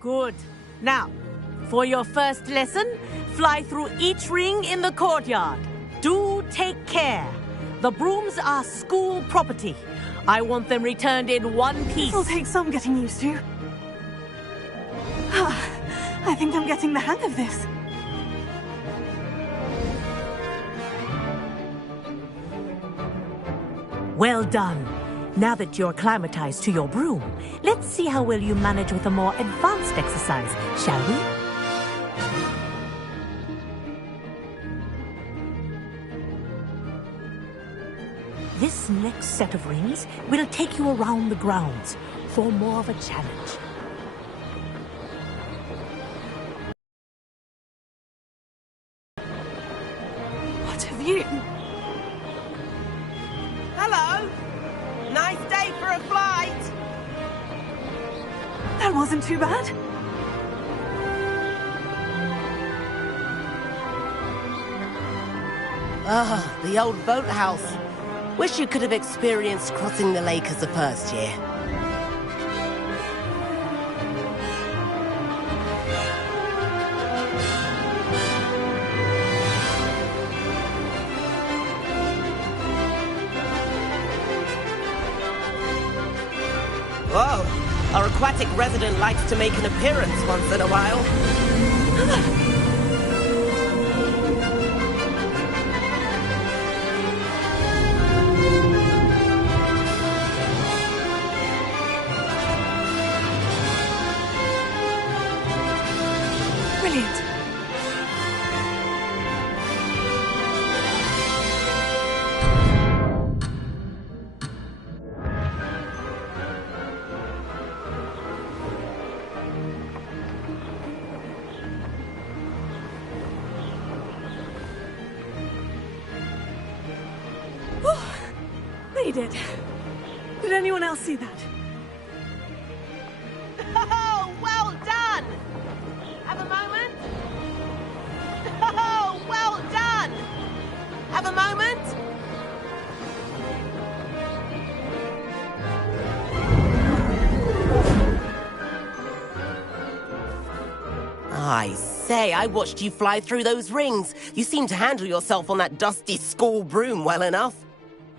Good. Now, for your first lesson, fly through each ring in the courtyard. Do take care. The brooms are school property. I want them returned in one piece. It'll take some getting used to. I think I'm getting the hang of this. Well done. Now that you're acclimatized to your broom, let's see how well you manage with a more advanced exercise, shall we? This next set of rings will take you around the grounds for more of a challenge. What have you? Hello! Nice day for a flight! That wasn't too bad. Ah, the old boathouse. Wish you could have experienced crossing the lake as a first year. Whoa! Our aquatic resident likes to make an appearance once in a while. Brilliant. Oh, they did. Did anyone else see that? Oh, well done! Have a moment? Oh, well done! Have a moment? I say, I watched you fly through those rings. You seem to handle yourself on that dusty school broom well enough.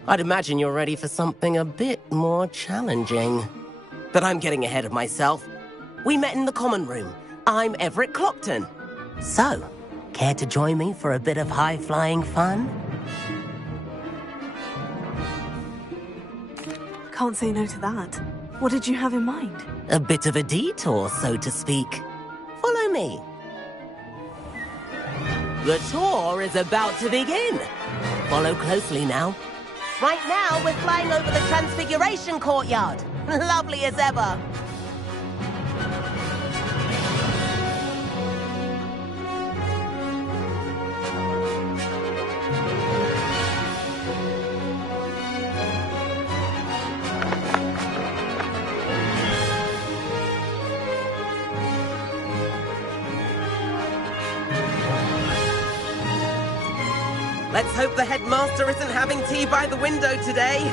I'd imagine you're ready for something a bit more challenging. But I'm getting ahead of myself. We met in the common room. I'm Everett Clockton. So, care to join me for a bit of high-flying fun? Can't say no to that. What did you have in mind? A bit of a detour, so to speak. Follow me. The tour is about to begin. Follow closely now. Right now, we're flying over the Transfiguration Courtyard. Lovely as ever. Let's hope the headmaster isn't having tea by the window today.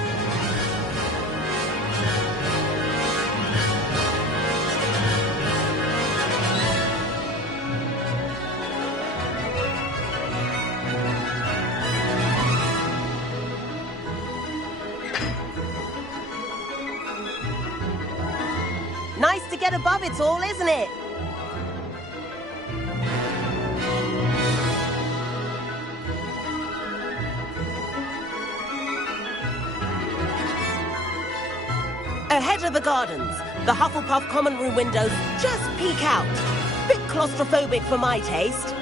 Nice to get above it all, isn't it? Ahead of the gardens, the Hufflepuff common room windows just peek out. Bit claustrophobic for my taste.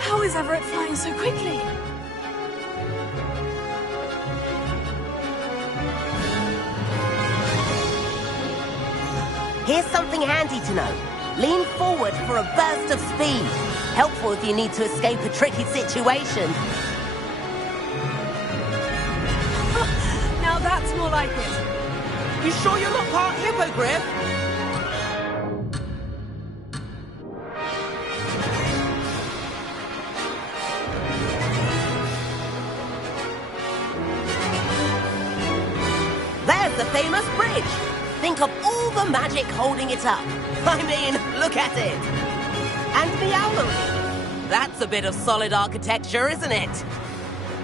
How is Everett flying so quickly? Here's something handy to know. Lean forward for a burst of speed. Helpful if you need to escape a tricky situation. Now that's more like it. You sure you're not part hippogriff? There's the famous bridge. Think of all the magic holding it up. I mean, look at it. And the owlery. That's a bit of solid architecture, isn't it?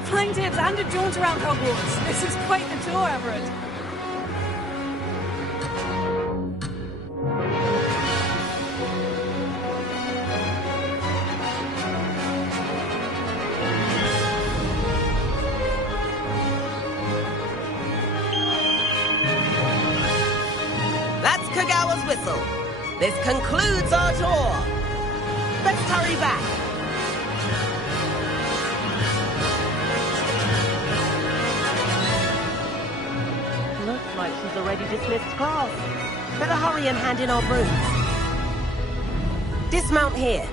Flying tips and a jaunt around Hogwarts. This is quite the tour, Everett. That's Kagawa's whistle. This concludes our tour. Let's hurry back. Looks like she's already dismissed class. Better hurry and hand in our brooms. Dismount here.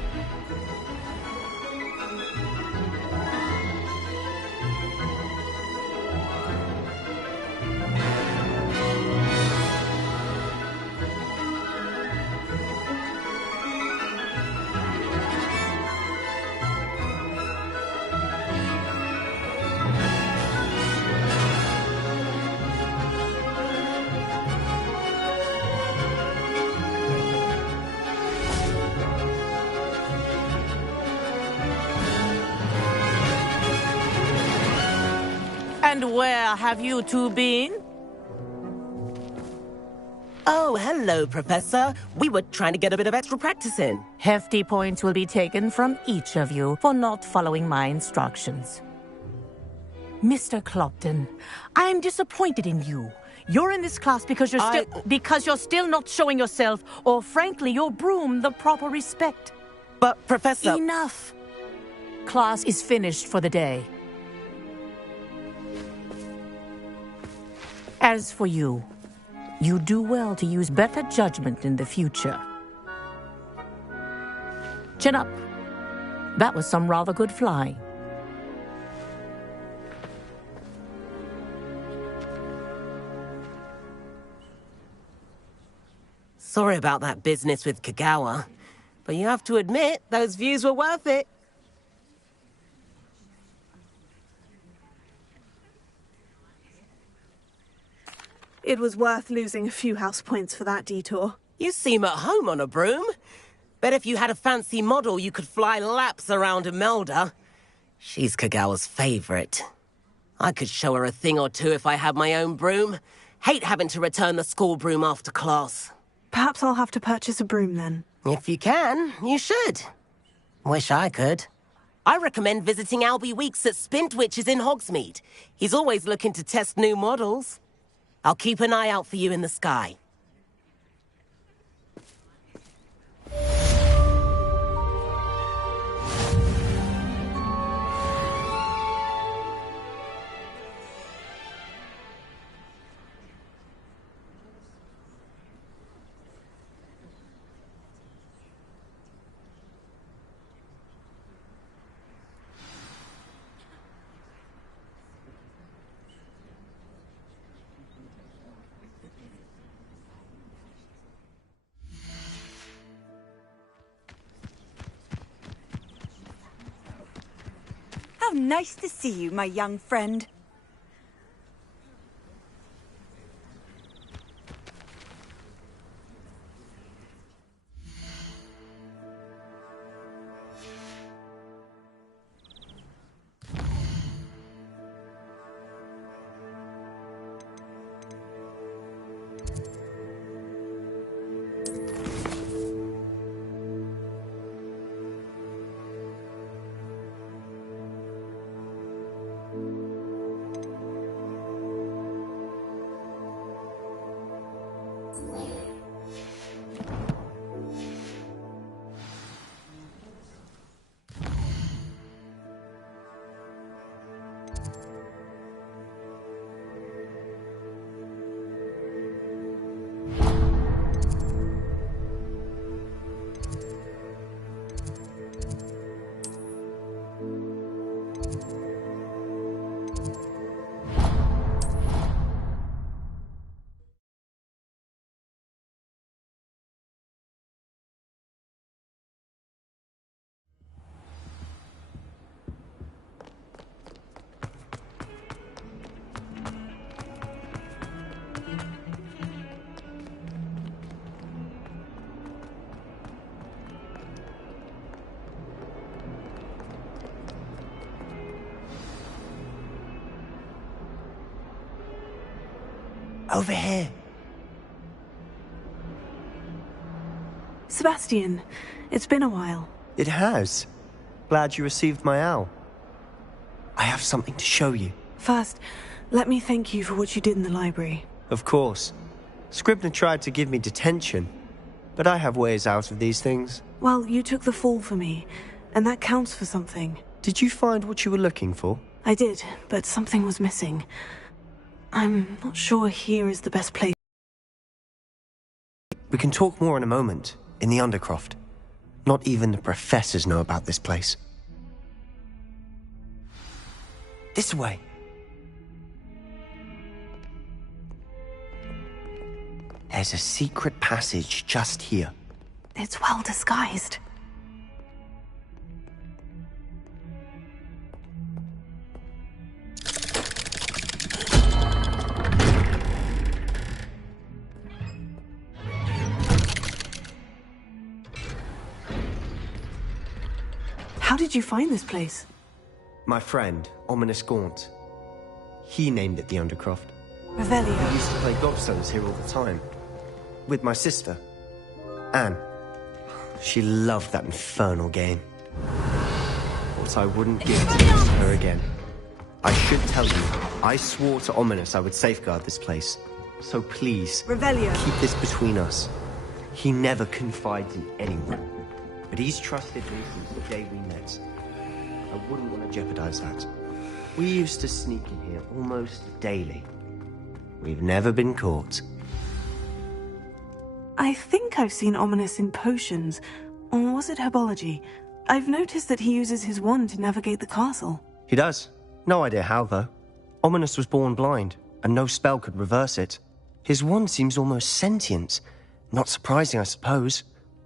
And where have you two been? Oh, hello, Professor. We were trying to get a bit of extra practice in. Hefty points will be taken from each of you for not following my instructions. Mr. Clopton, I'm disappointed in you. You're in this class because you're still not showing yourself, or frankly, your broom the proper respect. But, Professor... Enough. Class is finished for the day. As for you, you do well to use better judgment in the future. Chin up. That was some rather good flying. Sorry about that business with Kagawa, but you have to admit, those views were worth it. It was worth losing a few house points for that detour. You seem at home on a broom. Bet if you had a fancy model, you could fly laps around Imelda. She's Kagawa's favorite. I could show her a thing or two if I had my own broom. Hate having to return the school broom after class. Perhaps I'll have to purchase a broom then. If you can, you should. Wish I could. I recommend visiting Albie Weeks at Spintwitches in Hogsmeade. He's always looking to test new models. I'll keep an eye out for you in the sky. How nice to see you, my young friend. Over here. Sebastian, it's been a while. It has. Glad you received my owl. I have something to show you. First, let me thank you for what you did in the library. Of course. Scribner tried to give me detention, but I have ways out of these things. Well, you took the fall for me, and that counts for something. Did you find what you were looking for? I did, but something was missing. I'm not sure here is the best place. We can talk more in a moment, in the Undercroft. Not even the professors know about this place. This way. There's a secret passage just here. It's well disguised. How did you find this place? My friend, Ominous Gaunt. He named it the Undercroft. Revelio. I used to play gobstones here all the time. With my sister, Anne. She loved that infernal game. What I wouldn't give to lose her again. I should tell you, I swore to Ominous I would safeguard this place. So please, Revelio. keep this between us. He never confides in anyone. But he's trusted me since the day we met. I wouldn't want to jeopardize that. We used to sneak in here almost daily. We've never been caught. I think I've seen Ominous in potions. Or was it herbology? I've noticed that he uses his wand to navigate the castle. He does. No idea how, though. Ominous was born blind, and no spell could reverse it. His wand seems almost sentient. Not surprising, I suppose.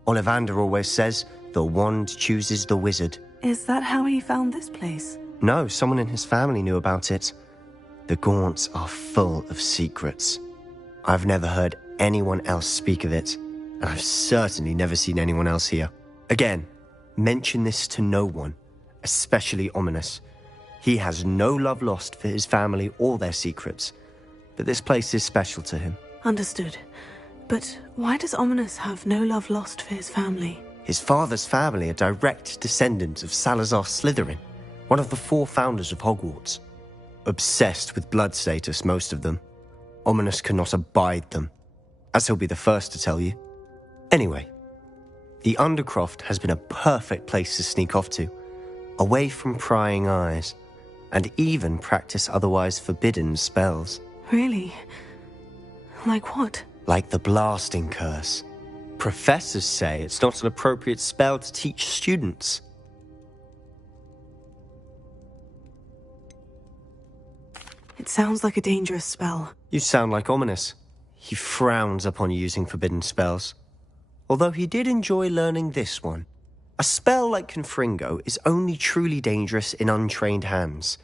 Ollivander always says, the wand chooses the wizard. Is that how he found this place? No, someone in his family knew about it. The Gaunts are full of secrets. I've never heard anyone else speak of it, and I've certainly never seen anyone else here. Again, mention this to no one, especially Ominous. He has no love lost for his family or their secrets, but this place is special to him. Understood. But why does Ominous have no love lost for his family? His father's family are direct descendants of Salazar Slytherin, one of the 4 founders of Hogwarts. Obsessed with blood status, most of them. Ominous cannot abide them, as he'll be the first to tell you. Anyway, the Undercroft has been a perfect place to sneak off to, away from prying eyes, and even practice otherwise forbidden spells. Really? Like what? Like the blasting curse. Professors say it's not an appropriate spell to teach students. It sounds like a dangerous spell. You sound like Ominous. He frowns upon using forbidden spells. Although he did enjoy learning this one. A spell like Confringo is only truly dangerous in untrained hands.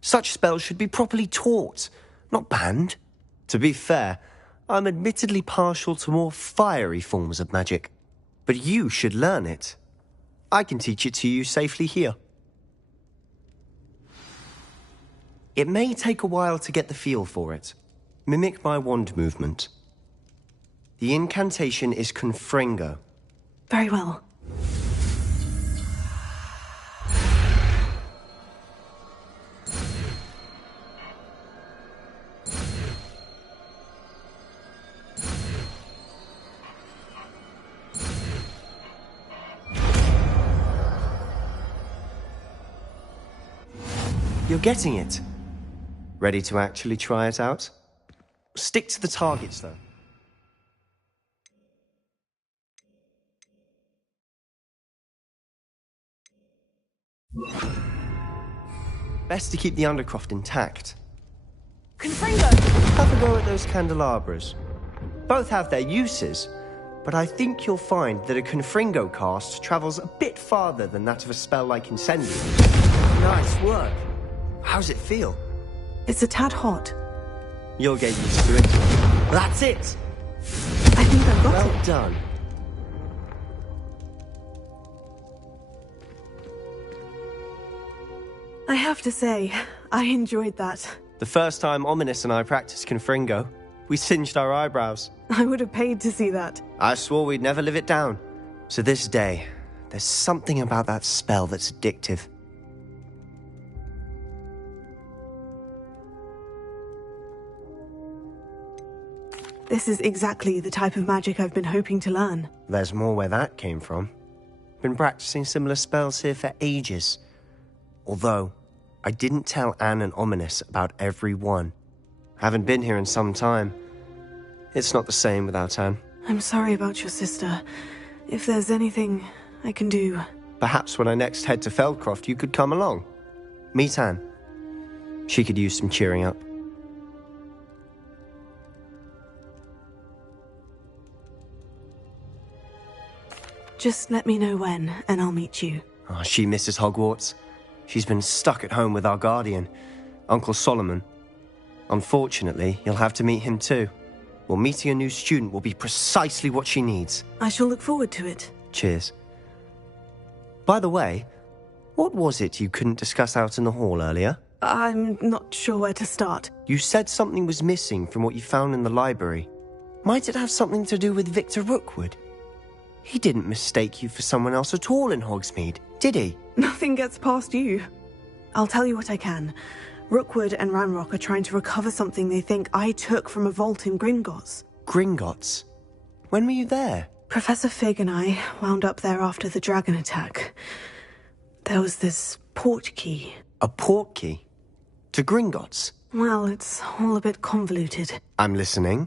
Such spells should be properly taught, not banned. To be fair, I'm admittedly partial to more fiery forms of magic. But you should learn it. I can teach it to you safely here. It may take a while to get the feel for it. Mimic my wand movement. The incantation is Confringo. Very well. You're getting it. Ready to actually try it out? Stick to the targets, though. Best to keep the Undercroft intact. Confringo! Have a go at those candelabras. Both have their uses, but I think you'll find that a Confringo cast travels a bit farther than that of a spell like Incendio. Nice work. How's it feel? It's a tad hot. You'll get used to it. That's it! I think I've got Well it. done. I have to say, I enjoyed that. The first time Ominous and I practiced Confringo, We singed our eyebrows. I would have paid to see that. I swore we'd never live it down. So this day, there's something about that spell that's addictive. This is exactly the type of magic I've been hoping to learn. There's more where that came from. Been practicing similar spells here for ages. Although, I didn't tell Anne and Ominous about every one. Haven't been here in some time. It's not the same without Anne. I'm sorry about your sister. If there's anything I can do... Perhaps when I next head to Feldcroft, you could come along. Meet Anne. She could use some cheering up. Just let me know when, and I'll meet you. Oh, she misses Hogwarts. She's been stuck at home with our guardian, Uncle Solomon. Unfortunately, you'll have to meet him too. Well, meeting a new student will be precisely what she needs. I shall look forward to it. Cheers. By the way, what was it you couldn't discuss out in the hall earlier? I'm not sure where to start. You said something was missing from what you found in the library. Might it have something to do with Victor Rookwood? He didn't mistake you for someone else at all in Hogsmeade, did he? Nothing gets past you. I'll tell you what I can. Rookwood and Ranrock are trying to recover something they think I took from a vault in Gringotts. Gringotts? When were you there? Professor Fig and I wound up there after the dragon attack. There was this Portkey. A Portkey? To Gringotts? Well, it's all a bit convoluted. I'm listening.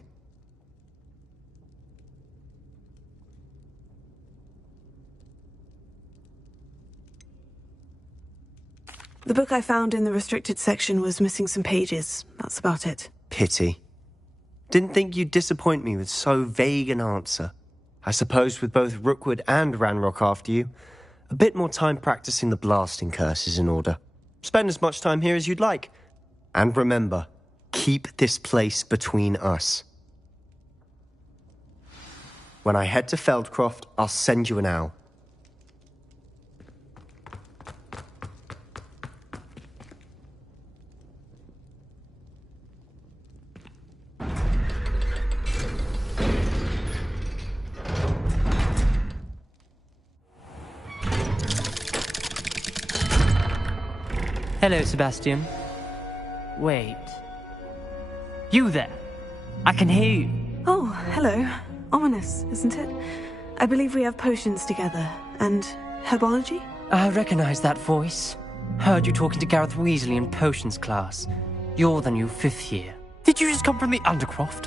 The book I found in the restricted section was missing some pages. That's about it. Pity. Didn't think you'd disappoint me with so vague an answer. I suppose with both Rookwood and Ranrock after you, a bit more time practicing the blasting curse is in order. Spend as much time here as you'd like. And remember, keep this place between us. When I head to Feldcroft, I'll send you an owl. Hello, Sebastian. Wait. You there? I can hear you. Oh, hello. Ominous, isn't it? I believe we have potions together. And herbology? I recognize that voice. Heard you talking to Gareth Weasley in potions class. You're the new 5th year. Did you just come from the Undercroft?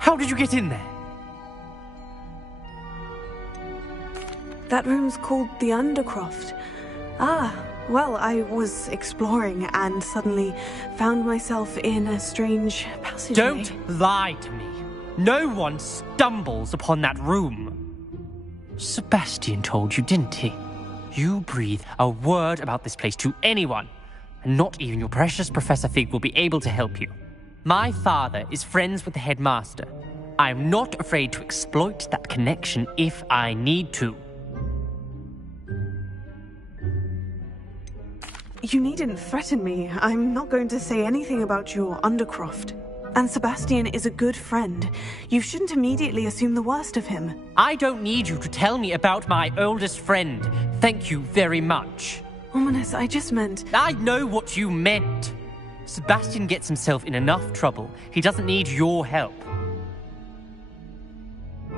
How did you get in there? That room's called the Undercroft. Ah, well, I was exploring and suddenly found myself in a strange passageway. Don't lie to me. No one stumbles upon that room. Sebastian told you, didn't he? You breathe a word about this place to anyone, and not even your precious Professor Fig will be able to help you. My father is friends with the headmaster. I am not afraid to exploit that connection if I need to. You needn't threaten me. I'm not going to say anything about your Undercroft. And Sebastian is a good friend. You shouldn't immediately assume the worst of him. I don't need you to tell me about my oldest friend. Thank you very much. Ominous, I just meant... I know what you meant. Sebastian gets himself in enough trouble. He doesn't need your help.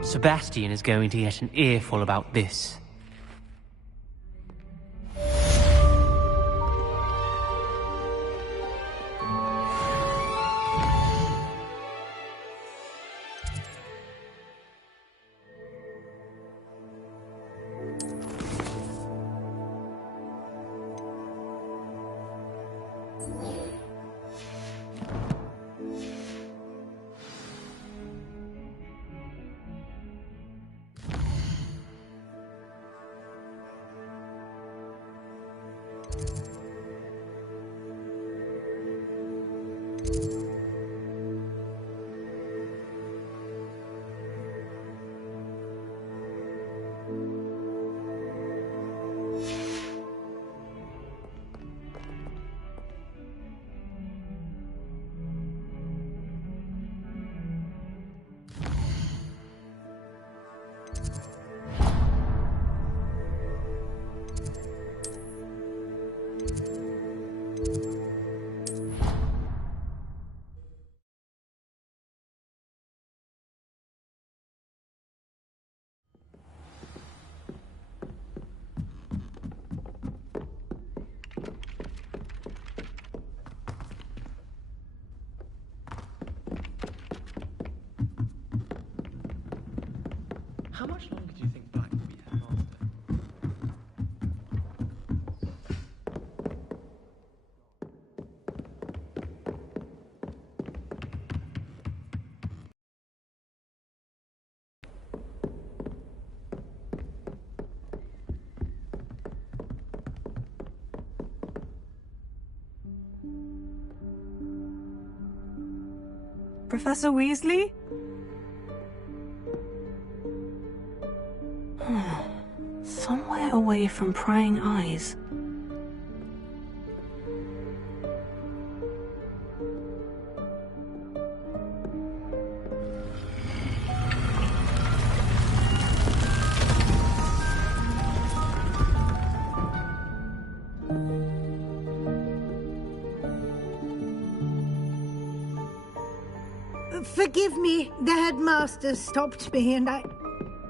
Sebastian is going to get an earful about this. much longer do you think Black will be held after? Professor Weasley? Somewhere away from prying eyes. Forgive me, the headmaster stopped me and I...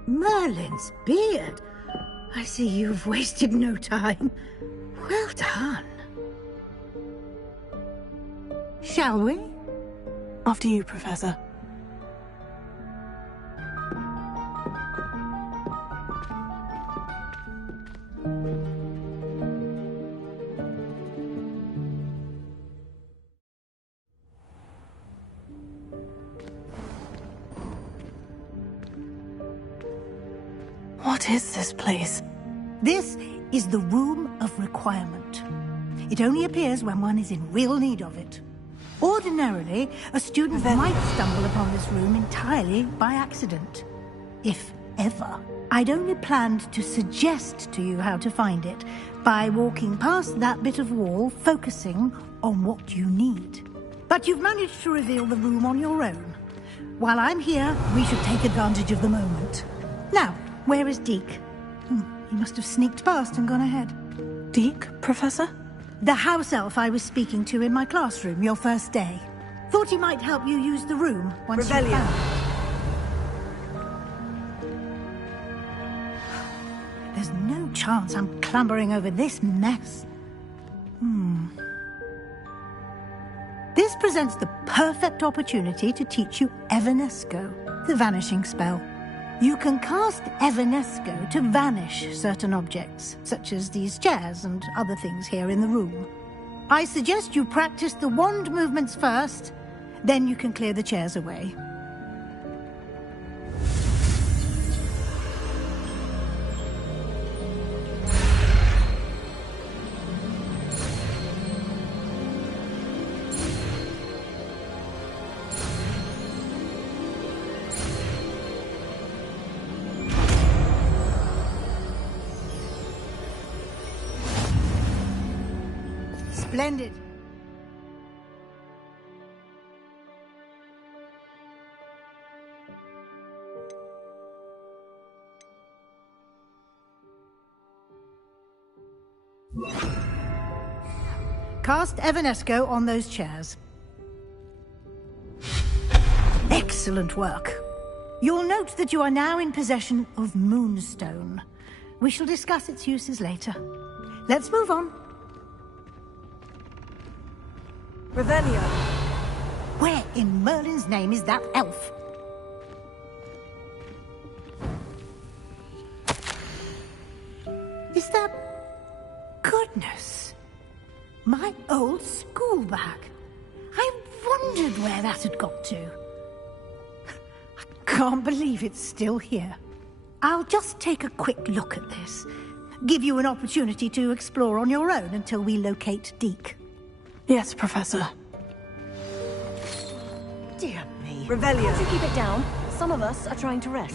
Merlin's beard. I see you've wasted no time. Well done. Shall we? After you, Professor. What is this place? This is the Room of Requirement. It only appears when one is in real need of it. Ordinarily, a student might stumble upon this room entirely by accident. If ever. I'd only planned to suggest to you how to find it by walking past that bit of wall, focusing on what you need. But you've managed to reveal the room on your own. While I'm here, we should take advantage of the moment. Now, where is Deke? He must have sneaked past and gone ahead. Deke, Professor? The house elf I was speaking to in my classroom your first day. Thought he might help you use the room once you found it. There's no chance I'm clambering over this mess. This presents the perfect opportunity to teach you Evanesco, the vanishing spell. You can cast Evanesco to vanish certain objects, such as these chairs and other things here in the room. I suggest you practice the wand movements first, then you can clear the chairs away. Splendid. Cast Evanesco on those chairs. Excellent work. You'll note that you are now in possession of Moonstone. We shall discuss its uses later. Let's move on. Revelio. Where in Merlin's name is that elf? Is that... Goodness. My old school bag. I wondered where that had got to. I can't believe it's still here. I'll just take a quick look at this. Give you an opportunity to explore on your own until we locate Deke. Yes, Professor. Dear me. Revelio. Can't you keep it down? Some of us are trying to rest.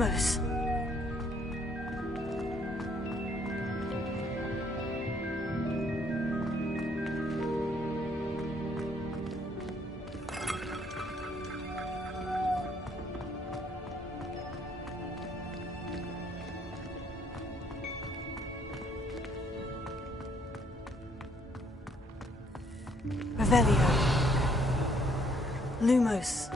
Lumos. Revelio. Lumos.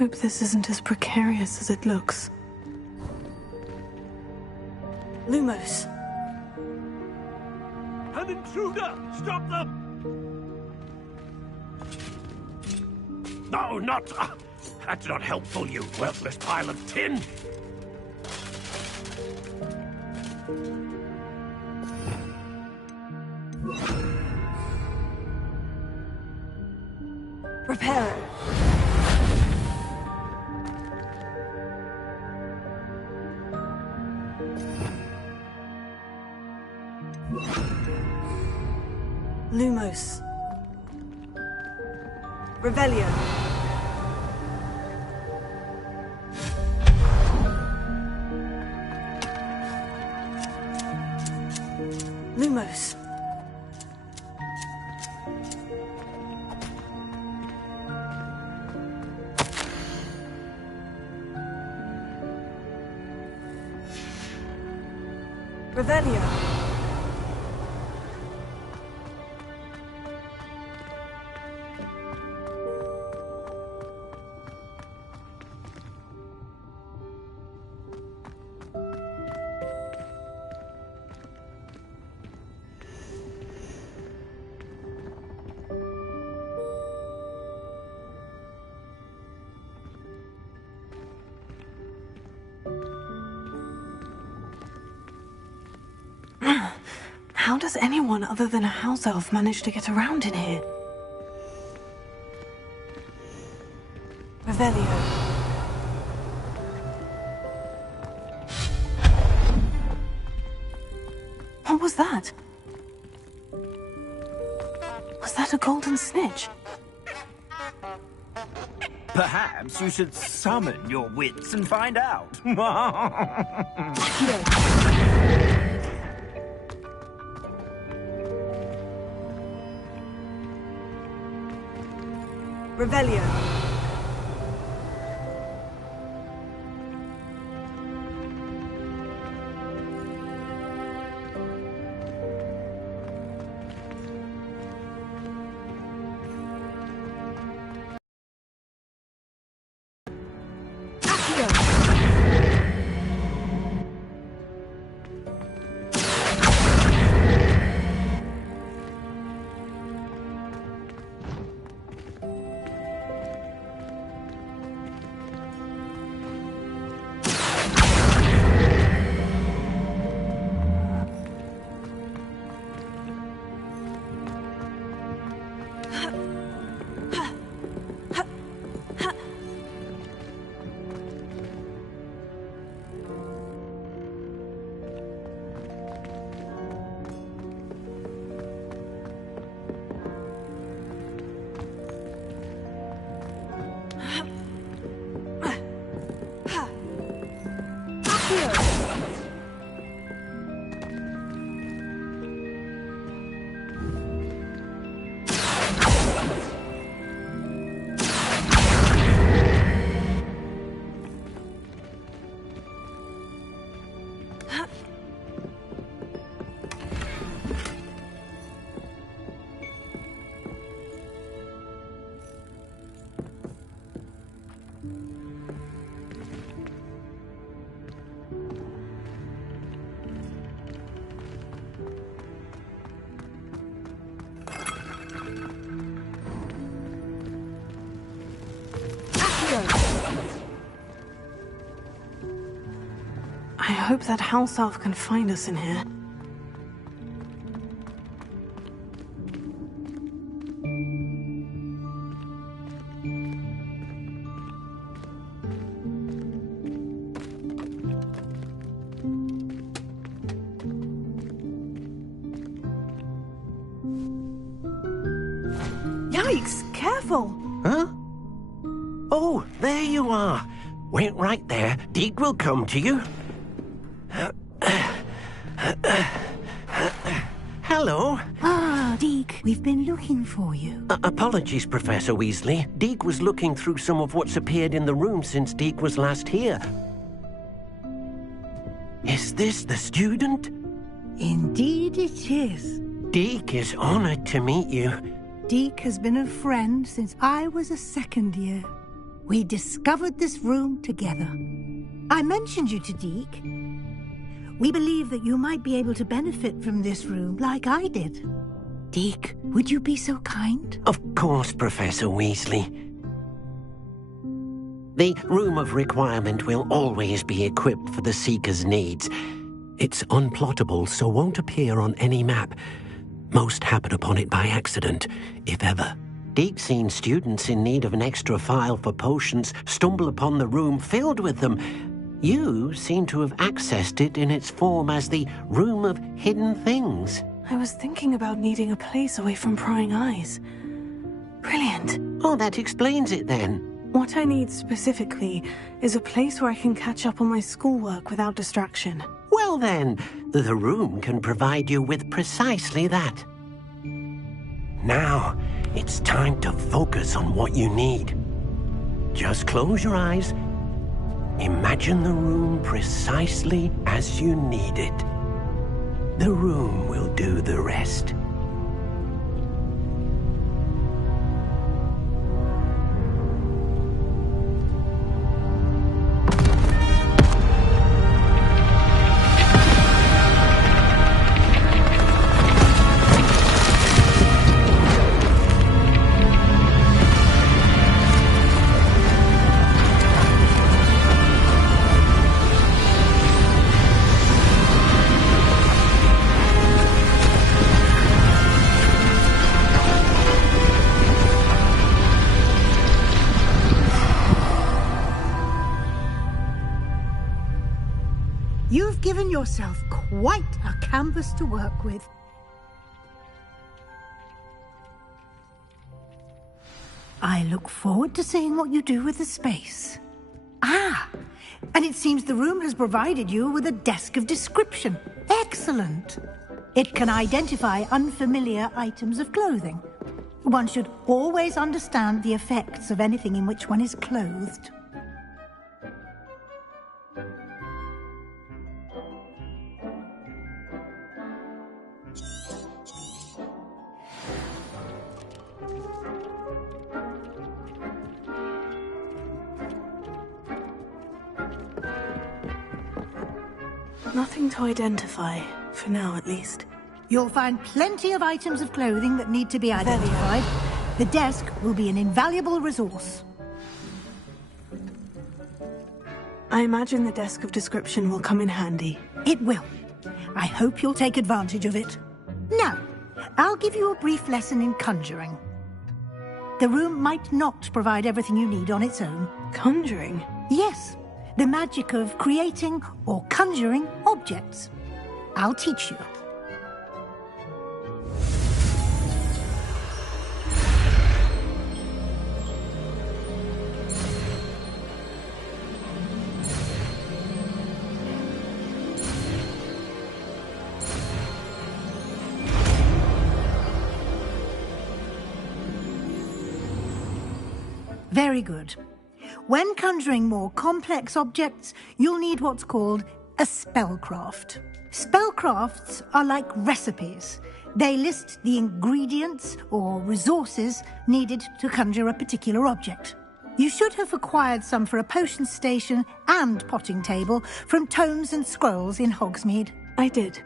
Hope this isn't as precarious as it looks. Lumos. An intruder! Stop them! No, not... that's not helpful, you worthless pile of tin! Reparo. Lumos. Revelio. Lumos. Revelio. How does anyone other than a house elf manage to get around in here? Revelio. What was that? Was that a golden snitch? Perhaps you should summon your wits and find out. Revelio. hope that house elf can find us in here. Yikes! Careful! Huh? Oh, there you are. Wait right there. Deke will come to you. Hello. Ah, Deke, we've been looking for you. Apologies, Professor Weasley. Deke was looking through some of what's appeared in the room since Deke was last here. Is this the student? Indeed it is. Deke is honored to meet you. Deke has been a friend since I was a second year. We discovered this room together. I mentioned you to Deke. We believe that you might be able to benefit from this room like I did. Deke, would you be so kind? Of course, Professor Weasley. The Room of Requirement will always be equipped for the Seeker's needs. It's unplottable, so won't appear on any map. Most happen upon it by accident, if ever. Deke's seen students in need of an extra file for potions stumble upon the room filled with them. You seem to have accessed it in its form as the Room of Hidden Things. I was thinking about needing a place away from prying eyes. Brilliant. Oh, that explains it then. What I need specifically is a place where I can catch up on my schoolwork without distraction. Well then, the room can provide you with precisely that. Now, it's time to focus on what you need. Just close your eyes. Imagine the room precisely as you need it. The room will do the rest. You've given yourself quite a canvas to work with. I look forward to seeing what you do with the space. Ah, and it seems the room has provided you with a desk of description. Excellent. It can identify unfamiliar items of clothing. One should always understand the effects of anything in which one is clothed. Nothing to identify, for now at least. You'll find plenty of items of clothing that need to be identified. The desk will be an invaluable resource. I imagine the desk of description will come in handy. It will. I hope you'll take advantage of it. Now, I'll give you a brief lesson in conjuring. The room might not provide everything you need on its own. Conjuring? Yes, the magic of creating or conjuring objects. I'll teach you. Very good. When conjuring more complex objects, you'll need what's called a spellcraft. Spellcrafts are like recipes. They list the ingredients or resources needed to conjure a particular object. You should have acquired some for a potion station and potting table from tomes and scrolls in Hogsmeade. I did.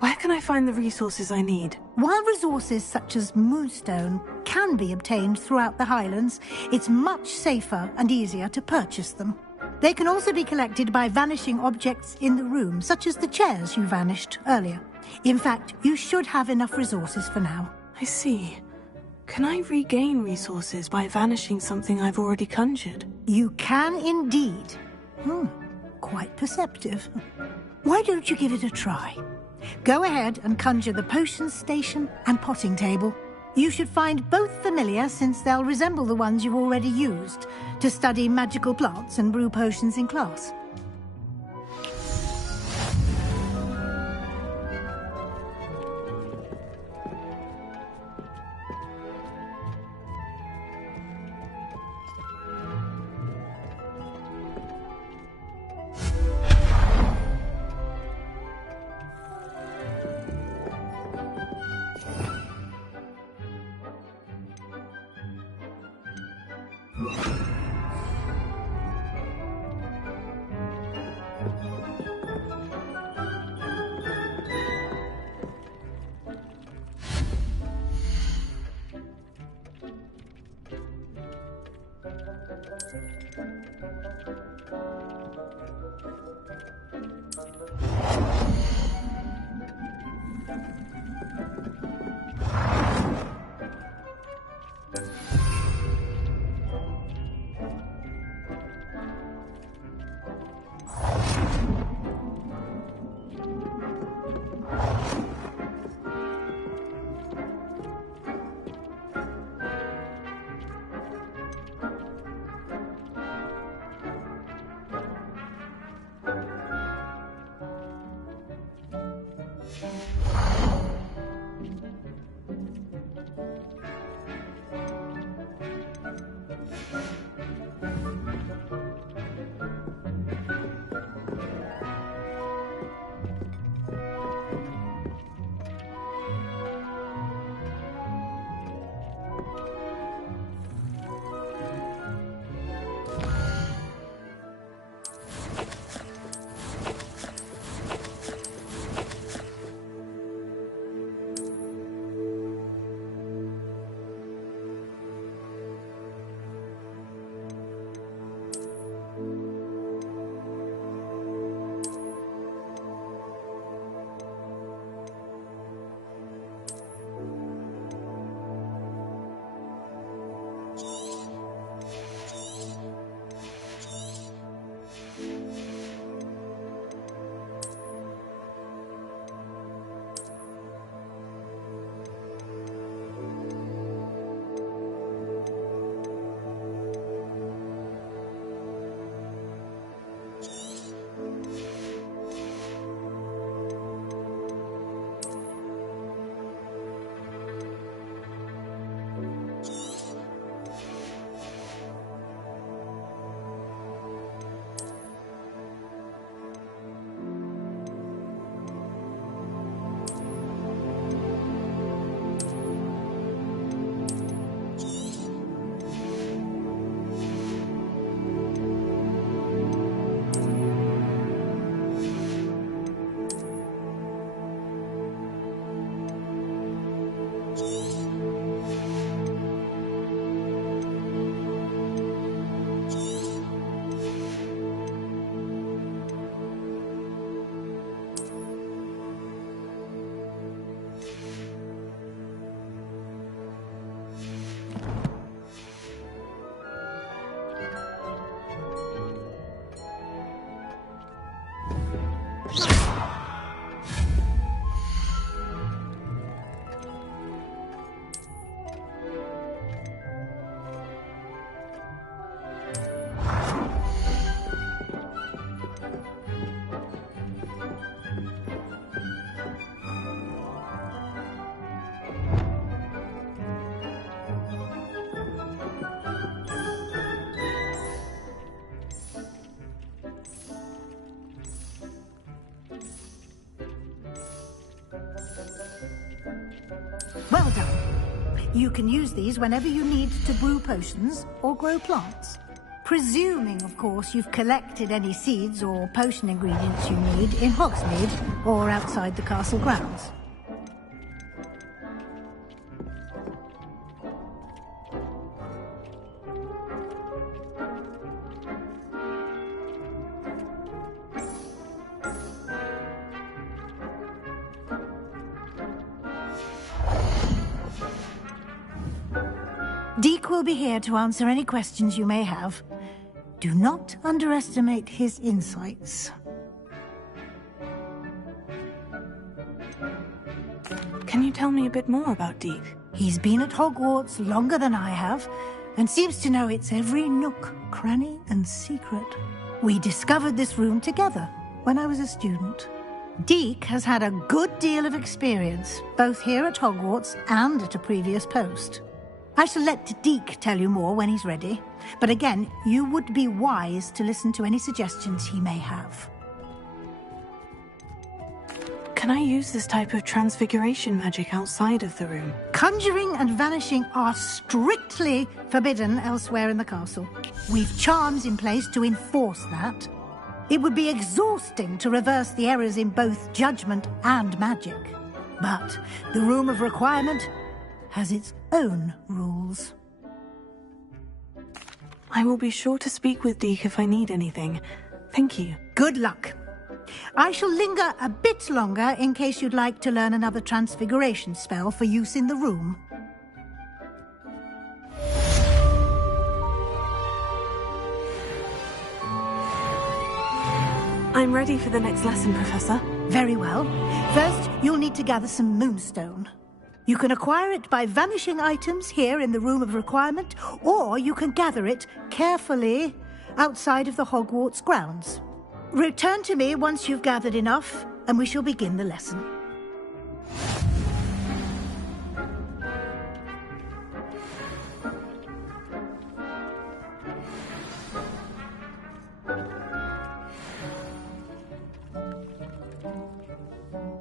Where can I find the resources I need? While resources such as moonstone can be obtained throughout the Highlands, it's much safer and easier to purchase them. They can also be collected by vanishing objects in the room, such as the chairs you vanished earlier. In fact, you should have enough resources for now. I see. Can I regain resources by vanishing something I've already conjured? You can indeed. Quite perceptive. Why don't you give it a try? Go ahead and conjure the potions station and potting table. You should find both familiar, since they'll resemble the ones you've already used to study magical plants and brew potions in class. Well done. You can use these whenever you need to brew potions or grow plants. Presuming, of course, you've collected any seeds or potion ingredients you need in Hogsmeade or outside the castle grounds. Deke will be here to answer any questions you may have. Do not underestimate his insights. Can you tell me a bit more about Deke? He's been at Hogwarts longer than I have, and seems to know its every nook, cranny, and secret. We discovered this room together when I was a student. Deke has had a good deal of experience, both here at Hogwarts and at a previous post. I shall let Deke tell you more when he's ready, but again, you would be wise to listen to any suggestions he may have. Can I use this type of transfiguration magic outside of the room? Conjuring and vanishing are strictly forbidden elsewhere in the castle. We've charms in place to enforce that. It would be exhausting to reverse the errors in both judgment and magic. But the Room of Requirement has its own rules. I will be sure to speak with Deke if I need anything. Thank you. Good luck. I shall linger a bit longer in case you'd like to learn another transfiguration spell for use in the room. I'm ready for the next lesson, Professor. Very well. First, you'll need to gather some moonstone. You can acquire it by vanishing items here in the Room of Requirement, or you can gather it carefully outside of the Hogwarts grounds. Return to me once you've gathered enough, and we shall begin the lesson.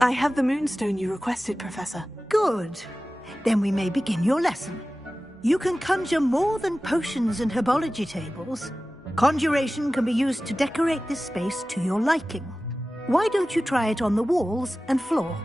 I have the moonstone you requested, Professor. Good. Then we may begin your lesson. You can conjure more than potions and herbology tables. Conjuration can be used to decorate this space to your liking. Why don't you try it on the walls and floor?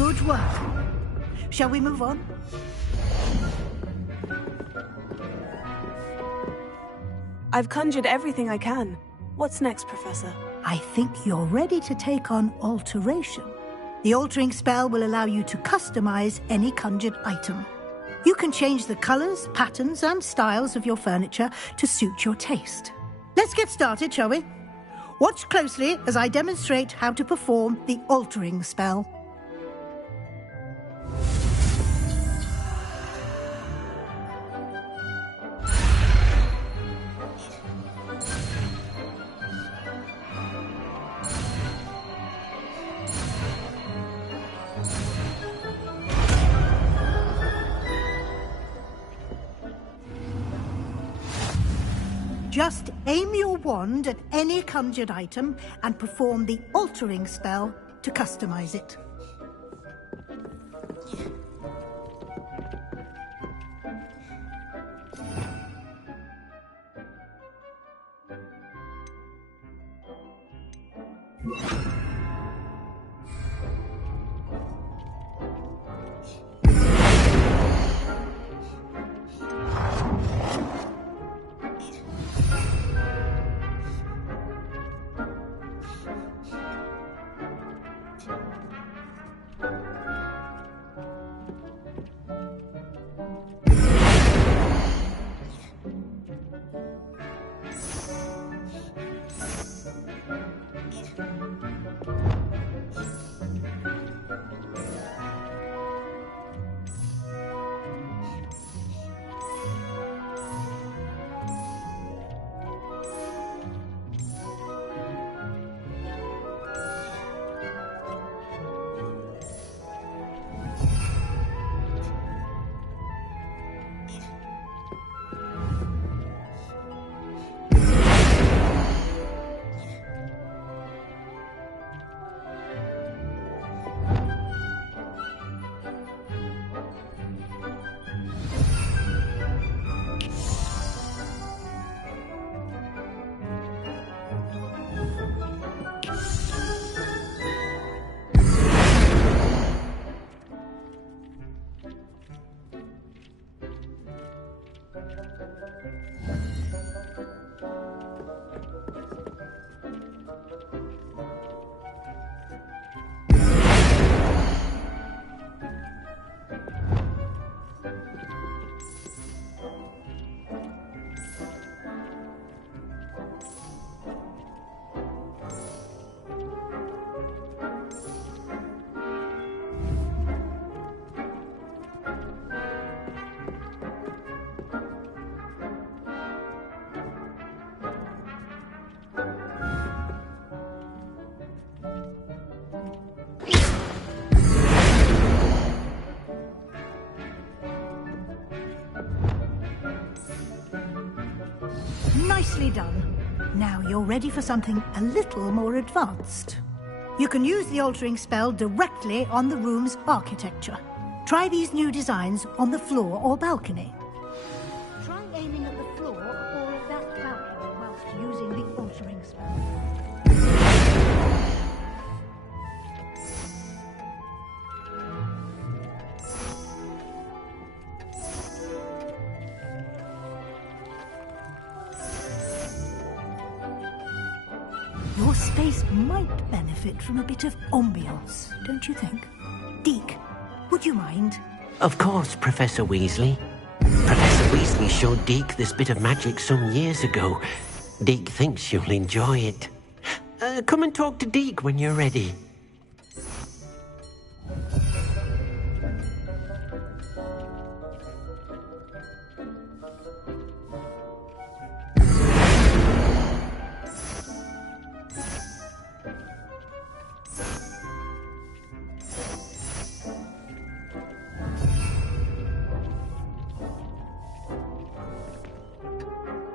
Good work. Shall we move on? I've conjured everything I can. What's next, Professor? I think you're ready to take on alteration. The altering spell will allow you to customize any conjured item. You can change the colors, patterns, and styles of your furniture to suit your taste. Let's get started, shall we? Watch closely as I demonstrate how to perform the altering spell. Just aim your wand at any conjured item and perform the altering spell to customize it. Nicely done. Now you're ready for something a little more advanced. You can use the altering spell directly on the room's architecture. Try these new designs on the floor or balcony. Try aiming at the floor or at that balcony whilst using the altering spell. Your space might benefit from a bit of ambiance, don't you think? Deke, would you mind? Of course, Professor Weasley. Professor Weasley showed Deke this bit of magic some years ago. Deke thinks you'll enjoy it. Come and talk to Deke when you're ready.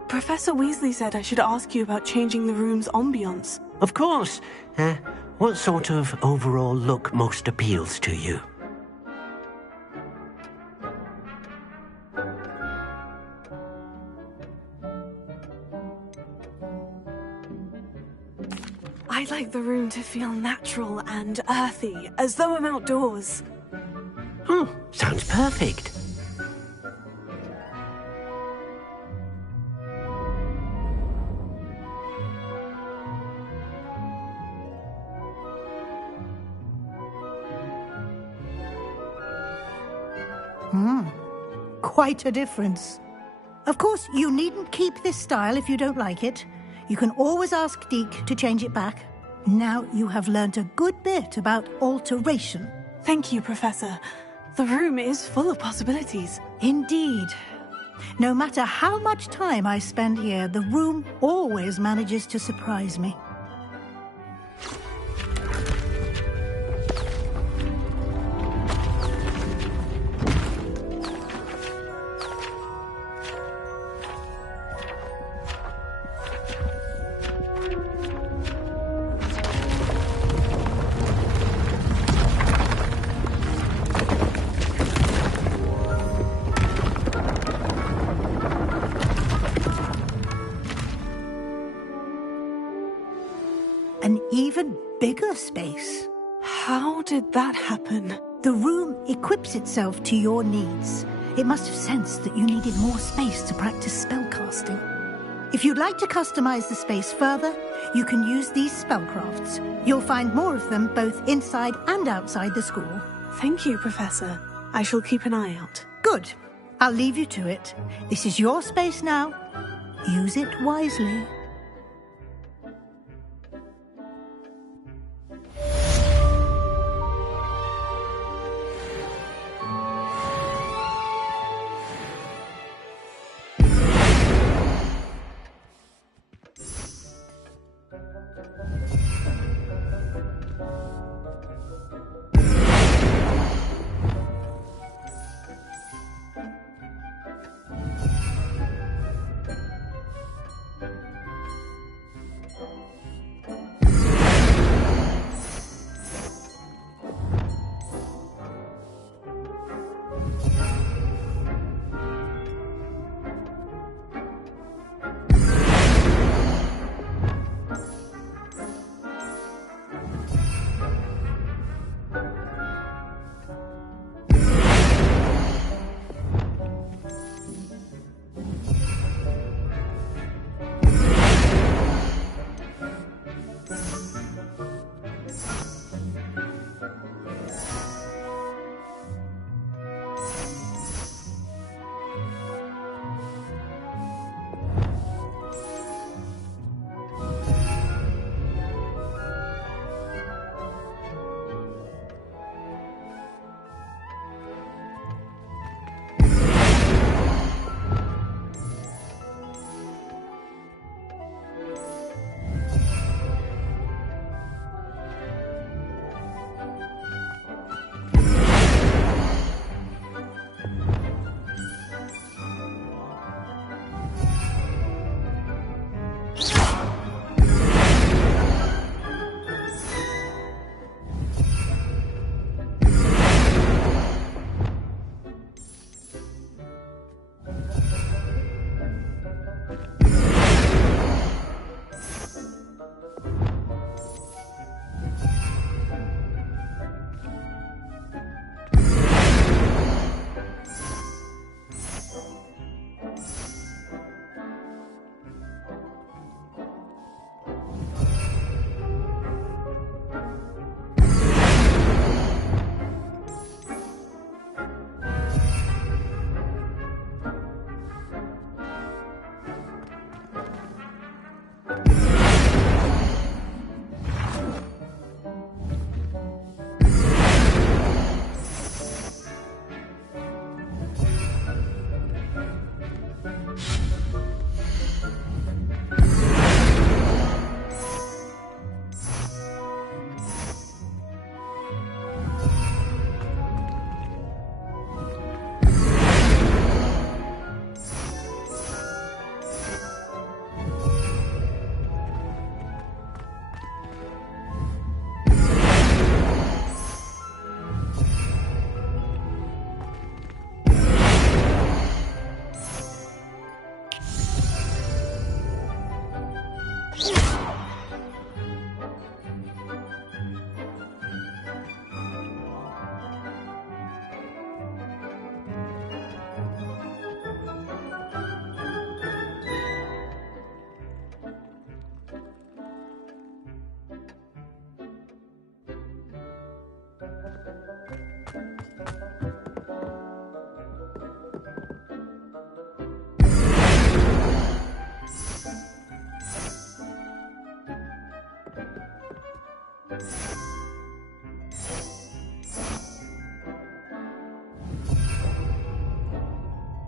Professor Weasley said I should ask you about changing the room's ambiance. Of course. What sort of overall look most appeals to you? I'd like the room to feel natural and earthy, as though I'm outdoors. Sounds perfect. Quite a difference. Of course, you needn't keep this style if you don't like it. You can always ask Deke to change it back. Now you have learnt a good bit about alteration. Thank you, Professor. The room is full of possibilities. Indeed. No matter how much time I spend here, the room always manages to surprise me. An even bigger space. How did that happen? The room equips itself to your needs. It must have sensed that you needed more space to practice spellcasting. If you'd like to customize the space further, you can use these spellcrafts. You'll find more of them both inside and outside the school. Thank you, Professor. I shall keep an eye out. Good. I'll leave you to it. This is your space now. Use it wisely.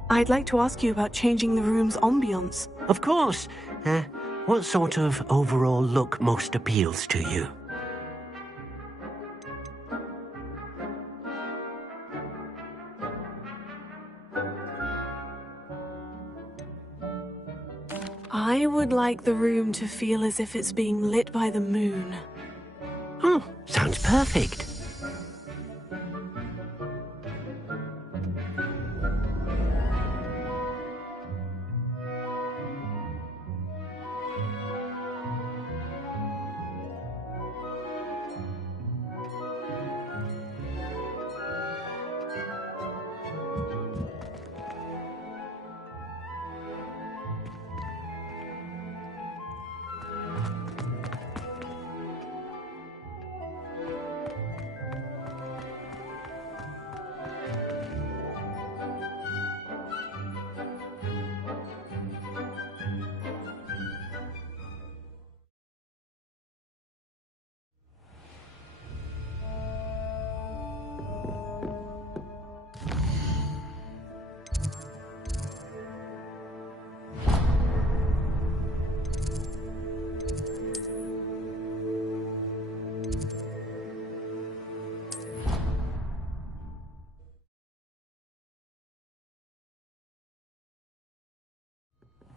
I'd like to ask you about changing the room's ambiance. Of course. What sort of overall look most appeals to you? I would like the room to feel as if it's being lit by the moon. Oh, sounds perfect.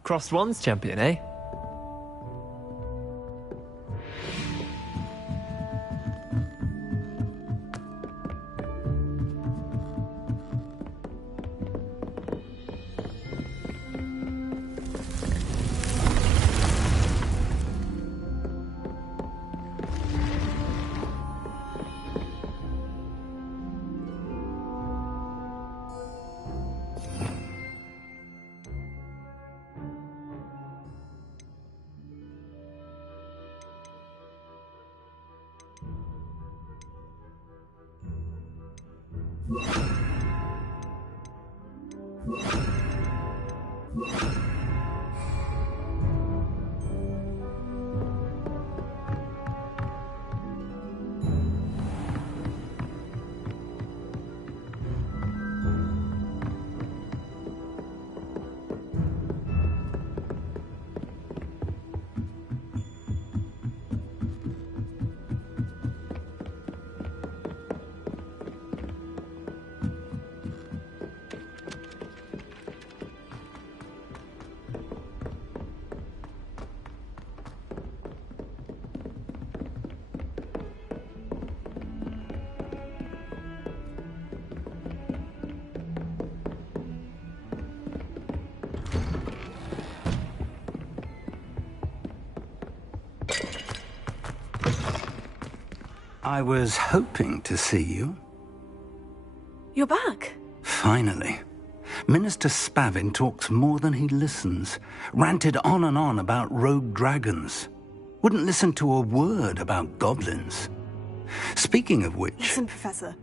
Crossed ones champion, eh? I was hoping to see you. You're back. Finally. Minister Spavin talks more than he listens. Ranted on and on about rogue dragons. Wouldn't listen to a word about goblins. Speaking of which... Listen, Professor.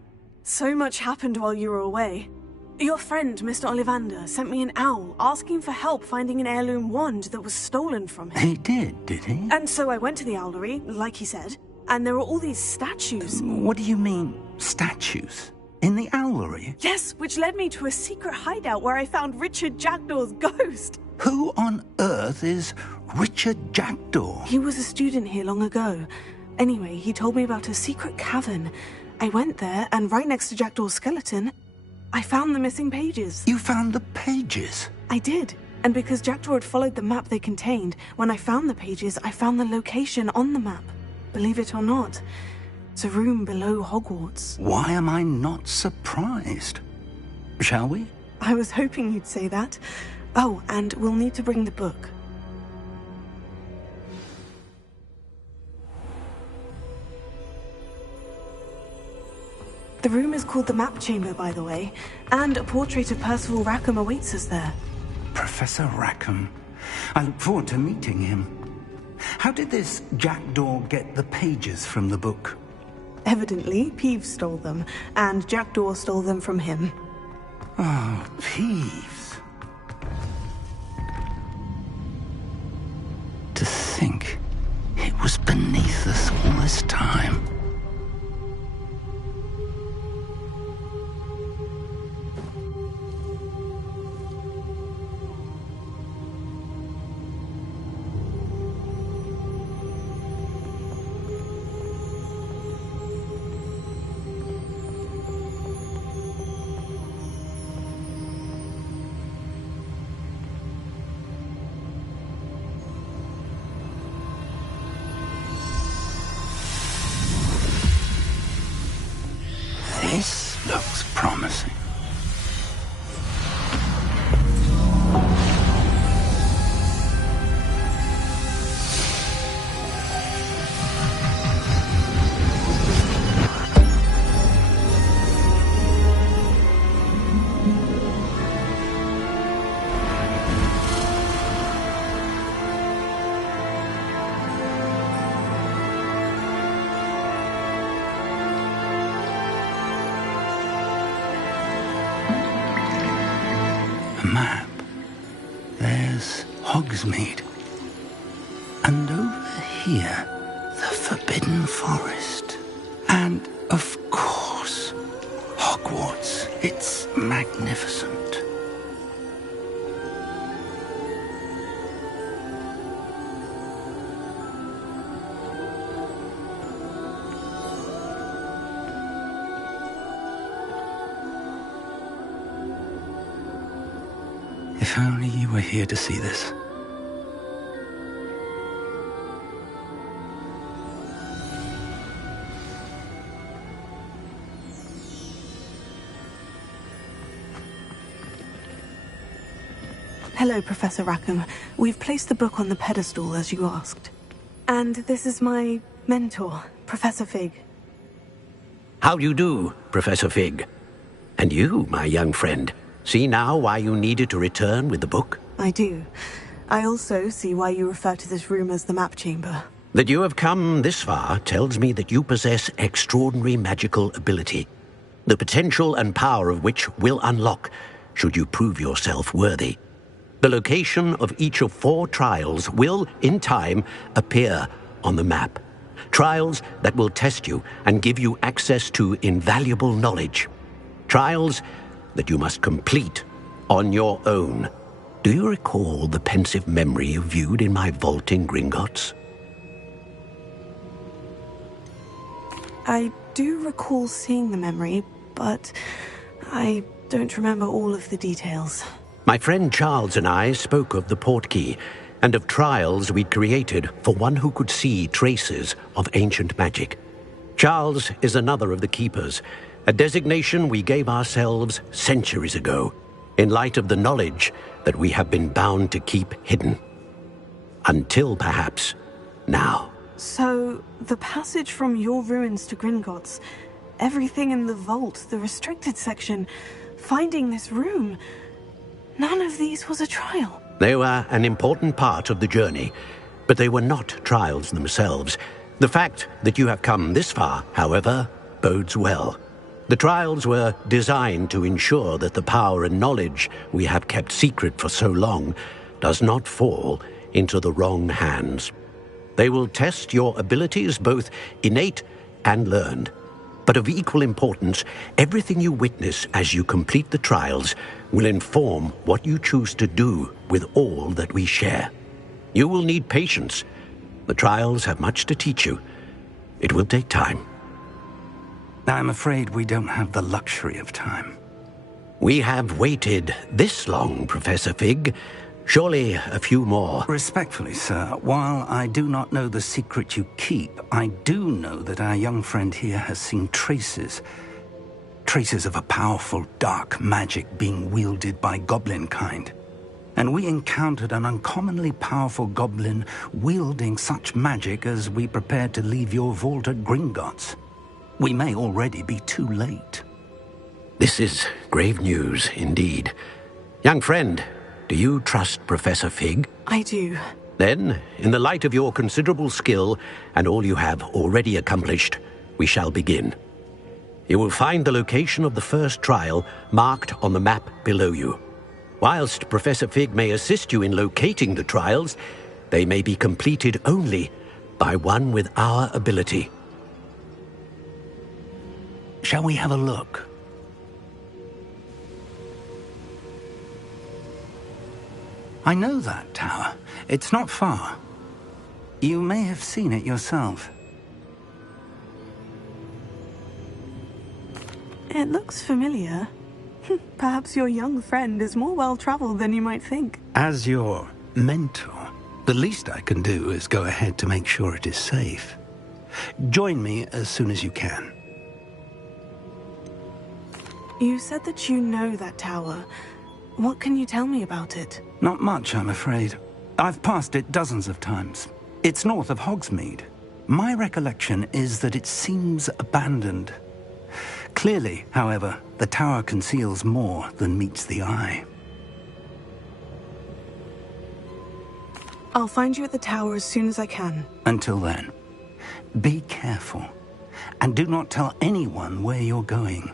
So much happened while you were away. Your friend, Mr. Ollivander, sent me an owl asking for help finding an heirloom wand that was stolen from him. He did he? And so I went to the owlery, like he said, and there were all these statues. What do you mean, statues? In the owlery? Yes, which led me to a secret hideout where I found Richard Jackdaw's ghost. Who on earth is Richard Jackdaw? He was a student here long ago. Anyway, he told me about a secret cavern. I went there, and right next to Jackdaw's skeleton, I found the missing pages. You found the pages? I did. And because Jackdaw had followed the map they contained, when I found the pages, I found the location on the map. Believe it or not, it's a room below Hogwarts. Why am I not surprised? Shall we? I was hoping you'd say that. Oh, and we'll need to bring the book. The room is called the Map Chamber, by the way, and a portrait of Percival Rackham awaits us there. Professor Rackham. I look forward to meeting him. How did this Jackdaw get the pages from the book? Evidently, Peeves stole them, and Jackdaw stole them from him. Oh, Peeves. To think it was beneath us all this time. This looks promising. Map. There's Hogsmeade. And over here, the Forbidden Forest. And, of course, Hogwarts. It's magnificent. If only you were here to see this. Hello, Professor Rackham. We've placed the book on the pedestal as you asked. And this is my mentor, Professor Fig. How do you do, Professor Fig? And you, my young friend, see now why you needed to return with the book? I do. I also see why you refer to this room as the map chamber. That you have come this far tells me that you possess extraordinary magical ability, the potential and power of which will unlock should you prove yourself worthy. The location of each of 4 trials will, in time, appear on the map. Trials that will test you and give you access to invaluable knowledge. Trials that you must complete on your own. Do you recall the pensive memory you viewed in my vault in Gringotts? I do recall seeing the memory, but I don't remember all of the details. My friend Charles and I spoke of the Portkey and of trials we'd created for one who could see traces of ancient magic. Charles is another of the Keepers, a designation we gave ourselves centuries ago, in light of the knowledge that we have been bound to keep hidden. Until, perhaps, now. So, the passage from your ruins to Gringotts, everything in the vault, the restricted section, finding this room, none of these was a trial. They were an important part of the journey, but they were not trials themselves. The fact that you have come this far, however, bodes well. The trials were designed to ensure that the power and knowledge we have kept secret for so long does not fall into the wrong hands. They will test your abilities, both innate and learned. But of equal importance, everything you witness as you complete the trials will inform what you choose to do with all that we share. You will need patience. The trials have much to teach you. It will take time. I'm afraid we don't have the luxury of time. We have waited this long, Professor Fig. Surely a few more. Respectfully, sir, while I do not know the secret you keep, I do know that our young friend here has seen traces of a powerful dark magic being wielded by goblin kind. And we encountered an uncommonly powerful goblin wielding such magic as we prepared to leave your vault at Gringotts. We may already be too late. This is grave news indeed. Young friend, do you trust Professor Fig? I do. Then, in the light of your considerable skill and all you have already accomplished, We shall begin. You will find the location of the first trial marked on the map below you. Whilst Professor Fig may assist you in locating the trials, they may be completed only by one with our ability. Shall we have a look? I know that tower. It's not far. You may have seen it yourself. It looks familiar. Perhaps your young friend is more well-traveled than you might think. As your mentor, the least I can do is go ahead to make sure it is safe. Join me as soon as you can. You said that you know that tower. What can you tell me about it? Not much, I'm afraid. I've passed it dozens of times. It's north of Hogsmeade. My recollection is that it seems abandoned. Clearly, however, the tower conceals more than meets the eye. I'll find you at the tower as soon as I can. Until then, be careful, and do not tell anyone where you're going.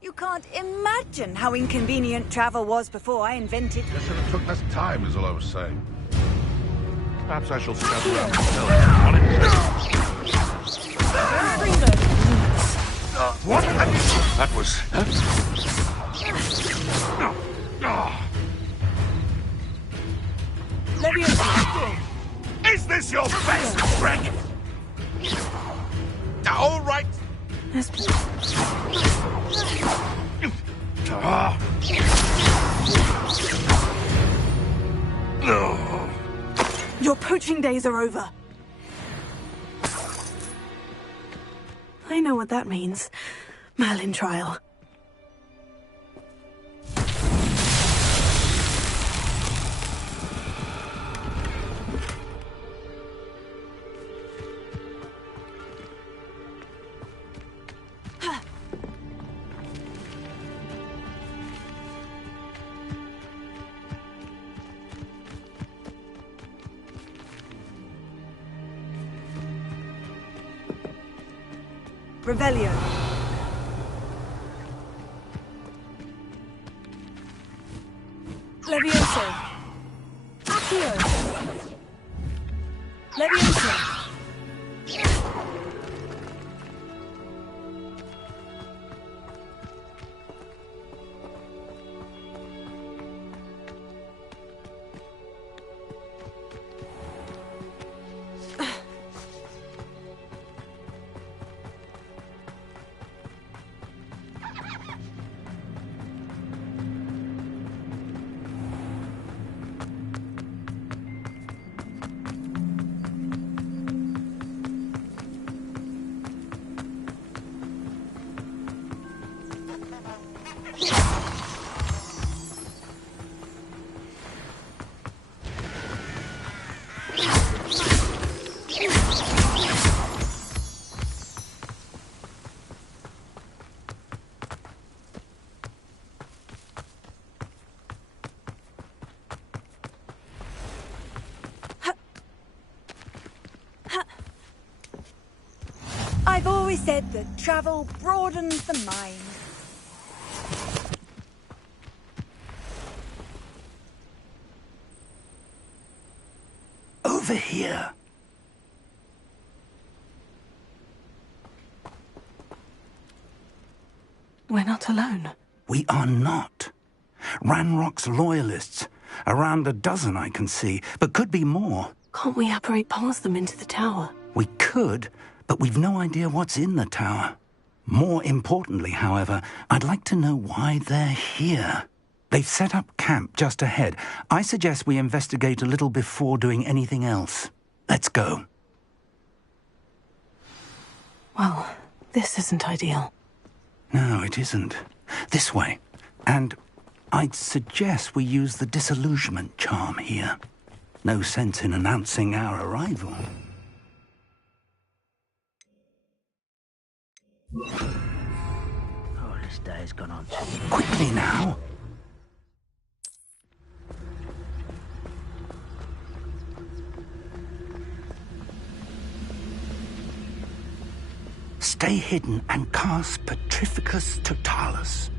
You can't imagine how inconvenient travel was before I invented... Guess should have took less time, is all I was saying. Perhaps I shall scout around myself. What? That was... Is this your best trick? All right. Yes, please. Your poaching days are over. I know what that means. Merlin trial. Revelio. Levioso. Accio. Levioso. I've always said that travel broadens the mind. over here. We're not alone. We are not. Ranrock's loyalists. Around a dozen I can see, but could be more. Can't we apparate past them into the tower? We could, but we've no idea what's in the tower. More importantly, however, I'd like to know why they're here. They've set up camp just ahead. I suggest we investigate a little before doing anything else. Let's go. Well, this isn't ideal. No, it isn't. This way. And I'd suggest we use the disillusionment charm here. No sense in announcing our arrival. Oh, this day's gone on too. Quickly now. Stay hidden and cast Petrificus Totalis.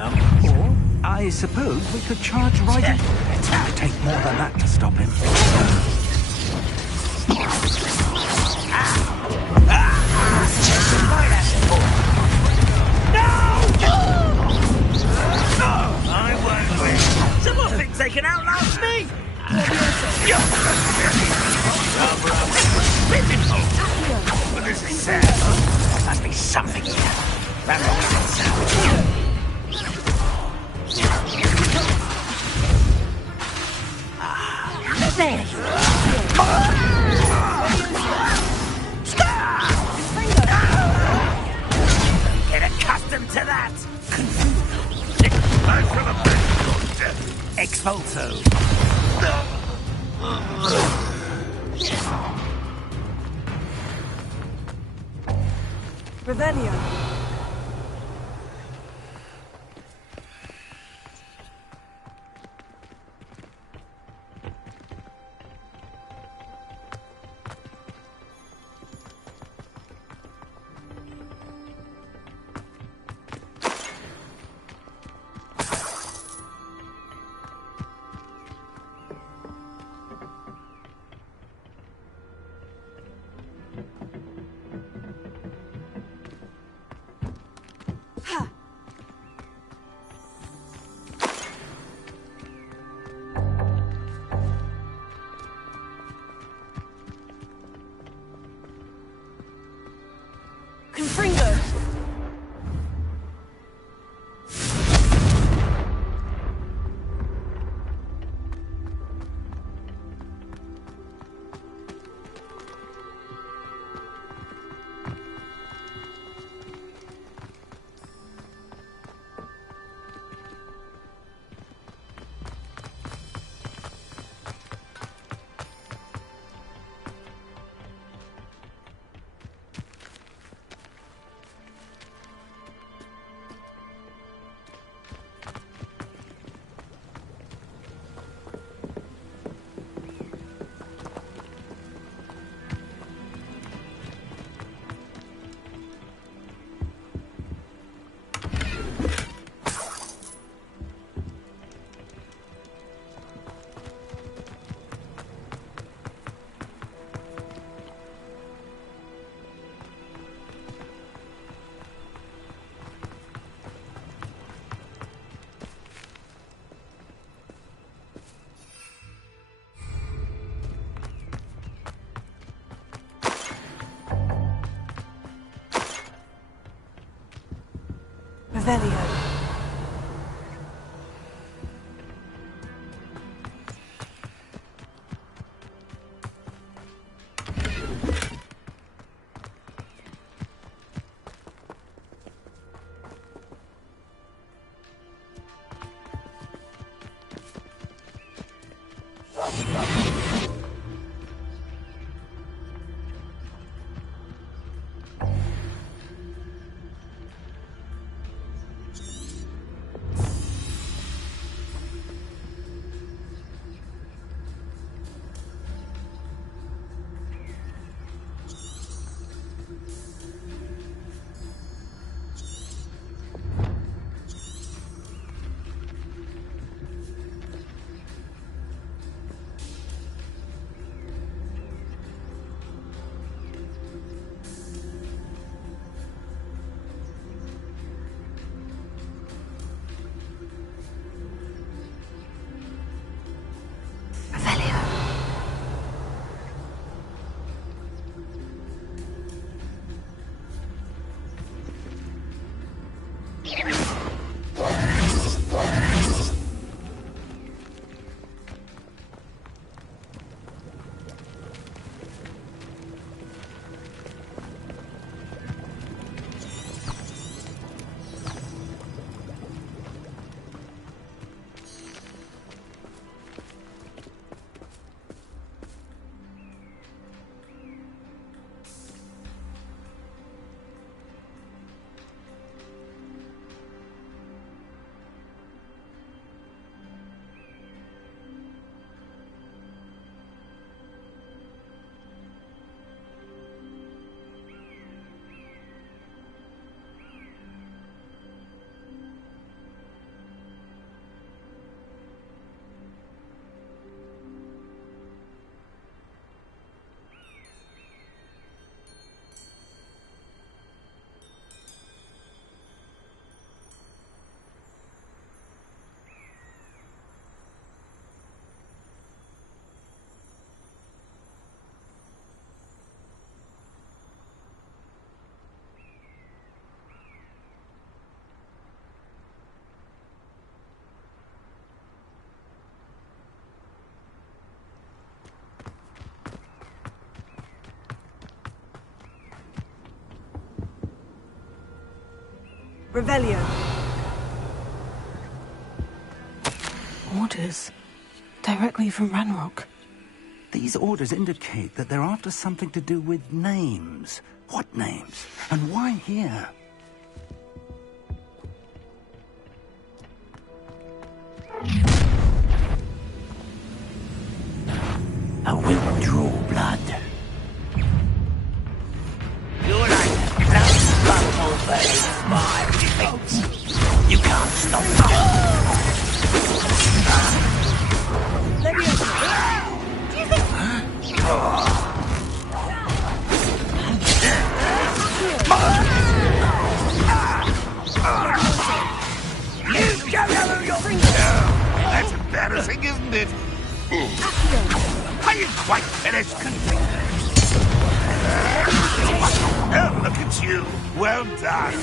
Or, I suppose we could charge right in. It's going to take more than that to stop him. I won't win. Someone thinks they can outlast me! But this is sad. There must be something here. There. Get accustomed to that! Ex-Volto. Revelio. Revelio. Orders. Directly from Ranrock. These orders indicate that they're after something to do with names. What names? And why here? A will draw blood. You're like blood bubble that inspired defeats. You can't stop that. Let me That's embarrassing, isn't it? Are you quite finished? Oh, look at you. Well done.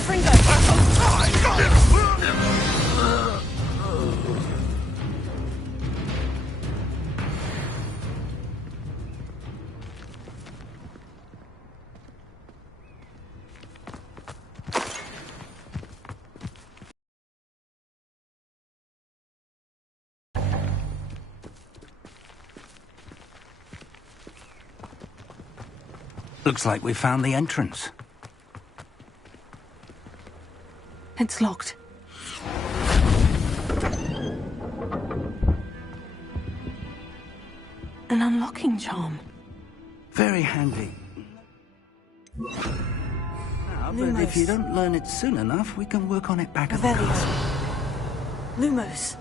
Looks like we found the entrance. It's locked. An unlocking charm. Very handy. But if you don't learn it soon enough, we can work on it back at the castle. Lumos.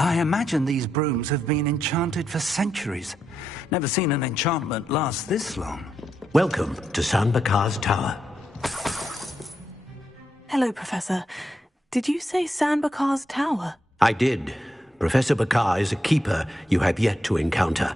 I imagine these brooms have been enchanted for centuries. Never seen an enchantment last this long. Welcome to San Bakar's tower. Hello, Professor. Did you say San Bakar's tower? I did. Professor Bakar is a keeper you have yet to encounter.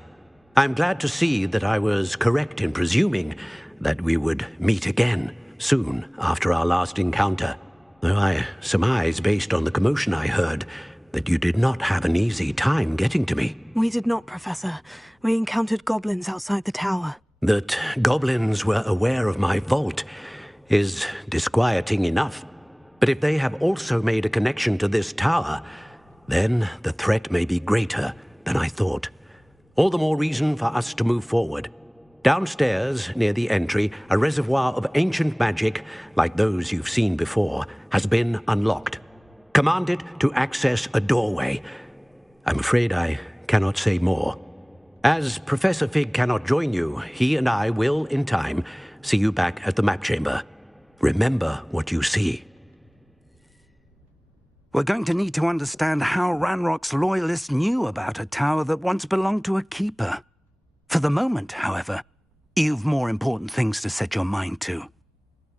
I'm glad to see that I was correct in presuming that we would meet again soon after our last encounter. Though I surmise, based on the commotion I heard, that you did not have an easy time getting to me. We did not, Professor. We encountered goblins outside the tower. That goblins were aware of my vault is disquieting enough. But if they have also made a connection to this tower, then the threat may be greater than I thought. All the more reason for us to move forward. Downstairs, near the entry, a reservoir of ancient magic, like those you've seen before, has been unlocked. Command it to access a doorway. I'm afraid I cannot say more. As Professor Fig cannot join you, he and I will, in time, see you back at the map chamber. Remember what you see. We're going to need to understand how Ranrock's loyalists knew about a tower that once belonged to a keeper. For the moment, however, you've more important things to set your mind to.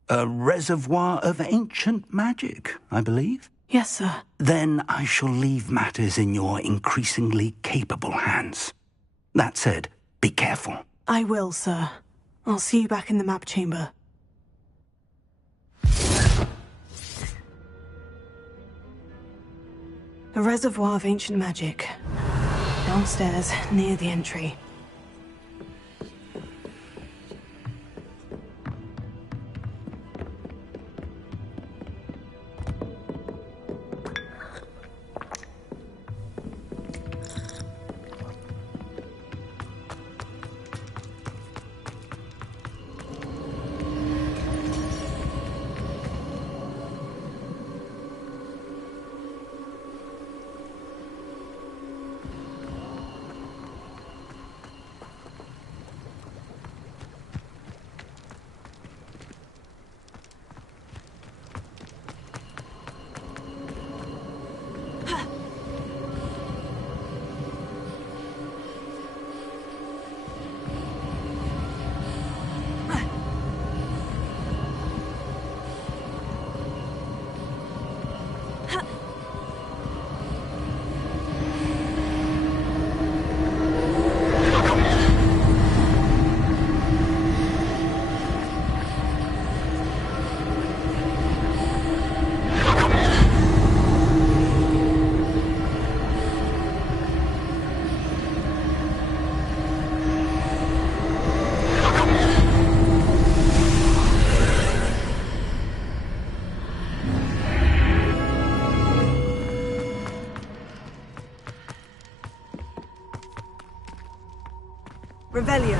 A reservoir of ancient magic, I believe? Yes, sir. Then I shall leave matters in your increasingly capable hands. That said, be careful. I will, sir. I'll see you back in the map chamber. A reservoir of ancient magic. Downstairs, near the entry. Revelio.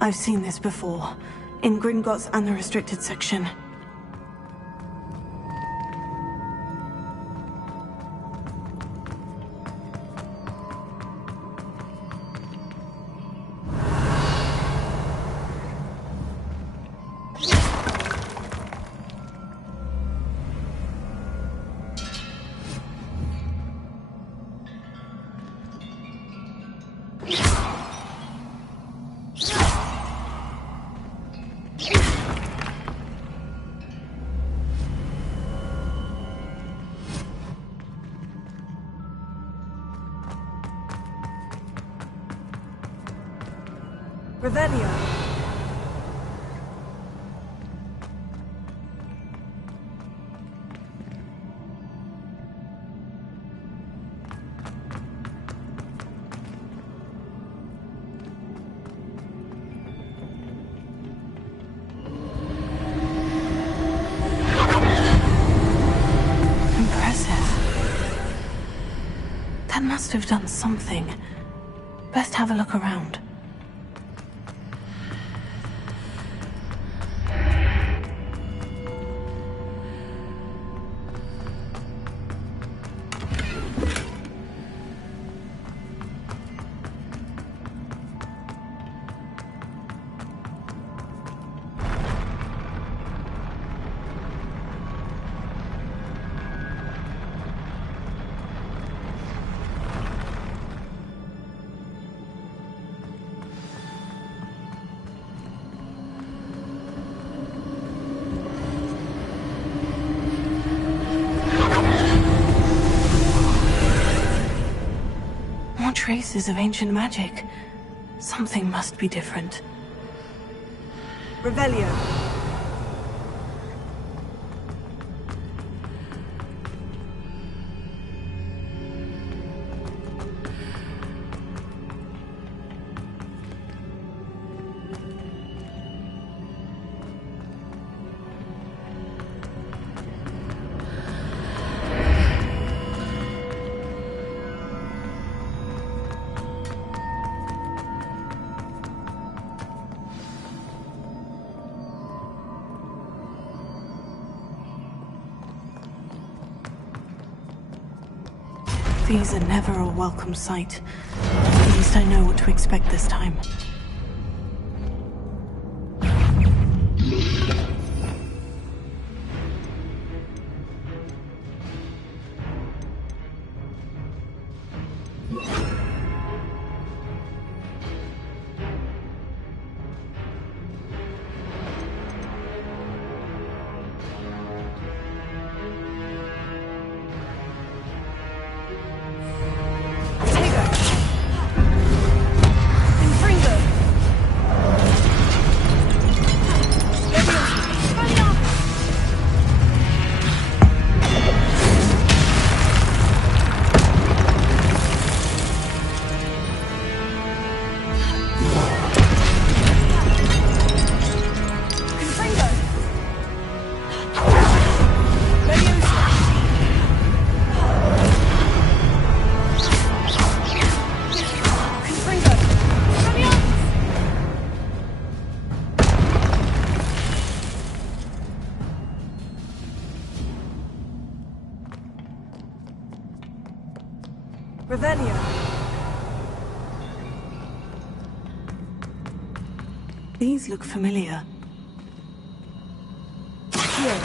I've seen this before, in Gringotts and the restricted section. Revelio. Impressive. That must have done something. Best have a look around. Traces of ancient magic. Something must be different. Revelio. These are never a welcome sight. At least I know what to expect this time. Revelio. These look familiar. Here.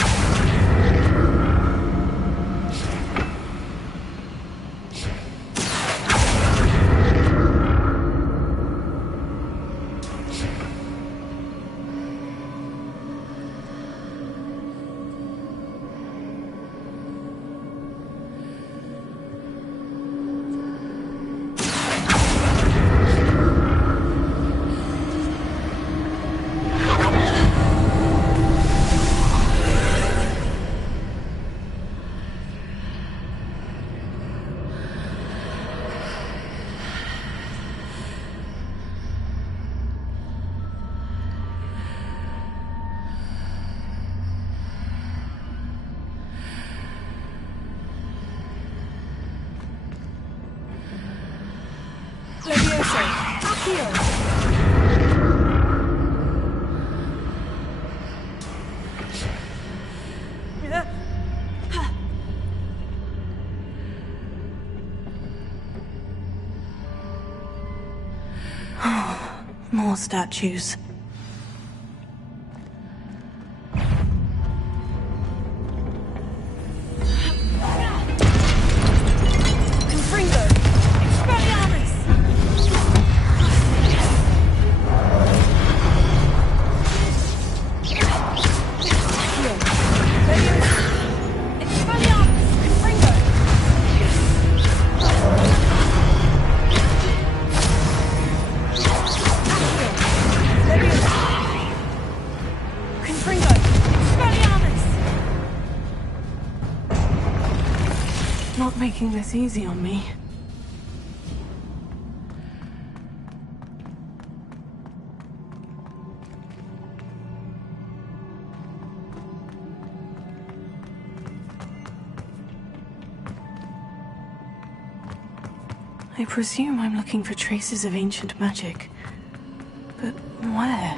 More statues. Not making this easy on me. I presume I'm looking for traces of ancient magic. But where?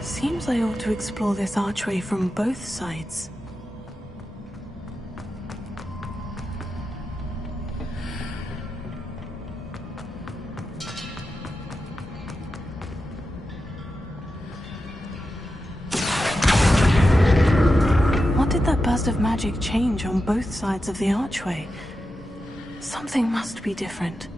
Seems I ought to explore this archway from both sides. What did that burst of magic change on both sides of the archway? Something must be different.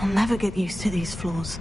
I'll never get used to these floors.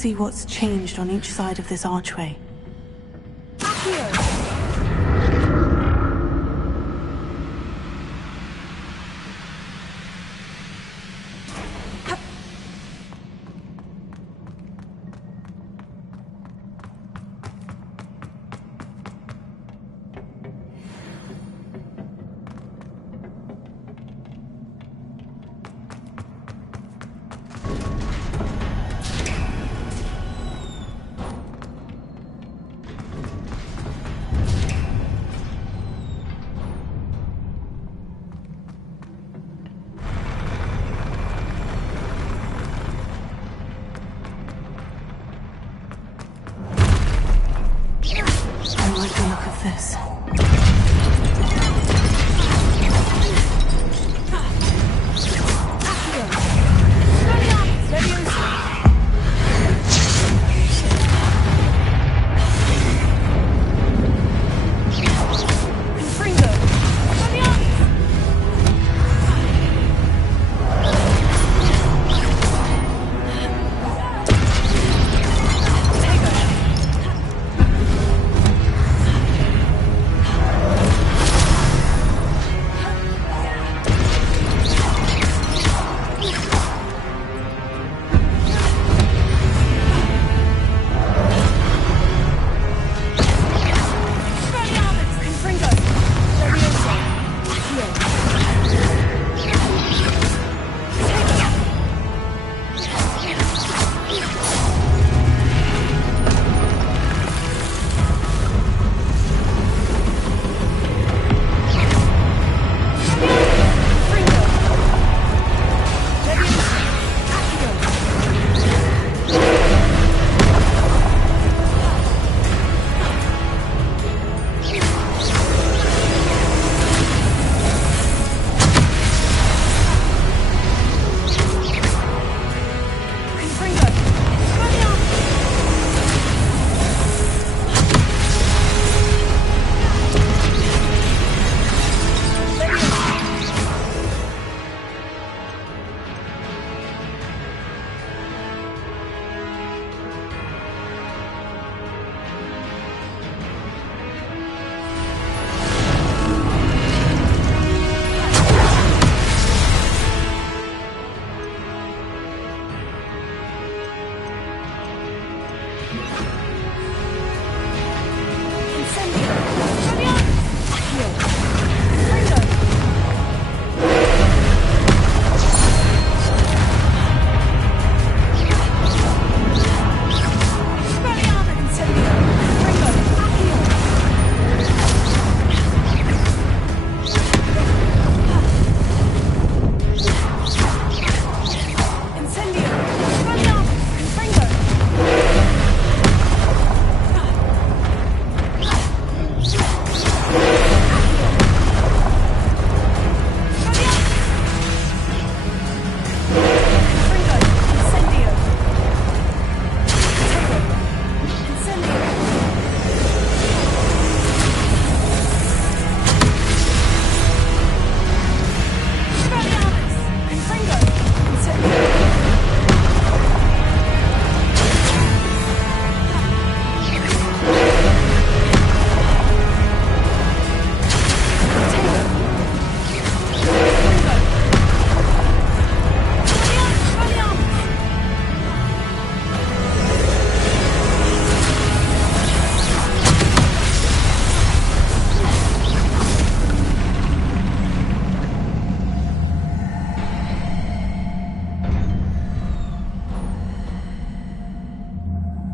see what's changed on each side of this archway. This.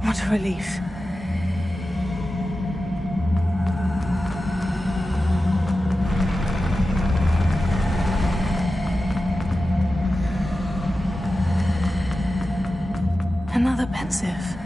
What a relief. Another pensive.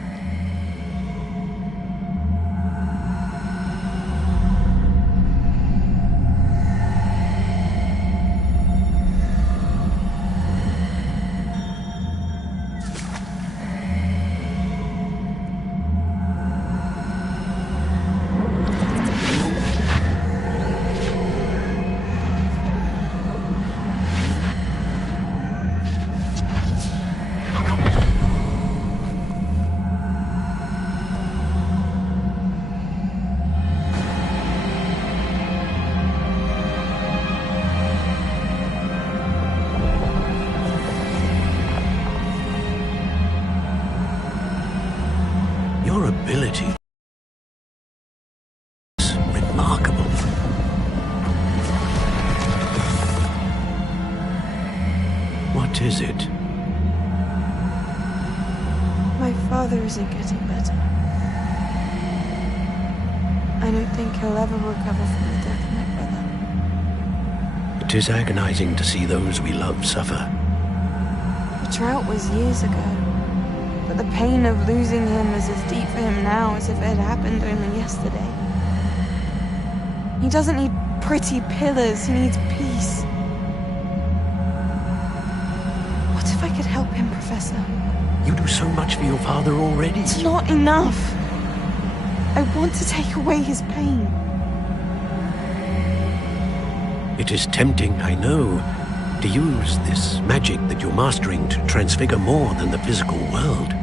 I don't think he'll ever recover from the death of my brother. It is agonizing to see those we love suffer. The drought was years ago, but the pain of losing him is as deep for him now as if it had happened only yesterday. He doesn't need pretty pillars, he needs peace. What if I could help him, Professor? You do so much for your father already. It's not enough. I want to take away his pain. It is tempting, I know, to use this magic that you're mastering to transfigure more than the physical world.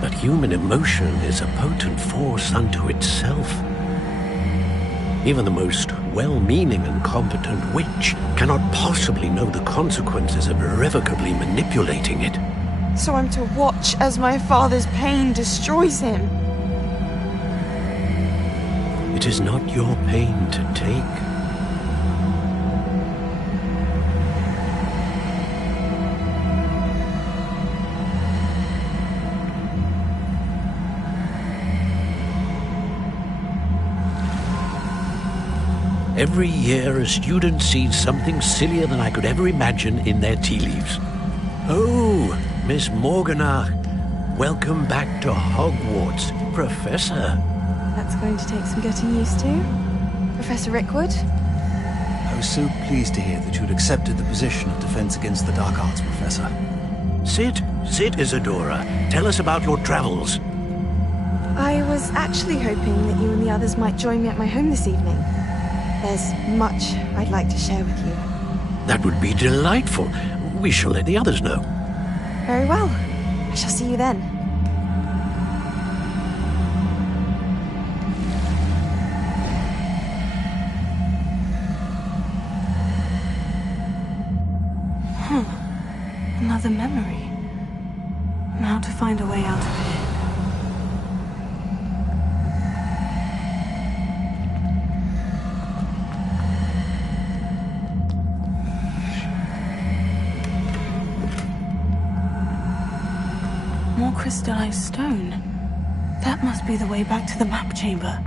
But human emotion is a potent force unto itself. Even the most well-meaning and competent witch cannot possibly know the consequences of irrevocably manipulating it. So I'm to watch as my father's pain destroys him. It is not your pain to take. Every year, a student sees something sillier than I could ever imagine in their tea leaves. Oh, Miss Morganach, welcome back to Hogwarts, Professor. That's going to take some getting used to. Professor Rickwood? I was so pleased to hear that you'd accepted the position of Defense Against the Dark Arts, Professor. Sit, Isadora. Tell us about your travels. I was actually hoping that you and the others might join me at my home this evening. There's much I'd like to share with you. That would be delightful. We shall let the others know. Very well. I shall see you then. Another memory. Now to find a way out of here. More crystallized stone. That must be the way back to the map chamber.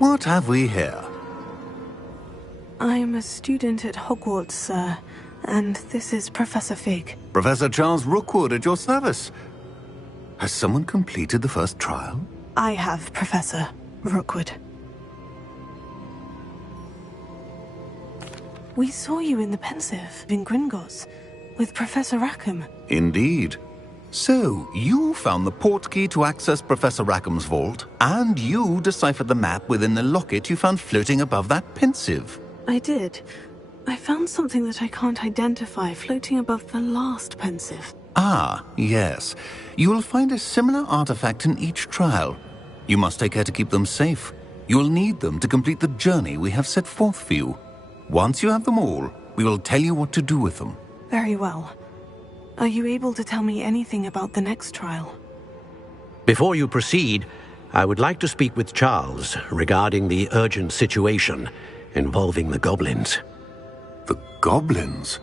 What have we here? I'm a student at Hogwarts, sir, and this is Professor Fig. Professor Charles Rookwood at your service. Has someone completed the first trial? I have, Professor Rookwood. We saw you in the Pensive in Gringotts with Professor Rackham. Indeed. So, you found the portkey to access Professor Rackham's vault, and you deciphered the map within the locket you found floating above that Pensive. I did. I found something that I can't identify floating above the last Pensive. Ah, yes. You will find a similar artifact in each trial. You must take care to keep them safe. You will need them to complete the journey we have set forth for you. Once you have them all, we will tell you what to do with them. Very well. Are you able to tell me anything about the next trial? Before you proceed, I would like to speak with Charles regarding the urgent situation involving the goblins. The goblins?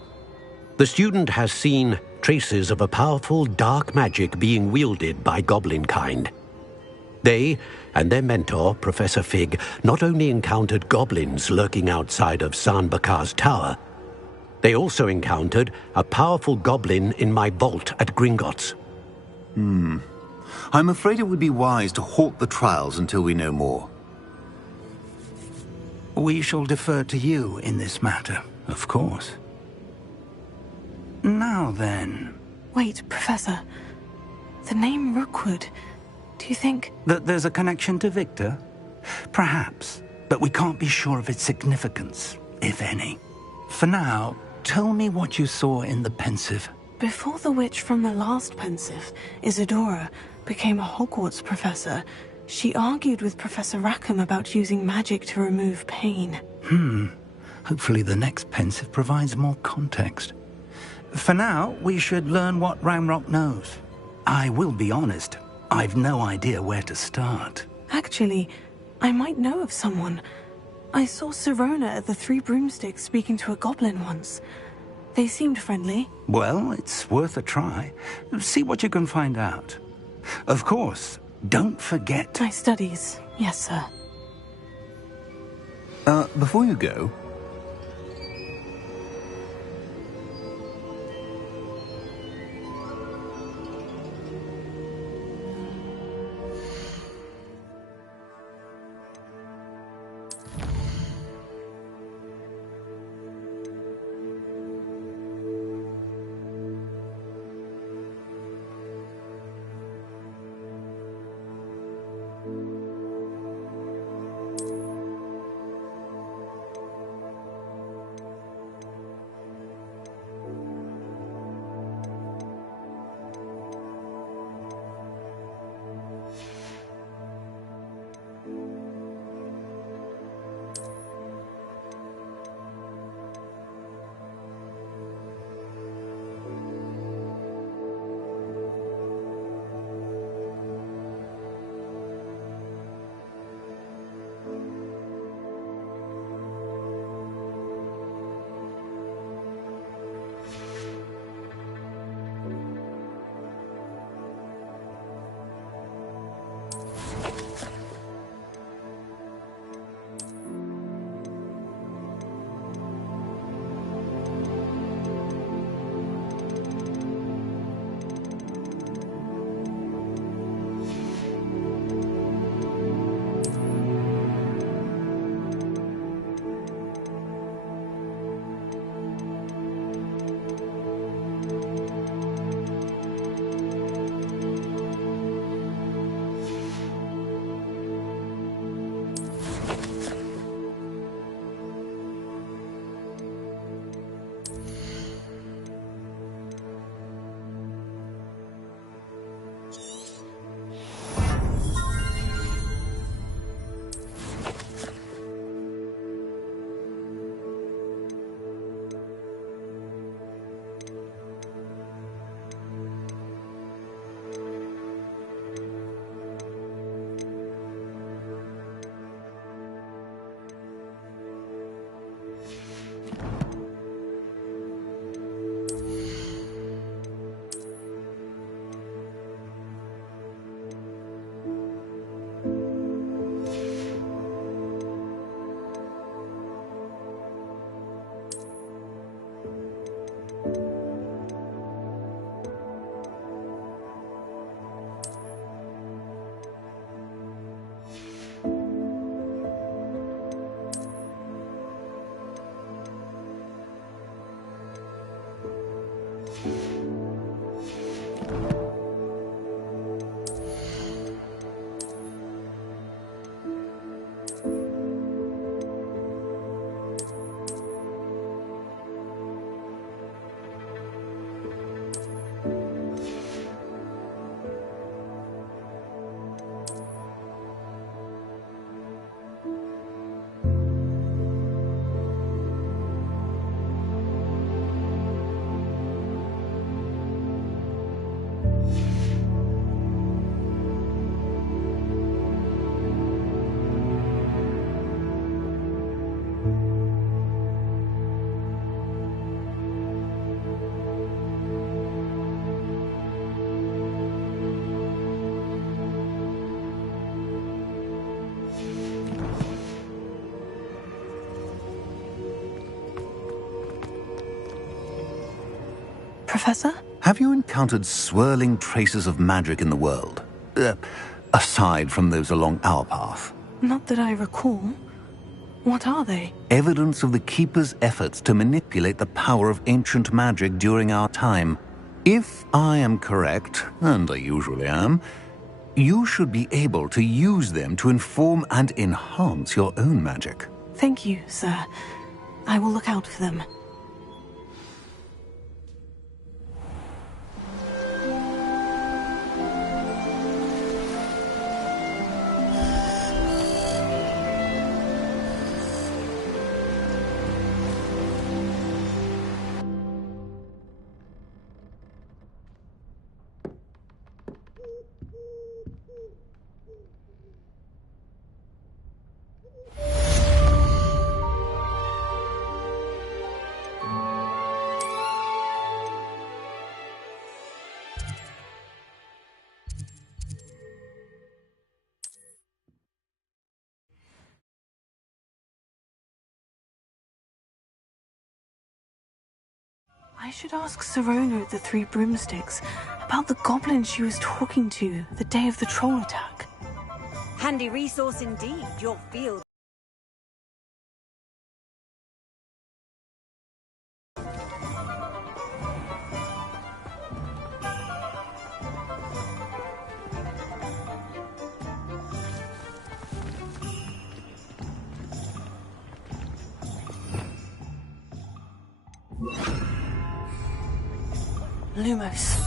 The student has seen traces of a powerful dark magic being wielded by goblin kind. They and their mentor, Professor Fig, not only encountered goblins lurking outside of San Bakar's tower, they also encountered a powerful goblin in my vault at Gringotts. I'm afraid it would be wise to halt the trials until we know more. We shall defer to you in this matter, of course. Now then... Wait, Professor. The name Rookwood. Do you think... that there's a connection to Victor? Perhaps, but we can't be sure of its significance, if any. For now, tell me what you saw in the Pensive. Before the witch from the last Pensive, Isadora, became a Hogwarts professor, She argued with Professor Rackham about using magic to remove pain. Hopefully the next pensive provides more context. For now, we should learn what Ranrock knows. I will be honest, I've no idea where to start. Actually, I might know of someone. I saw Sirona at the Three Broomsticks speaking to a goblin once. They seemed friendly. Well, it's worth a try. See what you can find out. Of course, don't forget... My studies. Yes, sir. Before you go... Professor? Have you encountered swirling traces of magic in the world? Aside from those along our path? Not that I recall. What are they? Evidence of the Keeper's efforts to manipulate the power of ancient magic during our time. If I am correct, and I usually am, you should be able to use them to inform and enhance your own magic. Thank you, sir. I will look out for them. I should ask Sirona at the Three Broomsticks about the goblin she was talking to the day of the troll attack. Handy resource indeed, your field. Lumos.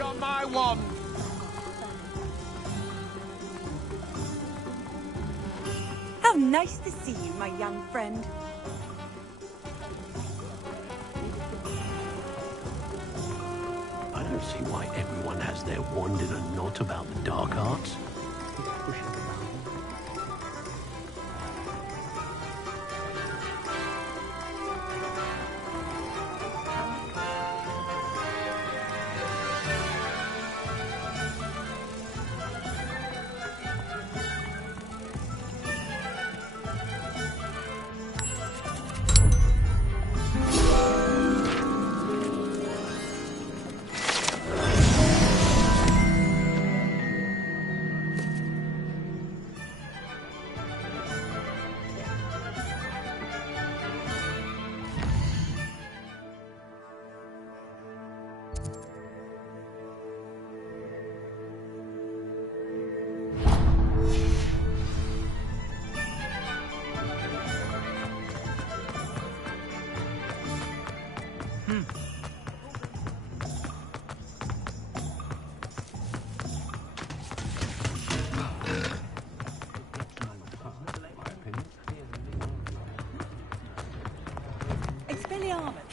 On my one. How nice to see you, my young friend. I don't see why everyone has their wand in a knot about the dark arts.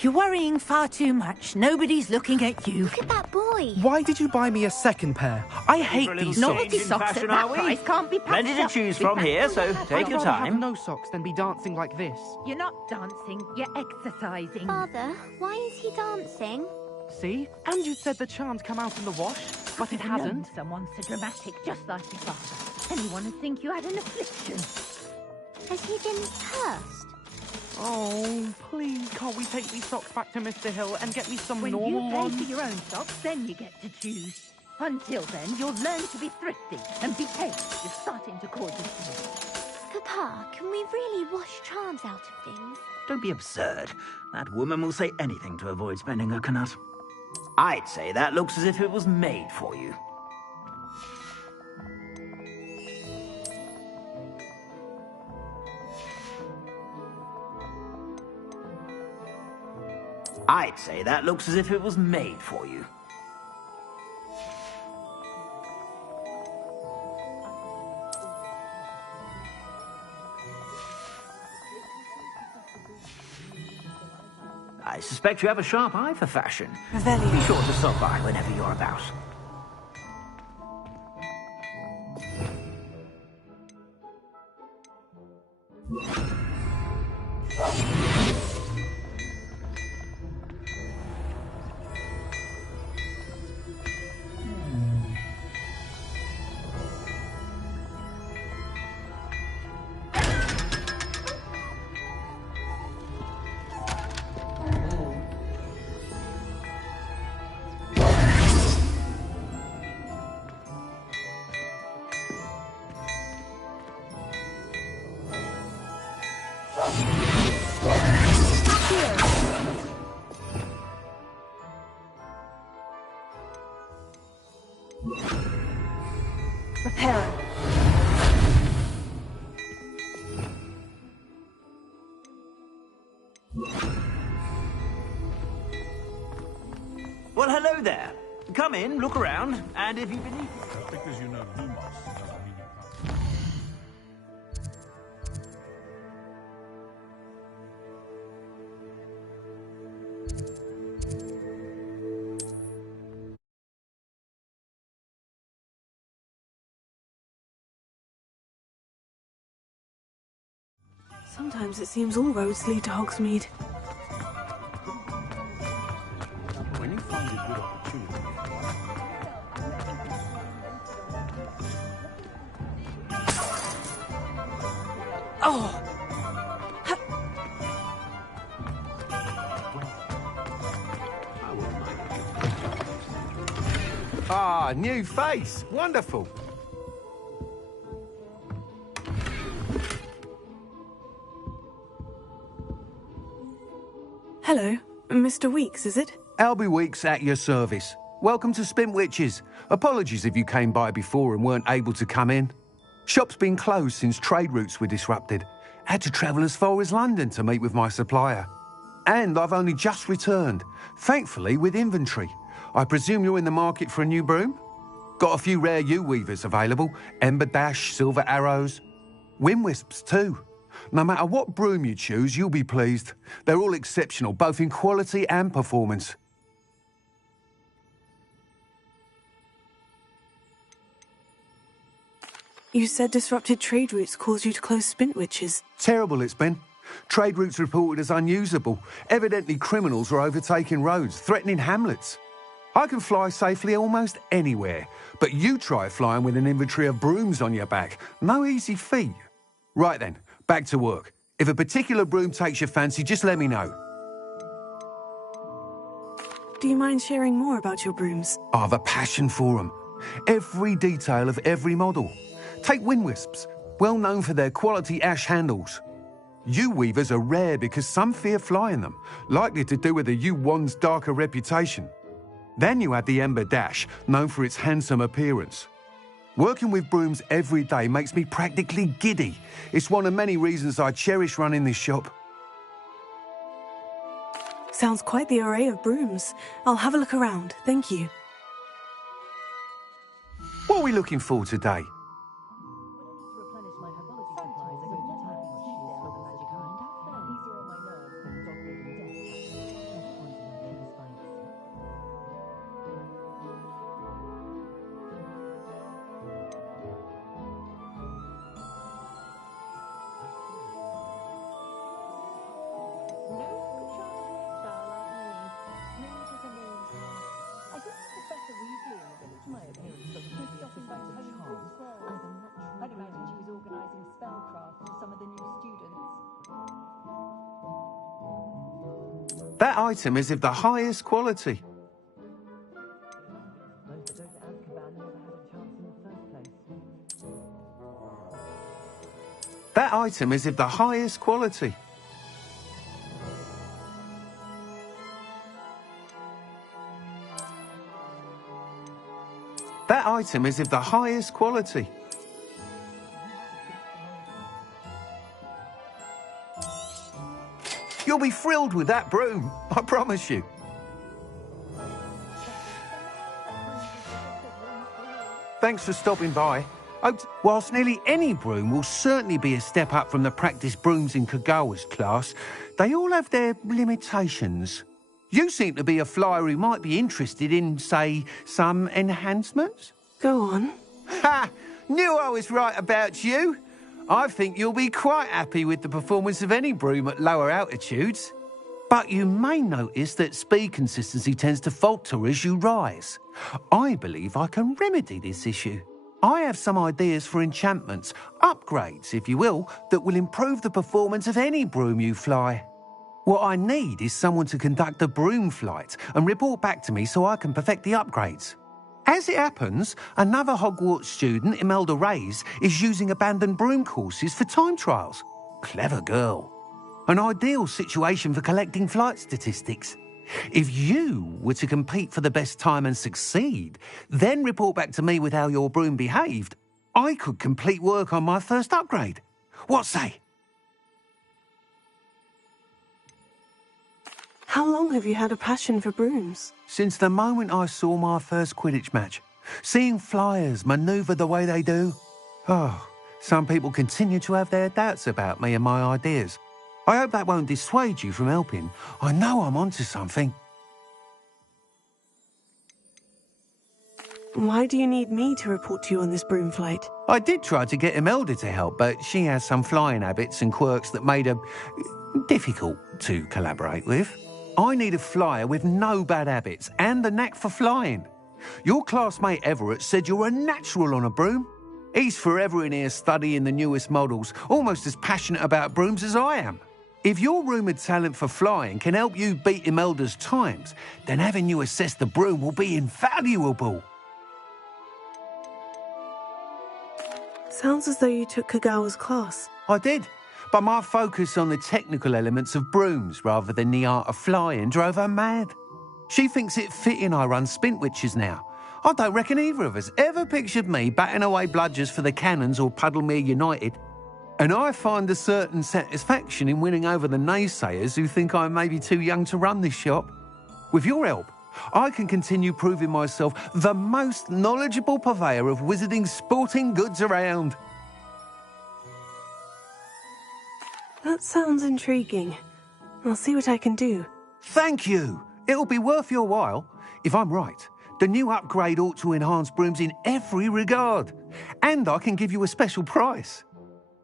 You're worrying far too much. Nobody's looking at you. Look at that boy. Why did you buy me a second pair? I hate these socks. Novelty socks at that price can't be Plenty to choose from here, so take your I'd rather have time. no socks than be dancing like this. You're not dancing, you're exercising. Father, why is he dancing? See? And you said the charm's come out in the wash, but it hasn't. Someone so dramatic, just like your father. Anyone would think you had an affliction. Has he been cursed? Oh, please, can't we take these socks back to Mr. Hill and get me some When normal you pay ones? for your own socks, then you get to choose. Until then, you'll learn to be thrifty and behave. You're starting to cause this. Papa, can we really wash charms out of things? Don't be absurd. That woman will say anything to avoid spending her knut. I'd say that looks as if it was made for you. I'd say that looks as if it was made for you. I suspect you have a sharp eye for fashion. Be sure to stop by whenever you're about. Repair. Well, hello there. Come in, look around, and if you've been... Just because you know Lumos doesn't mean you can't. Sometimes it seems all roads lead to Hogsmeade. When you find a good opportunity. Oh! Ah, new face. Wonderful. Hello, Mr. Weeks, is it? Albie Weeks at your service. Welcome to Spintwitches. Apologies if you came by before and weren't able to come in. Shop's been closed since trade routes were disrupted. Had to travel as far as London to meet with my supplier. And I've only just returned, thankfully with inventory. I presume you're in the market for a new broom? Got a few rare U-weavers available. Ember Dash, Silver Arrows. Wind Wisps too. No matter what broom you choose, you'll be pleased. They're all exceptional, both in quality and performance. You said disrupted trade routes caused you to close Spintwitches. Terrible it's been. Trade routes reported as unusable. Evidently criminals are overtaking roads, threatening hamlets. I can fly safely almost anywhere, but you try flying with an inventory of brooms on your back. No easy feat. Right then, back to work. If a particular broom takes your fancy, just let me know. Do you mind sharing more about your brooms? I have a passion for them. Every detail of every model. Take Wind Wisps, well known for their quality ash handles. U-weavers are rare because some fear flying them, likely to do with the U-wand's darker reputation. Then you have the Ember Dash, known for its handsome appearance. Working with brooms every day makes me practically giddy. It's one of many reasons I cherish running this shop. Sounds quite the array of brooms. I'll have a look around, thank you. What are we looking for today? I'd imagine she was organising spellcraft for some of the new students. That item is of the highest quality. That item is of the highest quality. That item is of the highest quality. You'll be thrilled with that broom, I promise you. Thanks for stopping by. Whilst nearly any broom will certainly be a step up from the practice brooms in Kagawa's class, they all have their limitations. You seem to be a flyer who might be interested in, say, some enhancements? Go on. Ha! Knew I was right about you. I think you'll be quite happy with the performance of any broom at lower altitudes. But you may notice that speed consistency tends to falter as you rise. I believe I can remedy this issue. I have some ideas for enchantments, upgrades, if you will, that will improve the performance of any broom you fly. What I need is someone to conduct a broom flight and report back to me so I can perfect the upgrades. As it happens, another Hogwarts student, Imelda Reyes, is using abandoned broom courses for time trials. Clever girl. An ideal situation for collecting flight statistics. If you were to compete for the best time and succeed, then report back to me with how your broom behaved, I could complete work on my first upgrade. What say? How long have you had a passion for brooms? Since the moment I saw my first Quidditch match. Seeing flyers manoeuvre the way they do. Oh, some people continue to have their doubts about me and my ideas. I hope that won't dissuade you from helping. I know I'm onto something. Why do you need me to report to you on this broom flight? I did try to get Imelda to help, but she has some flying habits and quirks that made her difficult to collaborate with. I need a flyer with no bad habits and the knack for flying. Your classmate Everett said you're a natural on a broom. He's forever in here studying the newest models, almost as passionate about brooms as I am. If your rumoured talent for flying can help you beat Imelda's times, then having you assess the broom will be invaluable. Sounds as though you took Kagawa's class. I did, but my focus on the technical elements of brooms rather than the art of flying drove her mad. She thinks it fitting I run Spintwitches now. I don't reckon either of us ever pictured me batting away bludgers for the Cannons or Puddlemere United. And I find a certain satisfaction in winning over the naysayers who think I may be too young to run this shop. With your help, I can continue proving myself the most knowledgeable purveyor of wizarding sporting goods around. That sounds intriguing. I'll see what I can do. Thank you. It'll be worth your while. If I'm right, the new upgrade ought to enhance brooms in every regard. And I can give you a special price.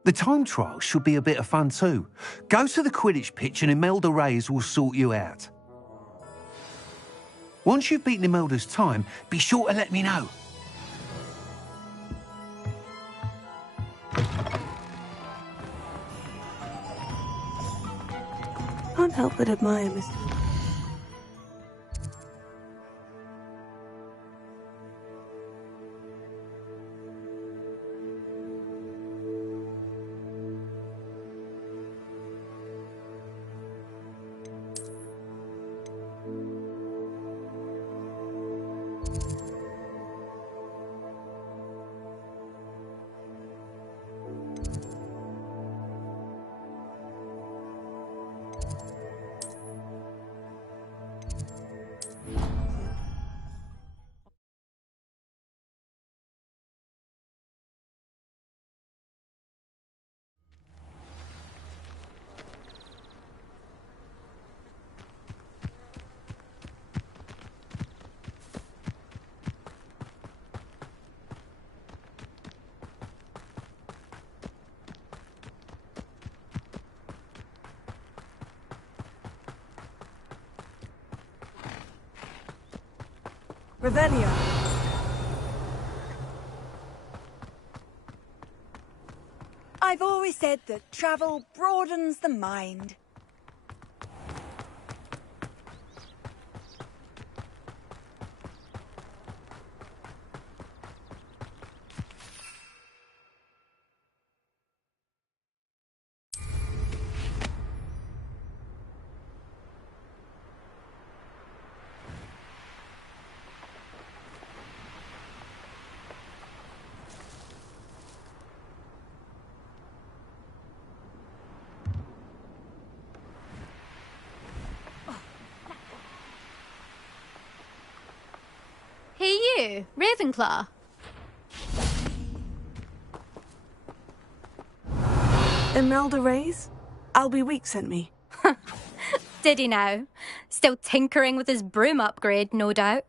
The time trial should be a bit of fun too. Go to the Quidditch pitch and Imelda Reyes will sort you out. Once you've beaten Imelda's time, be sure to let me know. Can't help but admire Mr. Revelio. I've always said that travel broadens the mind. Hey you, Ravenclaw. Imelda Reyes? Albie Week sent me. Did he now? Still tinkering with his broom upgrade, no doubt.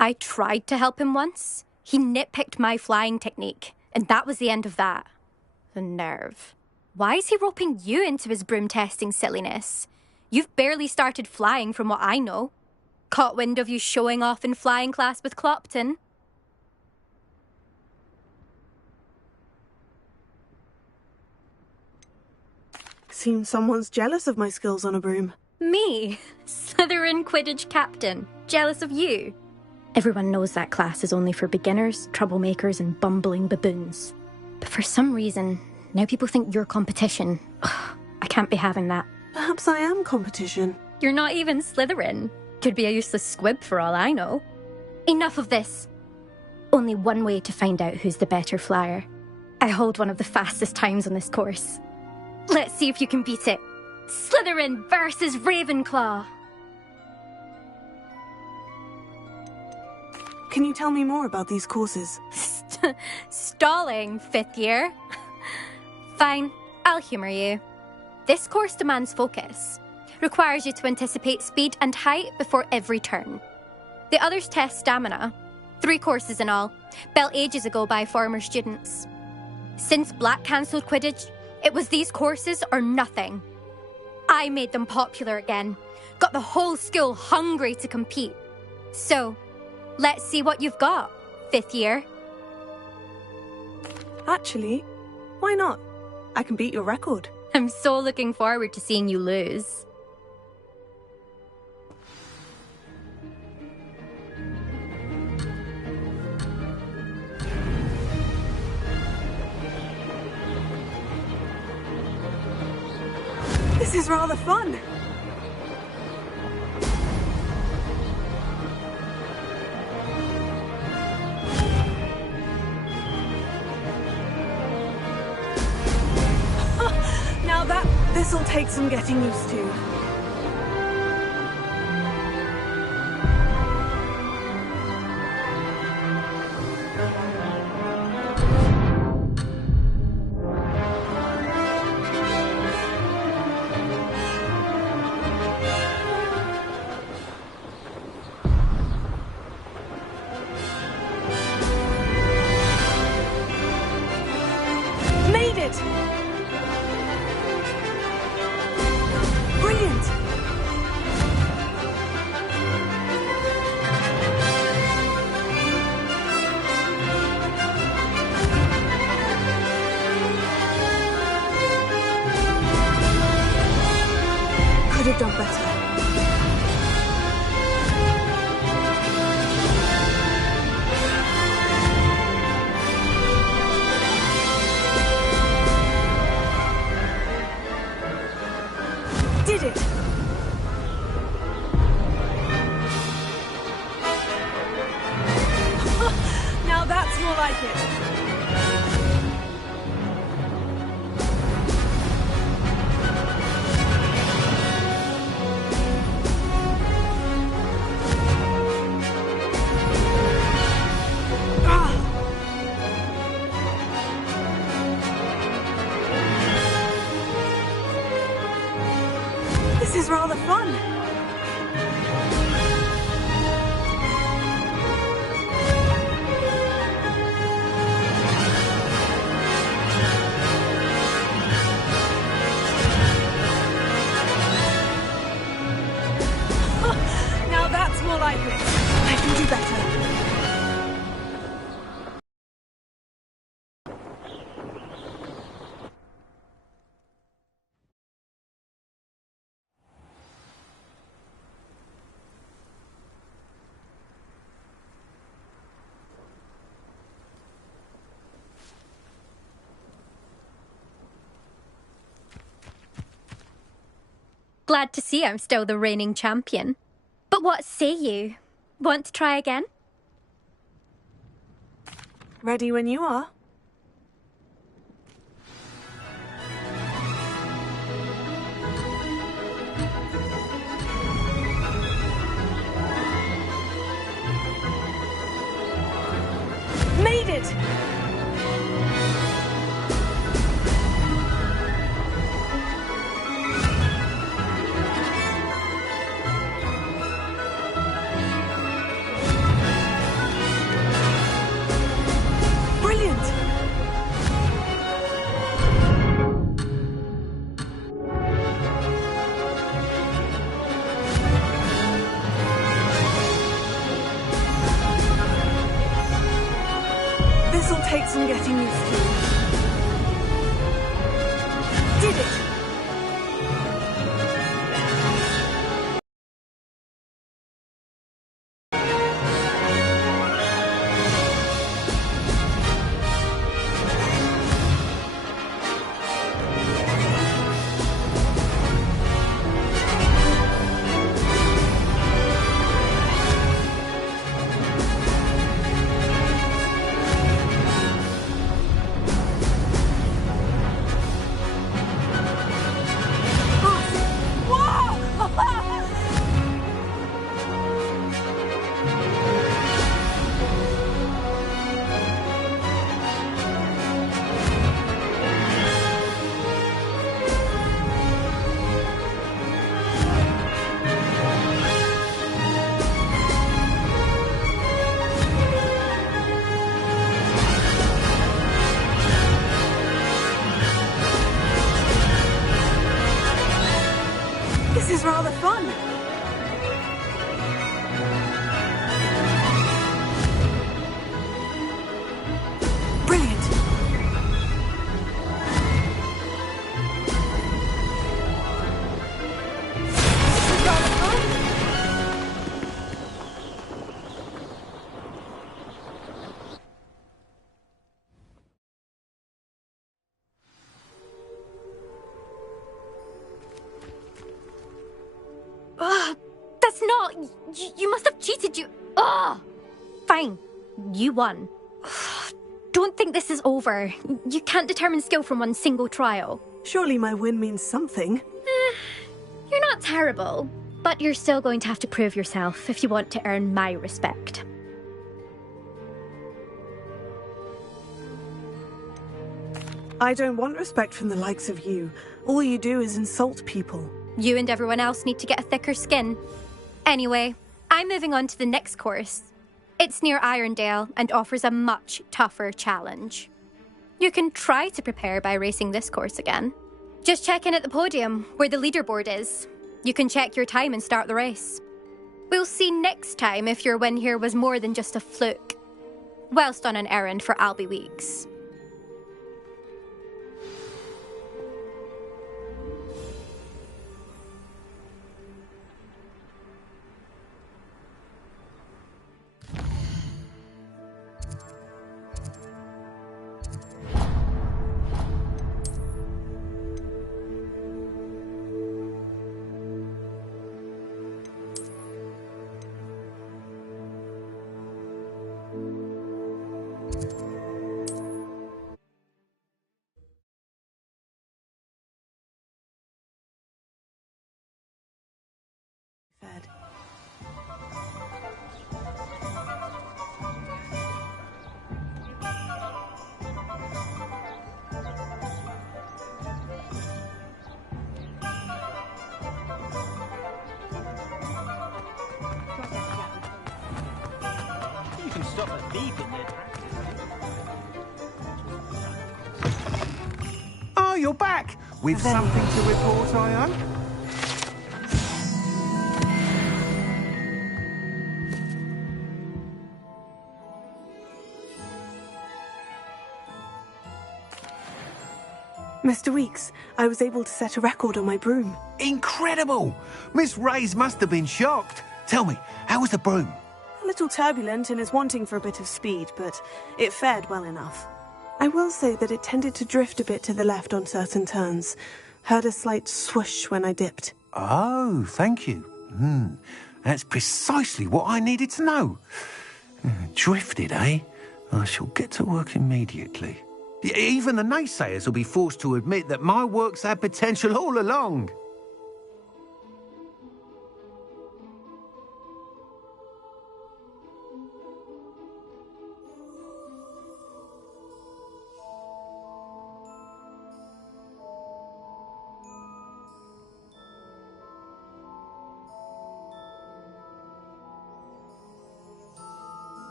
I tried to help him once. He nitpicked my flying technique, and that was the end of that. The nerve. Why is he roping you into his broom testing silliness? You've barely started flying from what I know. Caught wind of you showing off in flying class with Clopton. Seems someone's jealous of my skills on a broom. Me? Slytherin Quidditch captain. Jealous of you? Everyone knows that class is only for beginners, troublemakers, and bumbling baboons. But for some reason, now people think you're competition. Ugh, I can't be having that. Perhaps I am competition. You're not even Slytherin. Could be a useless squib for all I know. Enough of this. Only one way to find out who's the better flyer. I hold one of the fastest times on this course. Let's see if you can beat it. Slytherin versus Ravenclaw. Can you tell me more about these courses? Stalling, 5th year. Fine, I'll humour you. This course demands focus. Requires you to anticipate speed and height before every turn. The others test stamina. 3 courses in all, built ages ago by former students. Since Black cancelled Quidditch, it was these courses or nothing. I made them popular again, got the whole school hungry to compete. So, let's see what you've got, 5th year. Actually, why not? I can beat your record. I'm so looking forward to seeing you lose. This is rather fun. Now this'll take some getting used to. Made it! Brilliant! Could have done better. Did it! Now that's more like it. This is rather fun. Now that's more like it. I can do better. Glad to see I'm still the reigning champion. But what say you? Want to try again? Ready when you are. Made it! Brilliant! This'll take some getting used to. Did it! Sounds rather fun. Brilliant. That's not... You must have cheated, you... Ugh! Fine. You won. Don't think this is over. You can't determine skill from one single trial. Surely my win means something. You're not terrible, but you're still going to have to prove yourself if you want to earn my respect. I don't want respect from the likes of you. All you do is insult people. You and everyone else need to get a thicker skin. Anyway, I'm moving on to the next course. It's near Irondale and offers a much tougher challenge. You can try to prepare by racing this course again. Just check in at the podium, where the leaderboard is. You can check your time and start the race. We'll see next time if your win here was more than just a fluke. Whilst on an errand for Albie Weeks. You can stop a thief in their tracks. Oh, you're back! With something to report, I hope? Mr. Weeks, I was able to set a record on my broom. Incredible! Miss Reyes must have been shocked. Tell me, how was the broom? A little turbulent and is wanting for a bit of speed, but it fared well enough. I will say that it tended to drift a bit to the left on certain turns. Heard a slight swoosh when I dipped. Oh, thank you. That's precisely what I needed to know. Drifted, eh? I shall get to work immediately. Even the naysayers will be forced to admit that my work's had potential all along.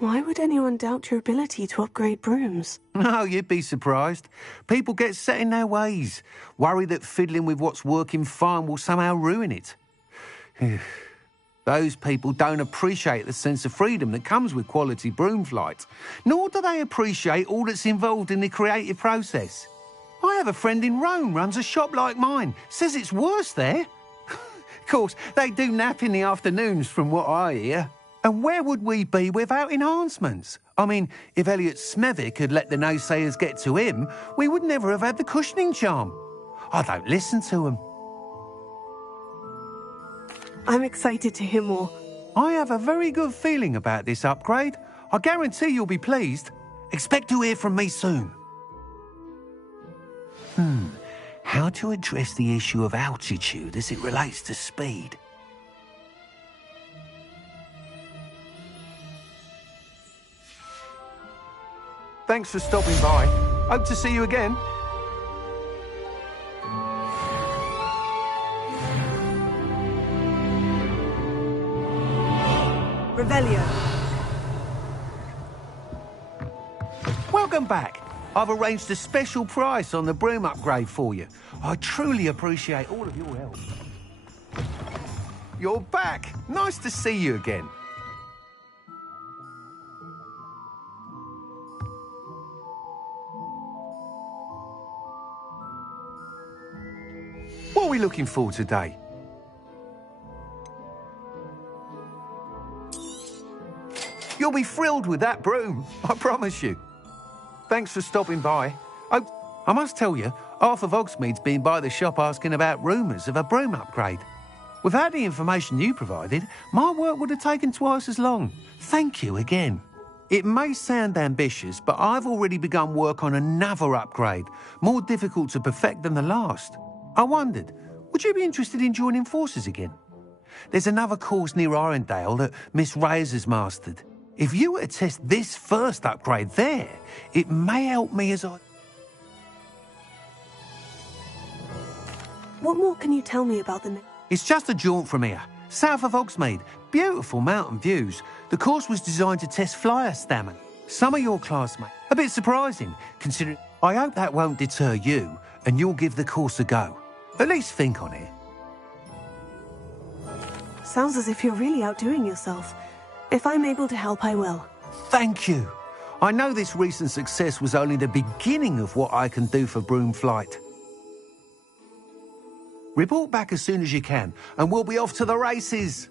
Why would anyone doubt your ability to upgrade brooms? Oh, you'd be surprised. People get set in their ways, worry that fiddling with what's working fine will somehow ruin it. Those people don't appreciate the sense of freedom that comes with quality broom flight, nor do they appreciate all that's involved in the creative process. I have a friend in Rome runs a shop like mine, says it's worse there. Of course, they do nap in the afternoons from what I hear. And where would we be without enhancements? I mean, if Elliot Smethwick had let the naysayers get to him, we would never have had the cushioning charm. I don't listen to them. I'm excited to hear more. I have a very good feeling about this upgrade. I guarantee you'll be pleased. Expect to hear from me soon. How to address the issue of altitude as it relates to speed? Thanks for stopping by. Hope to see you again. Revelio. Welcome back. I've arranged a special price on the broom upgrade for you. I truly appreciate all of your help. You're back. Nice to see you again. What are we looking for today? You'll be thrilled with that broom, I promise you. Thanks for stopping by. I must tell you, half of Hogsmeade's been by the shop asking about rumours of a broom upgrade. Without the information you provided, my work would have taken twice as long. Thank you again. It may sound ambitious, but I've already begun work on another upgrade, more difficult to perfect than the last. I wondered, would you be interested in joining forces again? There's another course near Arendale that Miss Reyes has mastered. If you were to test this first upgrade there, it may help me as I... What more can you tell me about the... It's just a jaunt from here, south of Hogsmeade. Beautiful mountain views. The course was designed to test flyer stamina. Some of your classmates. A bit surprising, considering... I hope that won't deter you, and you'll give the course a go. At least think on it. Sounds as if you're really outdoing yourself. If I'm able to help, I will. Thank you. I know this recent success was only the beginning of what I can do for broom flight. Report back as soon as you can, and we'll be off to the races.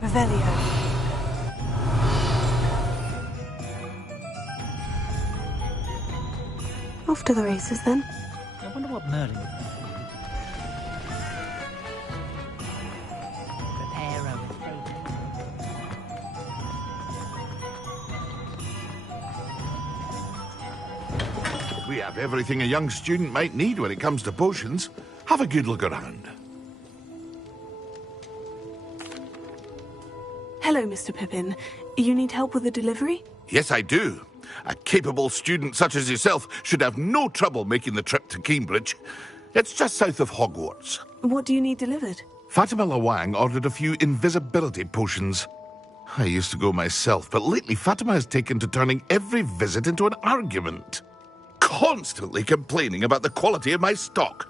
Revelio. Off to the races, then. I wonder what Merlin would think. Prepare a We have everything a young student might need when it comes to potions. Have a good look around. Hello, Mr. Pippin. You need help with the delivery? Yes, I do. A capable student such as yourself should have no trouble making the trip to Cambridge. It's just south of Hogwarts. What do you need delivered? Fatima Lawang ordered a few invisibility potions. I used to go myself, but lately Fatima has taken to turning every visit into an argument. Constantly complaining about the quality of my stock.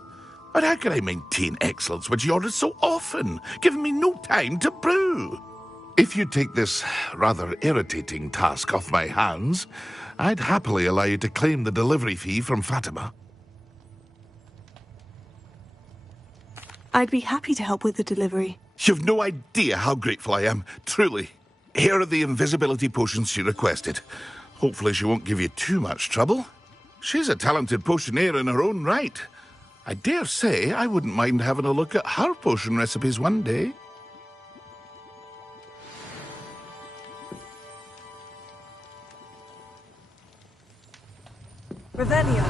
But how can I maintain excellence when she orders so often, giving me no time to brew? If you take this rather irritating task off my hands, I'd happily allow you to claim the delivery fee from Fatima. I'd be happy to help with the delivery. You've no idea how grateful I am, truly. Here are the invisibility potions she requested. Hopefully she won't give you too much trouble. She's a talented potioneer in her own right. I dare say I wouldn't mind having a look at her potion recipes one day. Revelio.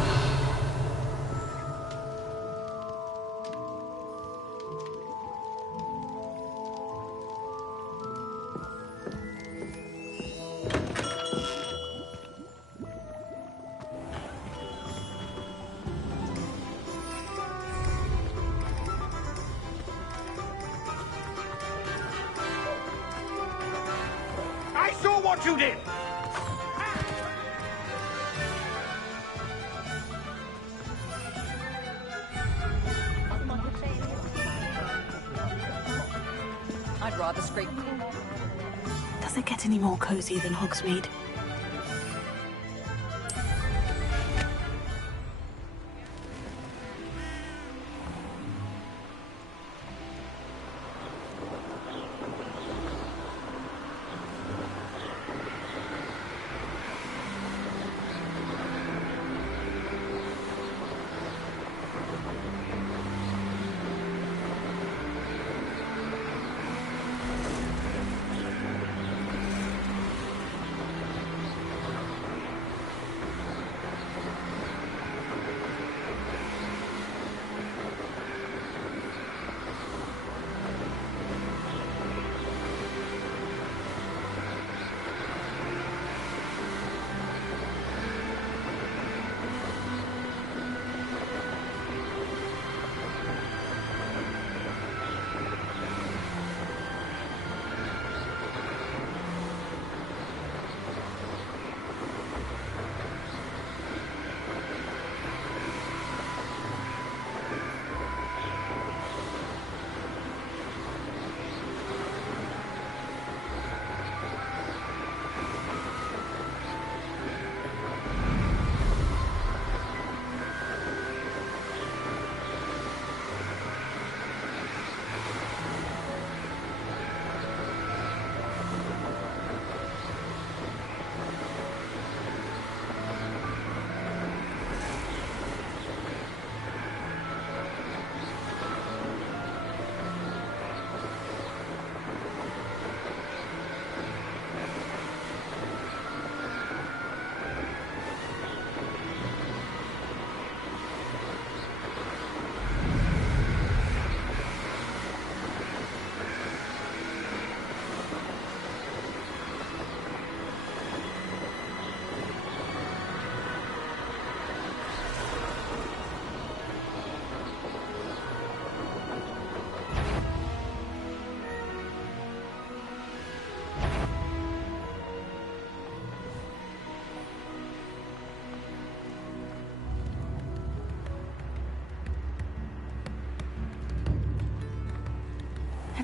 I saw what you did! I'd rather scrape. Does it get any more cozy than Hogsmeade?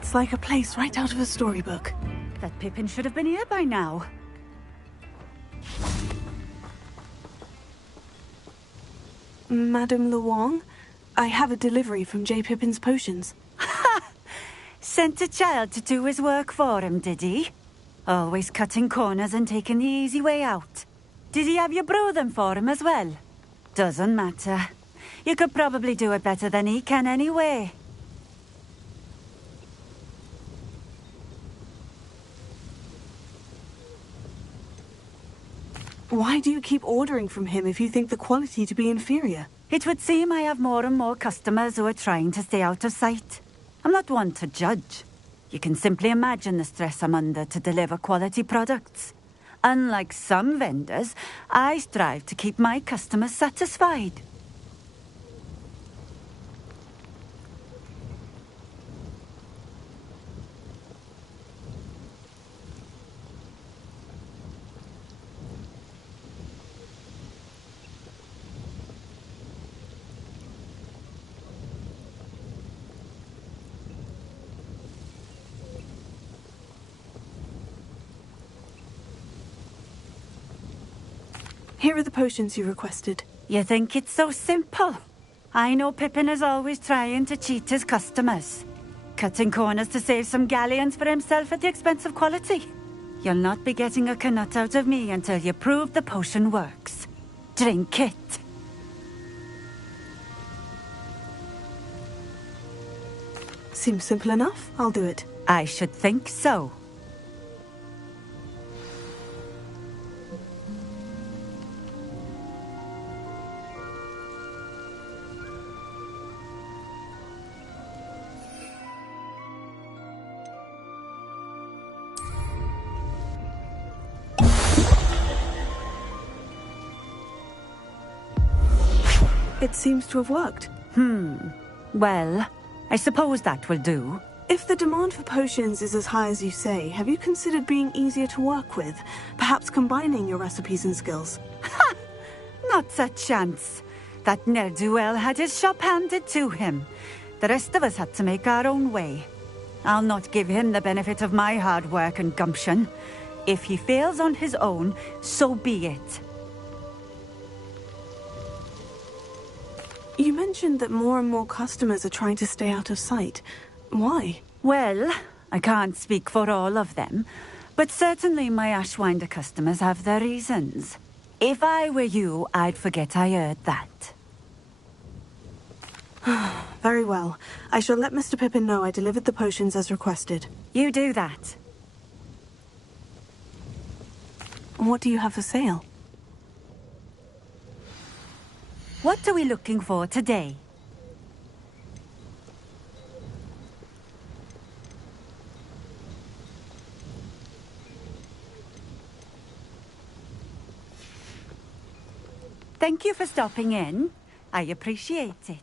It's like a place right out of a storybook. That Pippin should have been here by now. Madame Luong, I have a delivery from J. Pippin's potions. Ha! Sent a child to do his work for him, did he? Always cutting corners and taking the easy way out. Did he have you brew them for him as well? Doesn't matter. You could probably do it better than he can anyway. Why do you keep ordering from him if you think the quality to be inferior? It would seem I have more and more customers who are trying to stay out of sight. I'm not one to judge. You can simply imagine the stress I'm under to deliver quality products. Unlike some vendors, I strive to keep my customers satisfied. Here are the potions you requested. You think it's so simple? I know Pippin is always trying to cheat his customers. Cutting corners to save some galleons for himself at the expense of quality. You'll not be getting a canut out of me until you prove the potion works. Drink it. Seems simple enough. I'll do it. I should think so. It seems to have worked. Well, I suppose that will do. If the demand for potions is as high as you say, have you considered being easier to work with? Perhaps combining your recipes and skills? Ha! Not a chance. That ne'er-do-well had his shop handed to him. The rest of us had to make our own way. I'll not give him the benefit of my hard work and gumption. If he fails on his own, so be it. You mentioned that more and more customers are trying to stay out of sight. Why? Well, I can't speak for all of them, but certainly my Ashwinder customers have their reasons. If I were you, I'd forget I heard that. Very well. I shall let Mr. Pippin know I delivered the potions as requested. You do that. What do you have for sale? What are we looking for today? Thank you for stopping in. I appreciate it.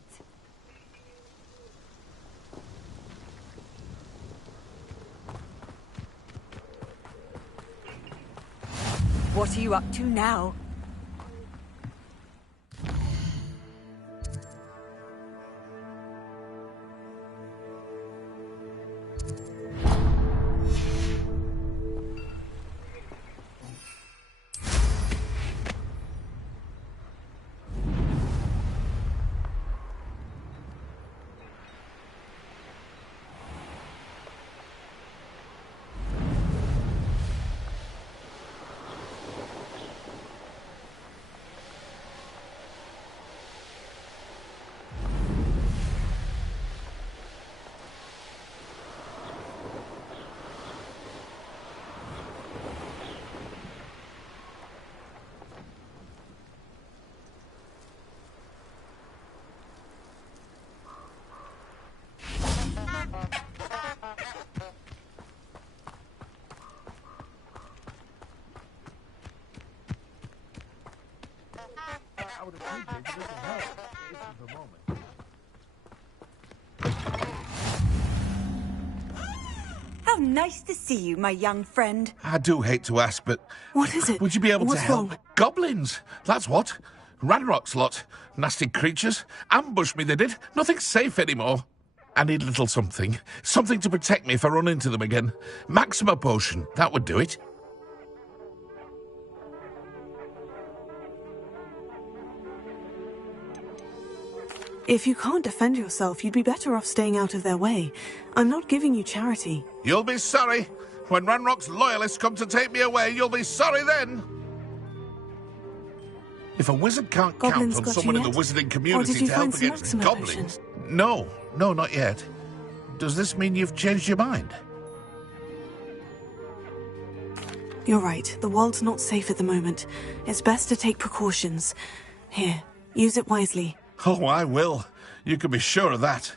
What are you up to now? I would appreciate a little help. This is the moment. How nice to see you, my young friend. I do hate to ask, but... What is it? Would you be able What's to help? wrong? Goblins! That's what. Ranrock's lot. Nasty creatures. Ambushed me, they did. Nothing's safe anymore. I need a little something. Something to protect me if I run into them again. Maxima potion, that would do it. If you can't defend yourself, you'd be better off staying out of their way. I'm not giving you charity. You'll be sorry. When Ranrock's loyalists come to take me away, you'll be sorry then. If a wizard can't Goblins count on got someone you in the yet? wizarding Or community did you to help find some against Maxima goblins... No, not yet. Does this mean you've changed your mind? You're right. The world's not safe at the moment. It's best to take precautions. Here, use it wisely. Oh, I will. You can be sure of that.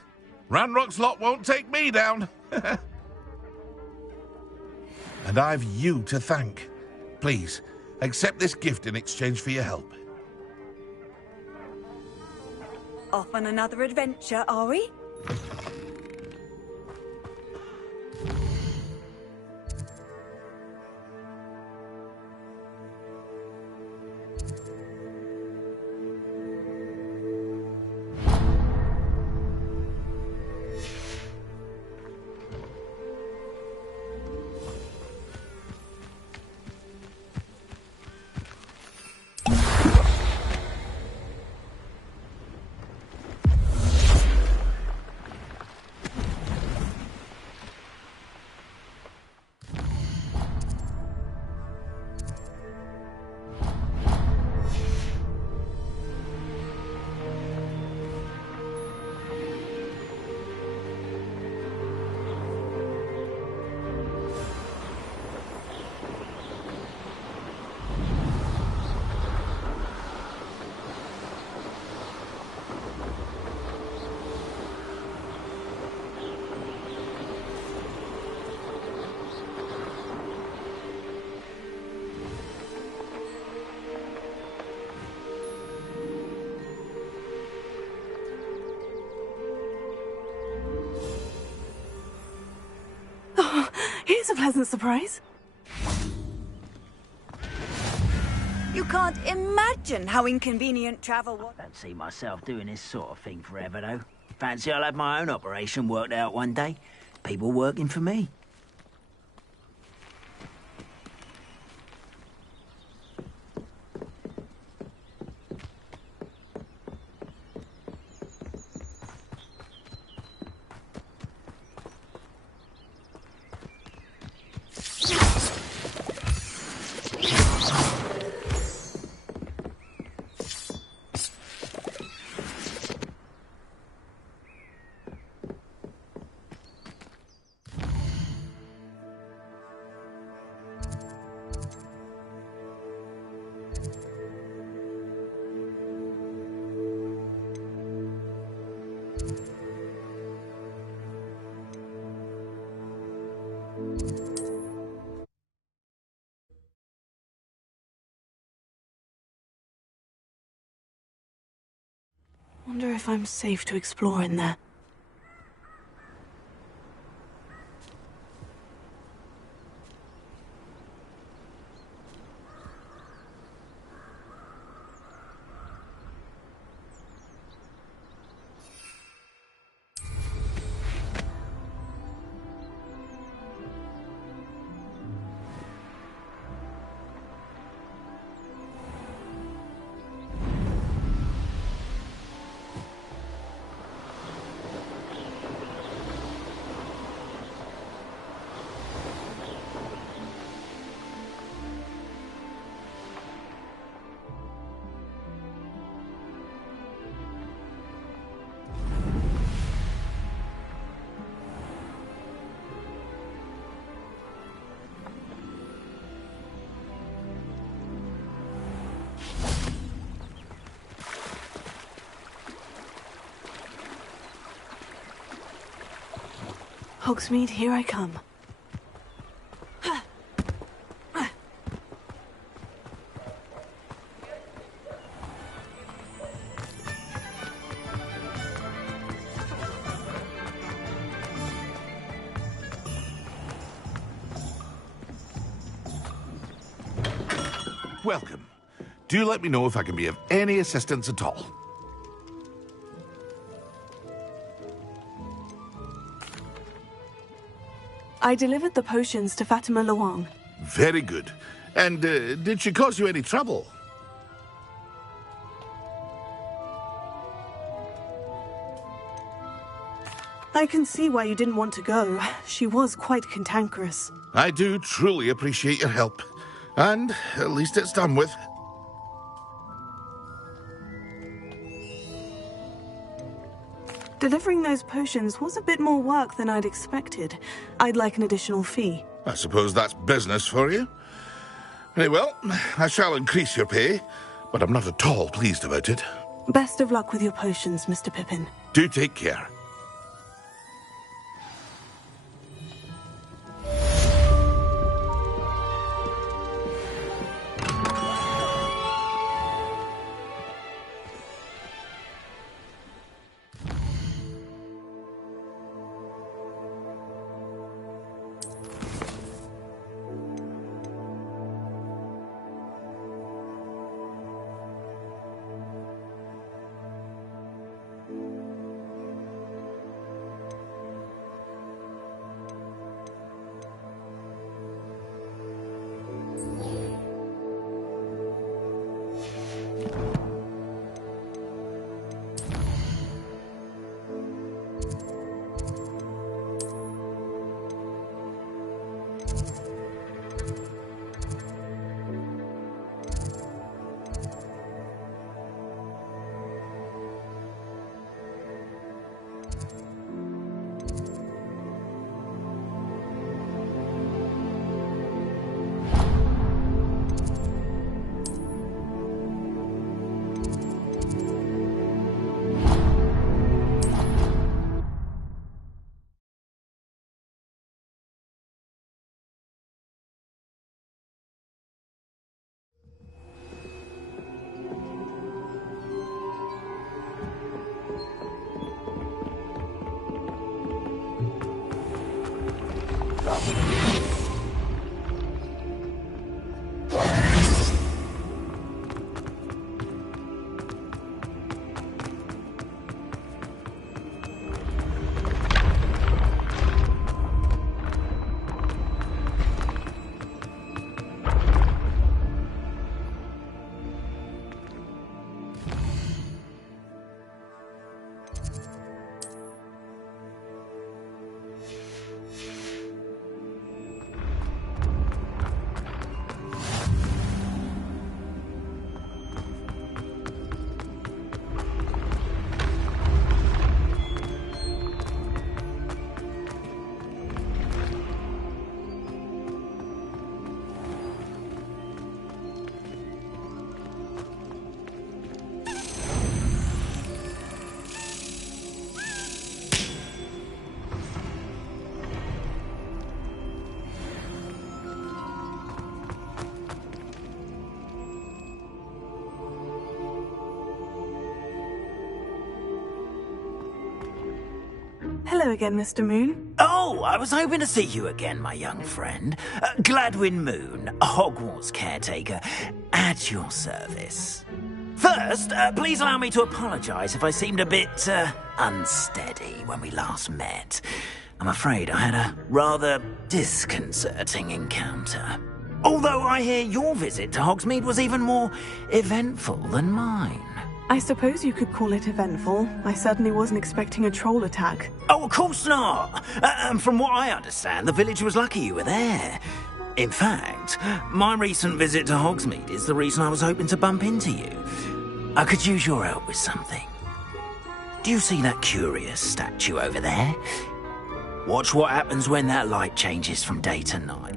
Ranrock's lot won't take me down. And I've you to thank. Please, accept this gift in exchange for your help. Off on another adventure, are we? Here's a pleasant surprise. You can't imagine how inconvenient travel was. Don't see myself doing this sort of thing forever, though. Fancy I'll have my own operation worked out one day. People working for me. Wonder if I'm safe to explore in there. Hogsmeade, here I come. Welcome. Do let me know if I can be of any assistance at all. I delivered the potions to Fatima Luang. Very good. And did she cause you any trouble? I can see why you didn't want to go. She was quite cantankerous. I do truly appreciate your help. And at least it's done with. Delivering those potions was a bit more work than I'd expected. I'd like an additional fee. I suppose that's business for you. Very well, I shall increase your pay, but I'm not at all pleased about it. Best of luck with your potions, Mr. Pippin. Do take care. Hello again, Mr. Moon. Oh, I was hoping to see you again, my young friend. Gladwin Moon, Hogwarts caretaker, at your service. First, please allow me to apologise if I seemed a bit, unsteady when we last met. I'm afraid I had a rather disconcerting encounter. Although I hear your visit to Hogsmeade was even more eventful than mine. I suppose you could call it eventful. I certainly wasn't expecting a troll attack. Oh, of course not! From what I understand, the village was lucky you were there. In fact, my recent visit to Hogsmeade is the reason I was hoping to bump into you. I could use your help with something. Do you see that curious statue over there? Watch what happens when that light changes from day to night.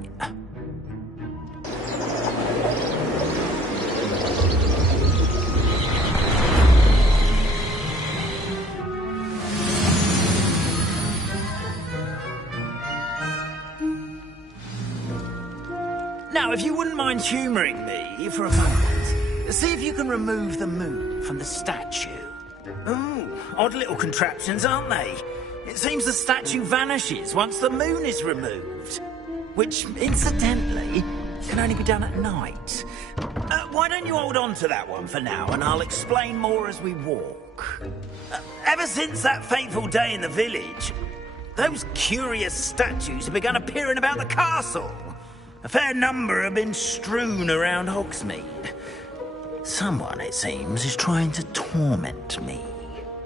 Now, if you wouldn't mind humouring me for a moment, see if you can remove the moon from the statue. Ooh, odd little contraptions, aren't they? It seems the statue vanishes once the moon is removed. Which, incidentally, can only be done at night. Why don't you hold on to that one for now, and I'll explain more as we walk. Ever since that fateful day in the village, those curious statues have begun appearing about the castle. A fair number have been strewn around Hogsmeade. Someone, it seems, is trying to torment me.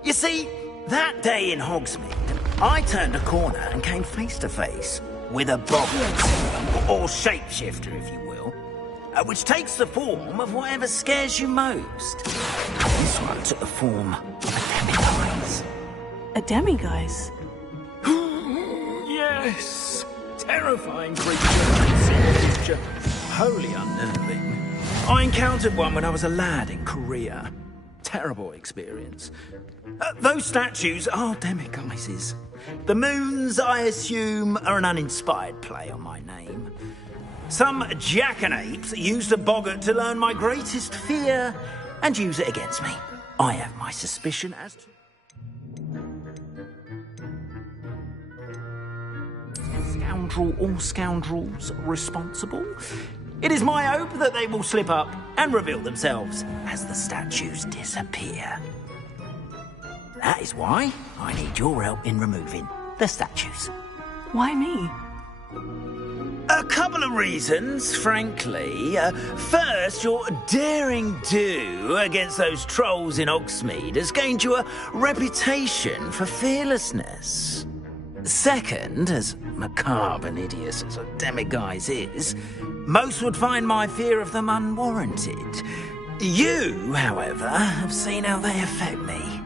You see, that day in Hogsmeade, I turned a corner and came face to face with a boggart, or shapeshifter, if you will, which takes the form of whatever scares you most. This one took the form of a demiguise. A demiguise? Yes! Terrifying creature, wholly unnerving. I encountered one when I was a lad in Korea. Terrible experience. Those statues are demiguises. The moons, I assume, are an uninspired play on my name. Some jackanapes used a boggart to learn my greatest fear and use it against me. I have my suspicion as to... Scoundrel or scoundrels responsible? It is my hope that they will slip up and reveal themselves as the statues disappear. That is why I need your help in removing the statues. Why me? A couple of reasons, frankly. First, your daring do against those trolls in Hogsmeade has gained you a reputation for fearlessness. Second, as macabre and hideous as a demiguise is, most would find my fear of them unwarranted. You, however, have seen how they affect me.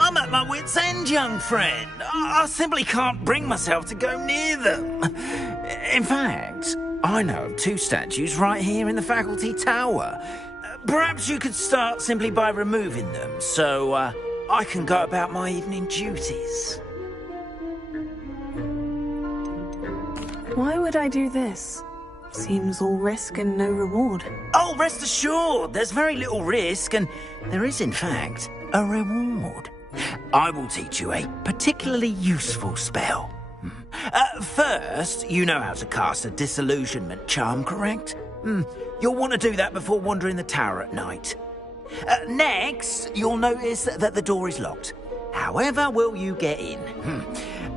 I'm at my wit's end, young friend. I simply can't bring myself to go near them. In fact, I know of two statues right here in the faculty tower. Perhaps you could start simply by removing them, so I can go about my evening duties. Why would I do this? Seems all risk and no reward. Oh, rest assured, there's very little risk, and there is, in fact, a reward. I will teach you a particularly useful spell. First, you know how to cast a disillusionment charm, correct? You'll want to do that before wandering the tower at night. Next, you'll notice that the door is locked. However will you get in?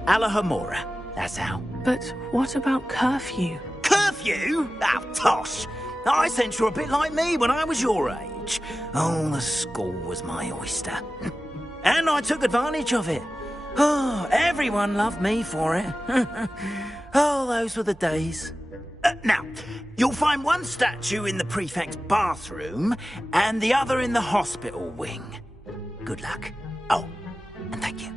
Alahomora, that's how. But what about curfew? Curfew? Oh, tosh! I sense you're a bit like me when I was your age. Oh, the school was my oyster. And I took advantage of it. Oh, everyone loved me for it. Oh, those were the days. Now, you'll find one statue in the prefect's bathroom and the other in the hospital wing. Good luck. Oh, and thank you.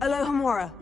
Alohomora.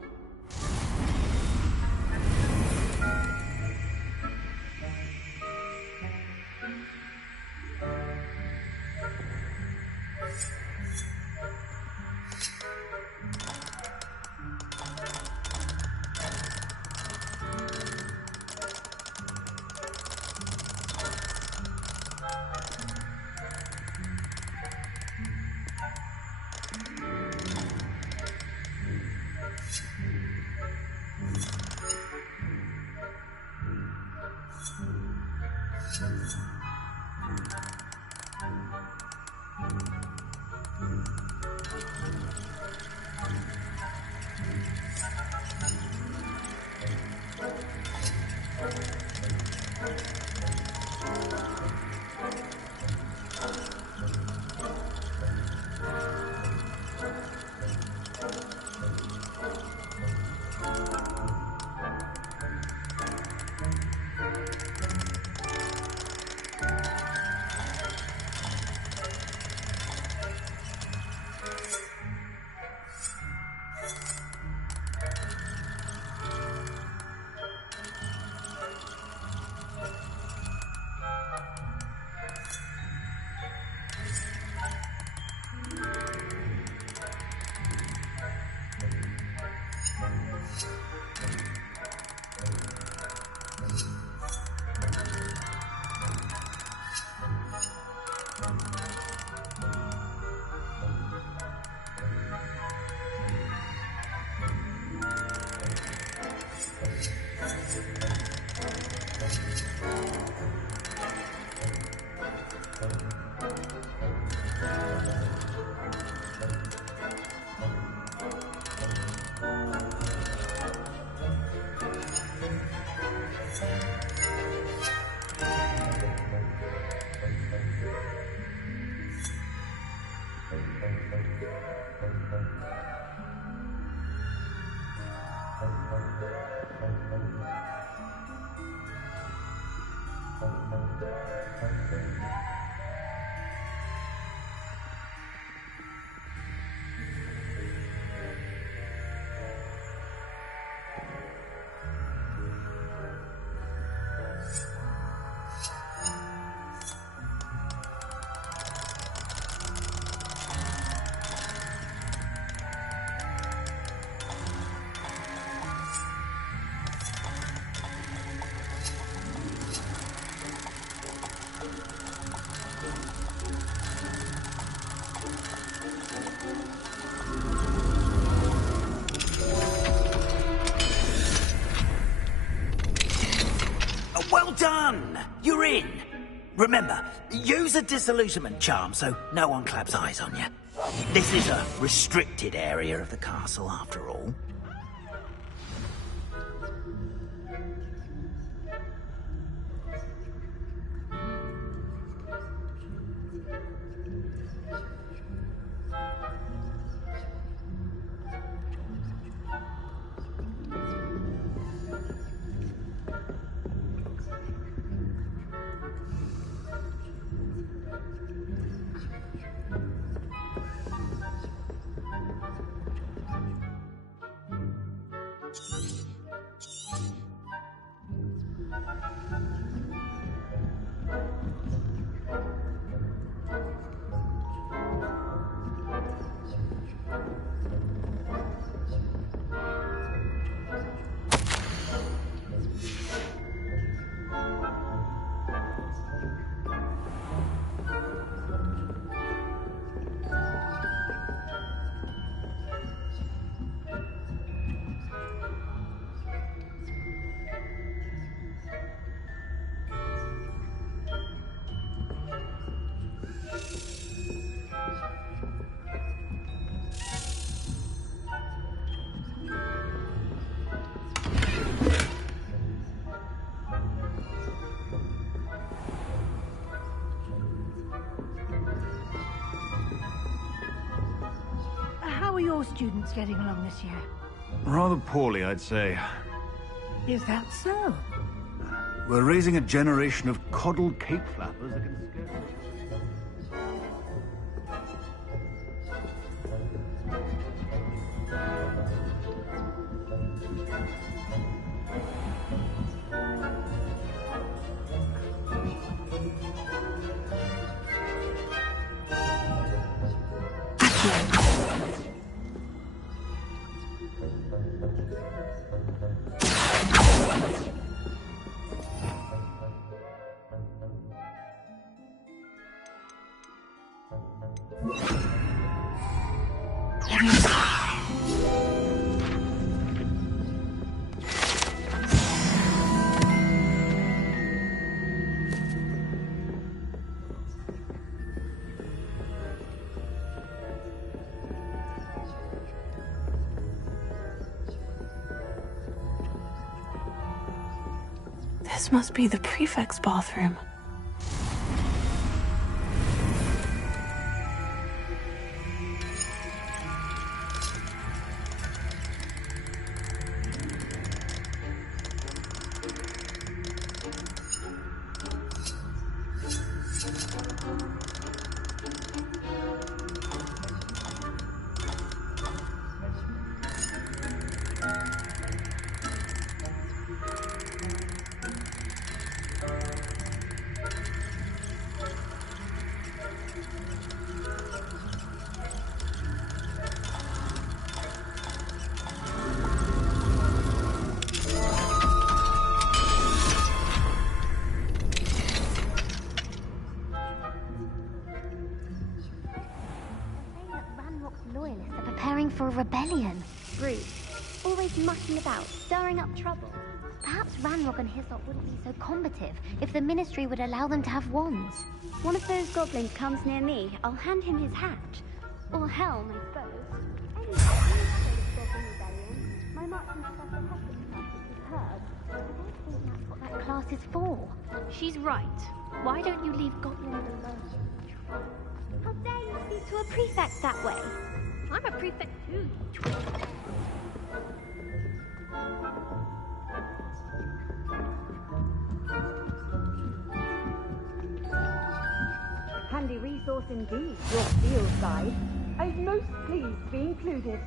Well done! You're in! Remember, use a disillusionment charm so no one claps eyes on you. This is a restricted area of the castle, after all. How are your students getting along this year? Rather poorly, I'd say. Is that so? We're raising a generation of coddled cape flappers that can scare... This must be the prefect's bathroom. Loyalists are preparing for a rebellion. Rude. Always mucking about, stirring up trouble. Perhaps Ranrock and Hyssop wouldn't be so combative if the Ministry would allow them to have wands. One of those goblins comes near me, I'll hand him his hat. Or helm, I suppose. Anyway, my marching professor has been practiced with her. I don't think that's what that class is for. She's right. Why don't you leave goblins alone? How dare you speak to a prefect that way? I'm a prefect too. resource indeed, your field guide. I'm most pleased to be included.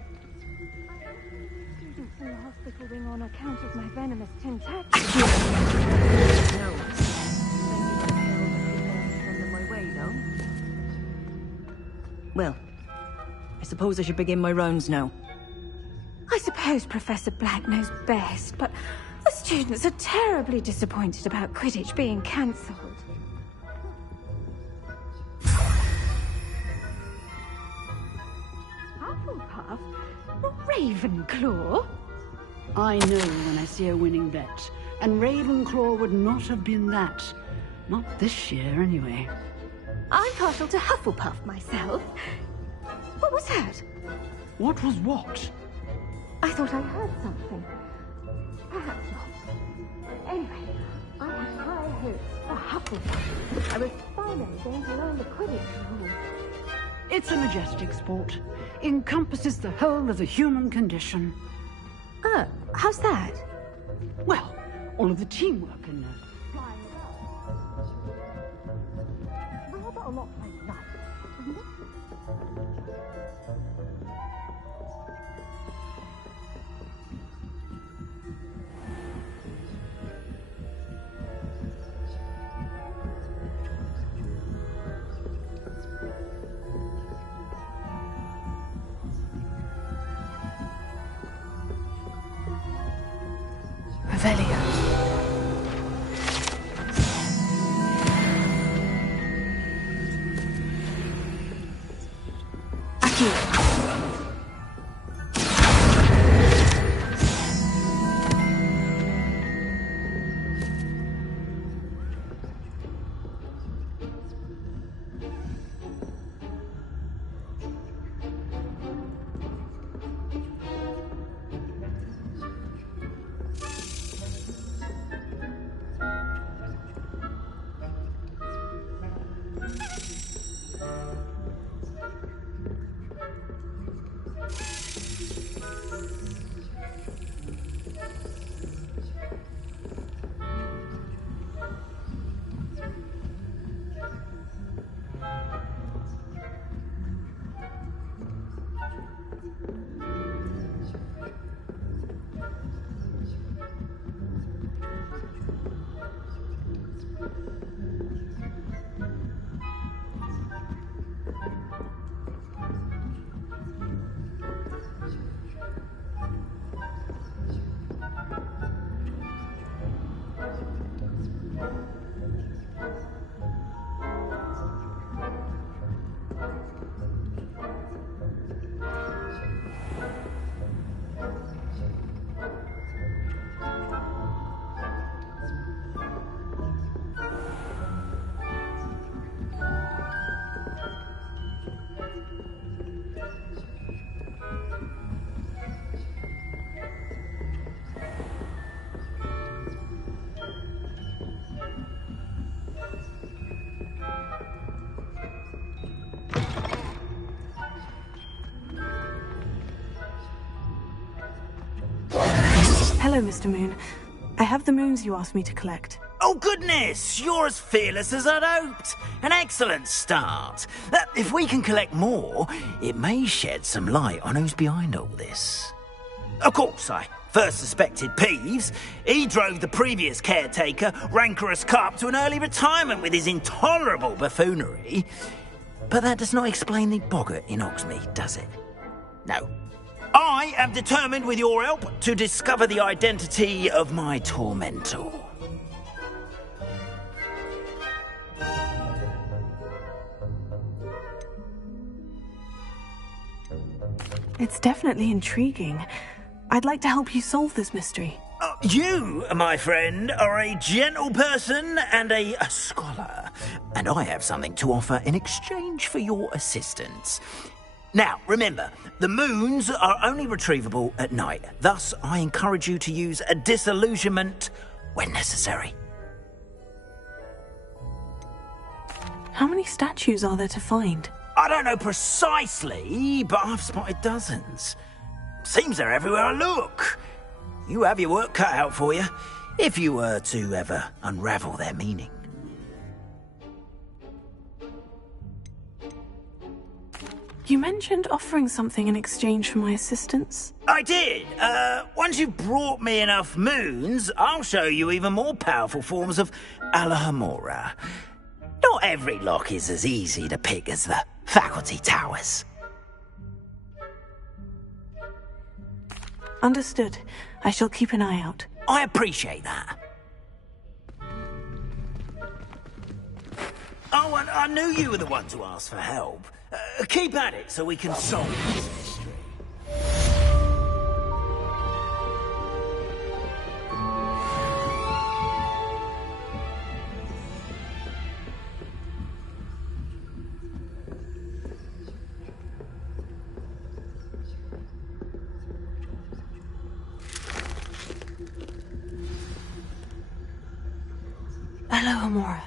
Students in the hospital wing on account of my venomous tentacles. No. Send them my way, no? Well, I suppose I should begin my rounds now. I suppose Professor Black knows best, but the students are terribly disappointed about Quidditch being cancelled. Hufflepuff? Ravenclaw? I know when I see a winning bet, and Ravenclaw would not have been that. Not this year, anyway. I'm partial to Hufflepuff myself. What was that? What was what? I thought I heard something. Perhaps not. Anyway, I had high hopes for Hufflepuff. I was finally going to learn the Quidditch rules. It's a majestic sport. Encompasses the whole of the human condition. Oh, how's that? Well, all of the teamwork and Flying about. Rather a lot like that, isn't it? Hello, Mr. Moon. I have the moons you asked me to collect. Oh, goodness! You're as fearless as I'd hoped. An excellent start. If we can collect more, it may shed some light on who's behind all this. Of course, I first suspected Peeves. He drove the previous caretaker, Rancorous Carp, to an early retirement with his intolerable buffoonery. But that does not explain the boggart in Hogsmeade, does it? No. I am determined, with your help, to discover the identity of my tormentor. It's definitely intriguing. I'd like to help you solve this mystery. You, my friend, are a gentle person and a scholar, and I have something to offer in exchange for your assistance. Now, remember, the moons are only retrievable at night. Thus, I encourage you to use a disillusionment when necessary. How many statues are there to find? I don't know precisely, but I've spotted dozens. Seems they're everywhere I look. You have your work cut out for you, if you were to ever unravel their meaning. You mentioned offering something in exchange for my assistance. I did. Once you've brought me enough moons, I'll show you even more powerful forms of Alohomora. Not every lock is as easy to pick as the faculty towers. Understood. I shall keep an eye out. I appreciate that. Oh, and I knew you were the one to ask for help. Keep at it so we can solve this mystery. Alohomora.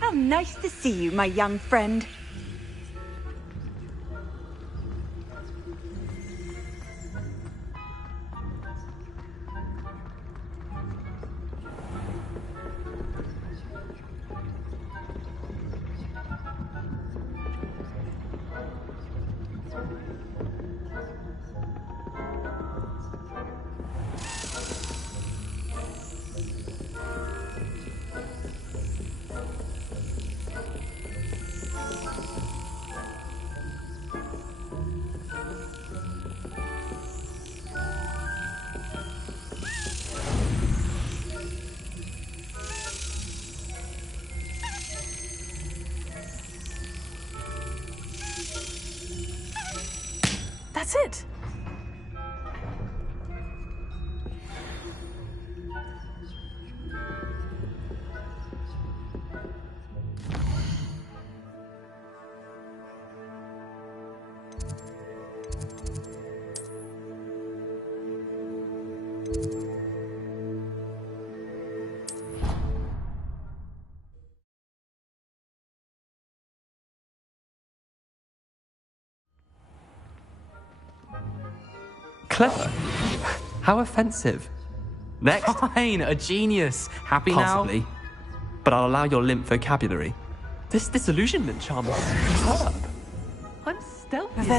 How nice to see you, my young friend. That's it. Clever. How offensive. Next. Fine, a genius. Happy Possibly. now? But I'll allow your limp vocabulary. This disillusionment charm is superb. I'm stealthy.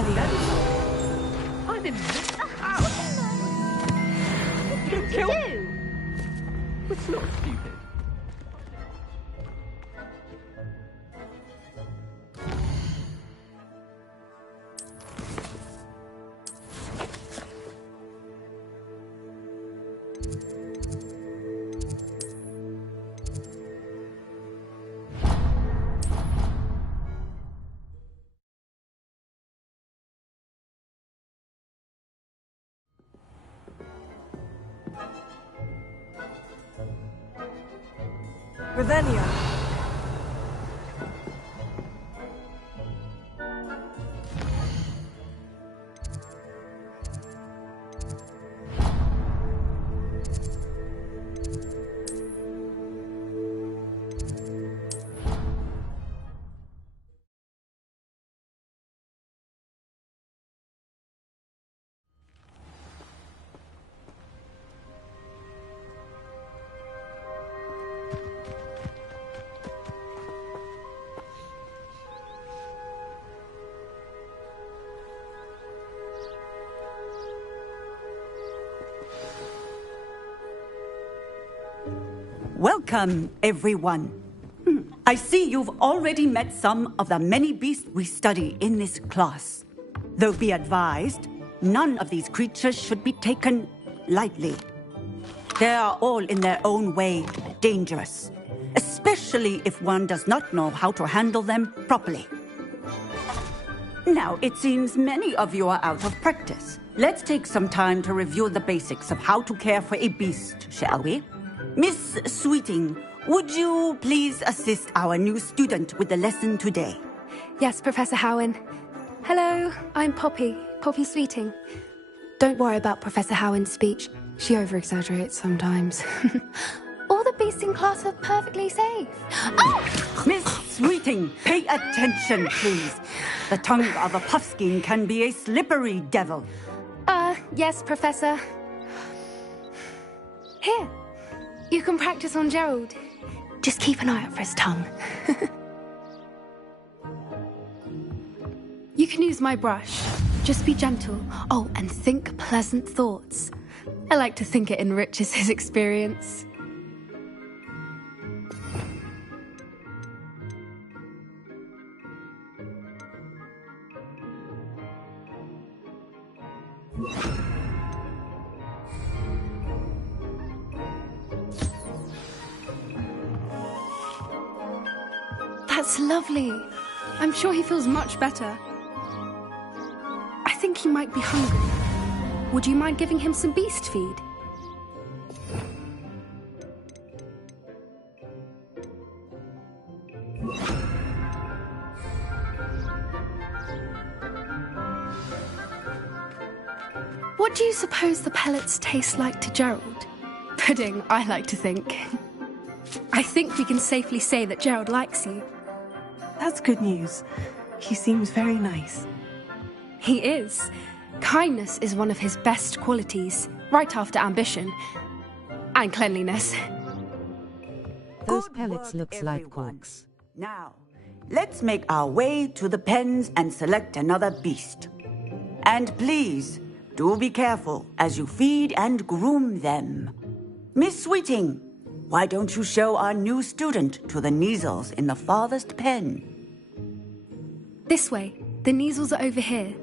I'm invisible. What did you do? It's not stupid. Revelia. Welcome, everyone. I see you've already met some of the many beasts we study in this class. Though be advised, none of these creatures should be taken lightly. They are all in their own way dangerous, especially if one does not know how to handle them properly. Now, it seems many of you are out of practice. Let's take some time to review the basics of how to care for a beast, shall we? Miss Sweeting, would you please assist our new student with the lesson today? Yes, Professor Howen. Hello, I'm Poppy Sweeting. Don't worry about Professor Howen's speech. She over-exaggerates sometimes. All the beasts in class are perfectly safe. Oh! Miss Sweeting, pay attention, please. The tongue of a puffskein can be a slippery devil. Yes, Professor. Here, you can practice on Gerald. Just keep an eye out for his tongue. You can use my brush. Just be gentle. Oh, and think pleasant thoughts. I like to think it enriches his experience. That's lovely. I'm sure he feels much better. I think he might be hungry. Would you mind giving him some beast feed? What do you suppose the pellets taste like to Gerald? Pudding, I like to think. I think we can safely say that Gerald likes you. That's good news. He seems very nice. He is. Kindness is one of his best qualities, right after ambition. And cleanliness. Those pellets looks like corks. Now, let's make our way to the pens and select another beast. And please, do be careful as you feed and groom them. Miss Sweeting, why don't you show our new student to the Neasels in the farthest pen? This way. The Neasels are over here.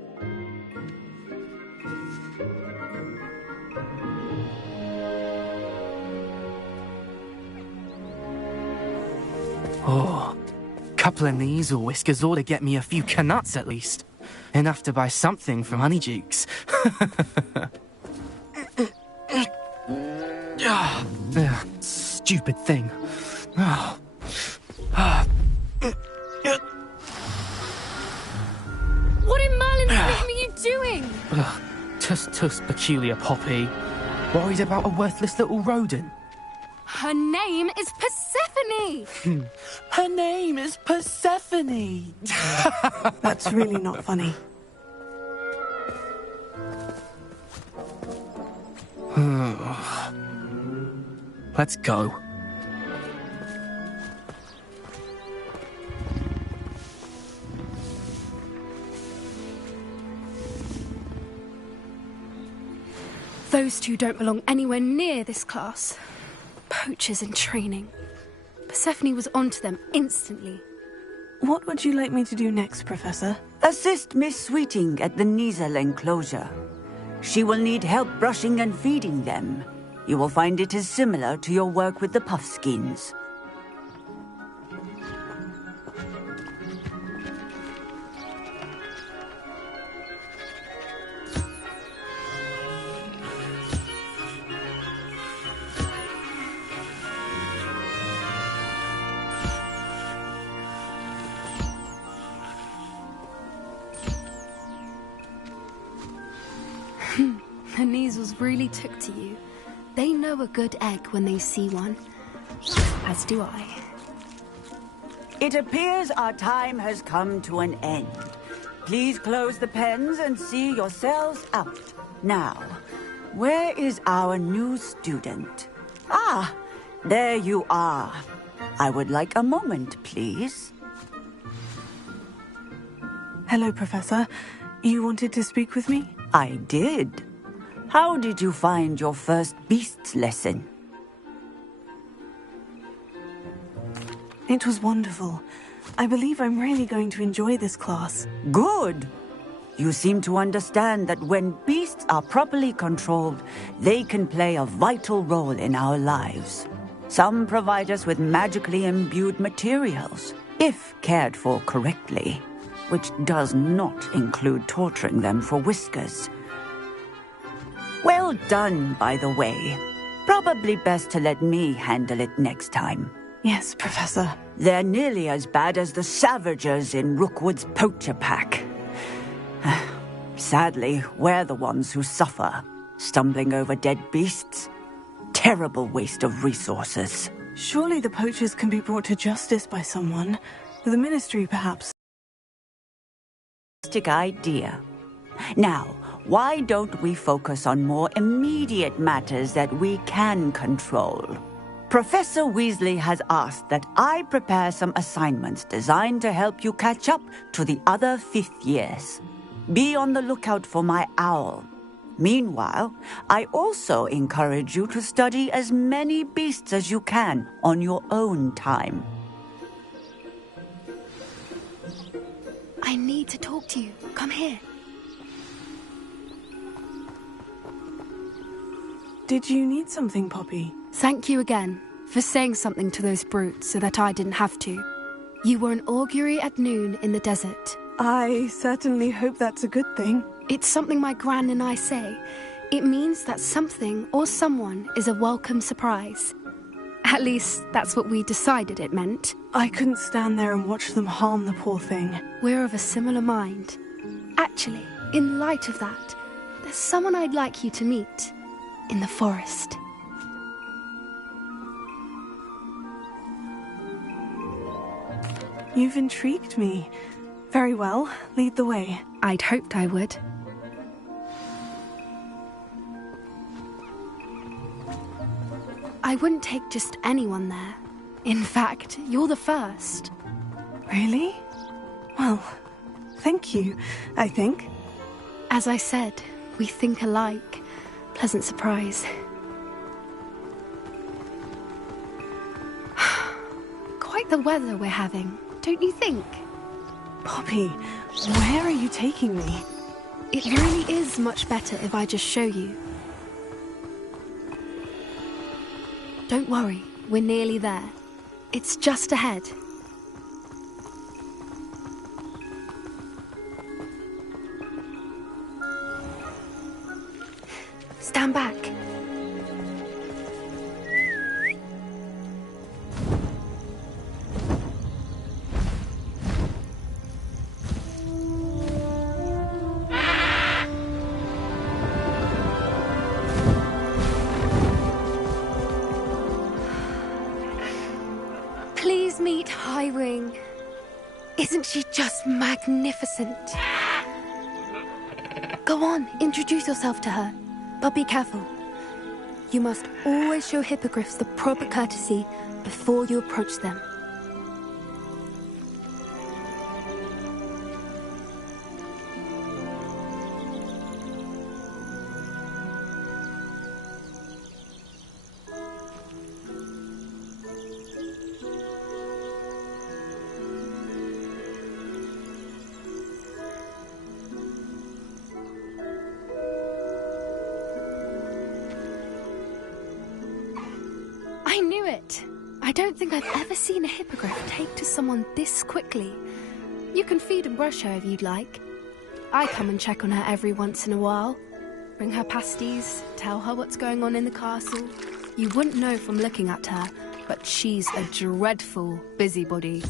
Oh, couple of Neasel whiskers ought to get me a few canuts at least. Enough to buy something from Honeydukes. Stupid thing. What in Merlin's name? doing? Ugh, tus peculiar Poppy. Worried about a worthless little rodent? Her name is Persephone! Her name is Persephone! That's really not funny. Let's go. Those two don't belong anywhere near this class. Poachers in training. Persephone was onto them instantly. What would you like me to do next, Professor? Assist Miss Sweeting at the Nizel enclosure. She will need help brushing and feeding them. You will find it is similar to your work with the puffskins. The Niezels really took to you. They know a good egg when they see one. As do I. It appears our time has come to an end. Please close the pens and see yourselves out. Now, where is our new student? Ah, there you are. I would like a moment, please. Hello, Professor. You wanted to speak with me? I did. How did you find your first beasts lesson? It was wonderful. I believe I'm really going to enjoy this class. Good. You seem to understand that when beasts are properly controlled, they can play a vital role in our lives. Some provide us with magically imbued materials, if cared for correctly, which does not include torturing them for whiskers. Well done, by the way. Probably best to let me handle it next time. Yes, Professor. They're nearly as bad as the Savagers in Rookwood's poacher pack. Sadly, we're the ones who suffer, stumbling over dead beasts. Terrible waste of resources. Surely the poachers can be brought to justice by someone. The Ministry, perhaps. Idea. Now, why don't we focus on more immediate matters that we can control? Professor Weasley has asked that I prepare some assignments designed to help you catch up to the other 5th years. Be on the lookout for my owl. Meanwhile, I also encourage you to study as many beasts as you can on your own time. I need to talk to you. Come here. Did you need something, Poppy? Thank you again for saying something to those brutes so that I didn't have to. You were an augury at noon in the desert. I certainly hope that's a good thing. It's something my gran and I say. It means that something or someone is a welcome surprise. At least, that's what we decided it meant. I couldn't stand there and watch them harm the poor thing. We're of a similar mind. Actually, in light of that, there's someone I'd like you to meet. In the forest. You've intrigued me. Very well, lead the way. I'd hoped I would. I wouldn't take just anyone there. In fact, you're the first. Really? Well, thank you, I think. As I said, we think alike. Pleasant surprise. Quite the weather we're having, don't you think? Poppy, where are you taking me? It really is much better if I just show you. Don't worry, we're nearly there. It's just ahead. Stand back. Meet Highwing. Isn't she just magnificent? Go on, introduce yourself to her. But be careful. You must always show hippogriffs the proper courtesy before you approach them. I knew it! I don't think I've ever seen a hippogriff take to someone this quickly. You can feed and brush her if you'd like. I come and check on her every once in a while. Bring her pasties, tell her what's going on in the castle. You wouldn't know from looking at her, but she's a dreadful busybody.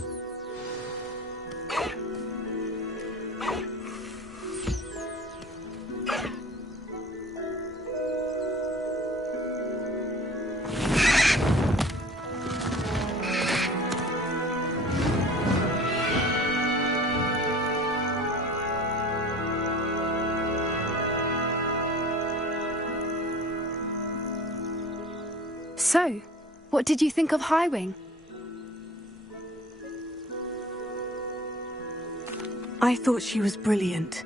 So, what did you think of Highwing? I thought she was brilliant.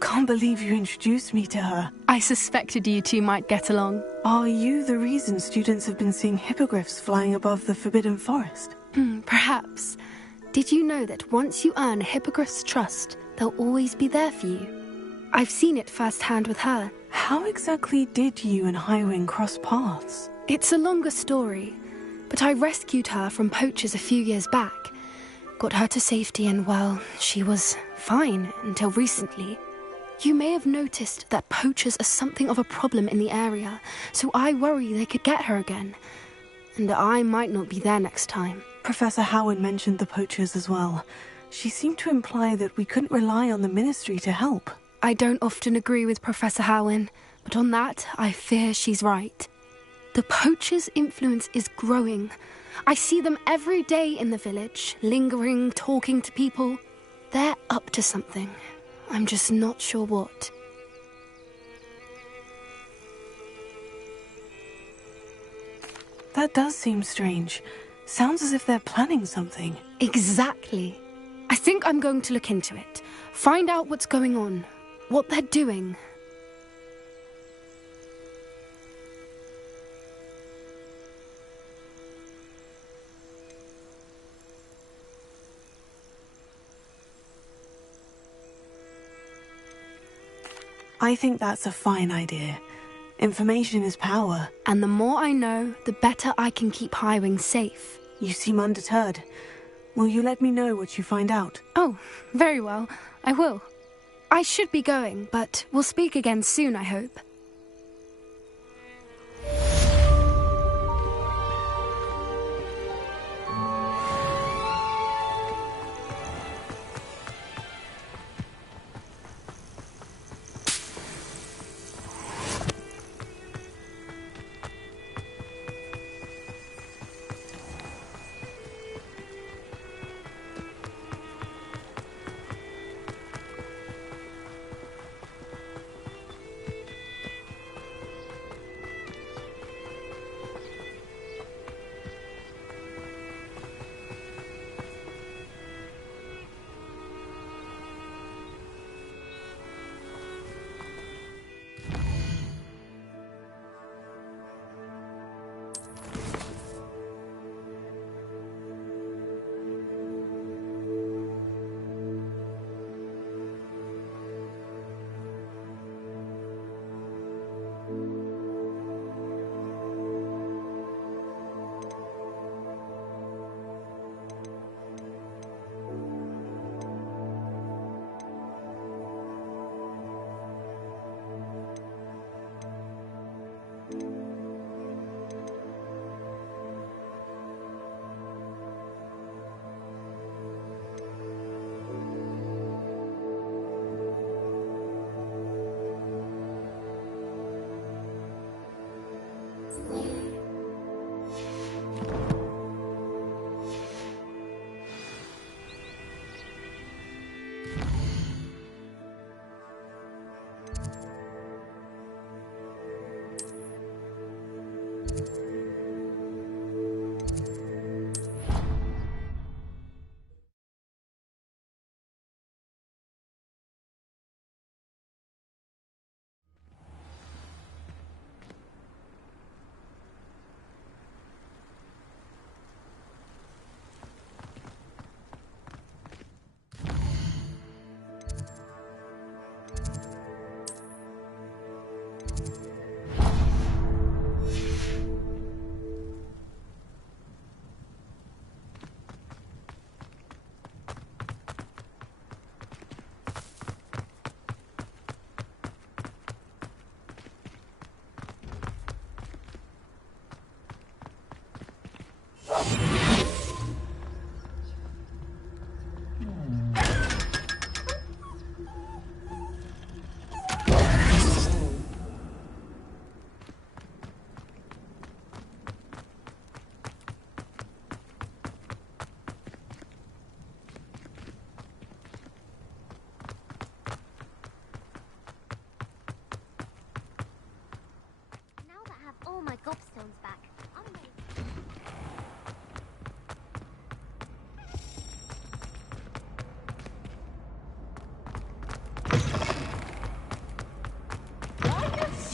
Can't believe you introduced me to her. I suspected you two might get along. Are you the reason students have been seeing hippogriffs flying above the Forbidden Forest? Perhaps. Did you know that once you earn a hippogriff's trust, they'll always be there for you? I've seen it firsthand with her. How exactly did you and Highwing cross paths? It's a longer story, but I rescued her from poachers a few years back. Got her to safety and, well, she was fine until recently. You may have noticed that poachers are something of a problem in the area, so I worry they could get her again. And I might not be there next time. Professor Howard mentioned the poachers as well. She seemed to imply that we couldn't rely on the Ministry to help. I don't often agree with Professor Howard, but on that, I fear she's right. The poachers' influence is growing. I see them every day in the village, lingering, talking to people. They're up to something. I'm just not sure what. That does seem strange. Sounds as if they're planning something. Exactly. I think I'm going to look into it. Find out what's going on. What they're doing. I think that's a fine idea. Information is power. And the more I know, the better I can keep Highwing safe. You seem undeterred. Will you let me know what you find out? Oh, very well. I will. I should be going, but we'll speak again soon, I hope.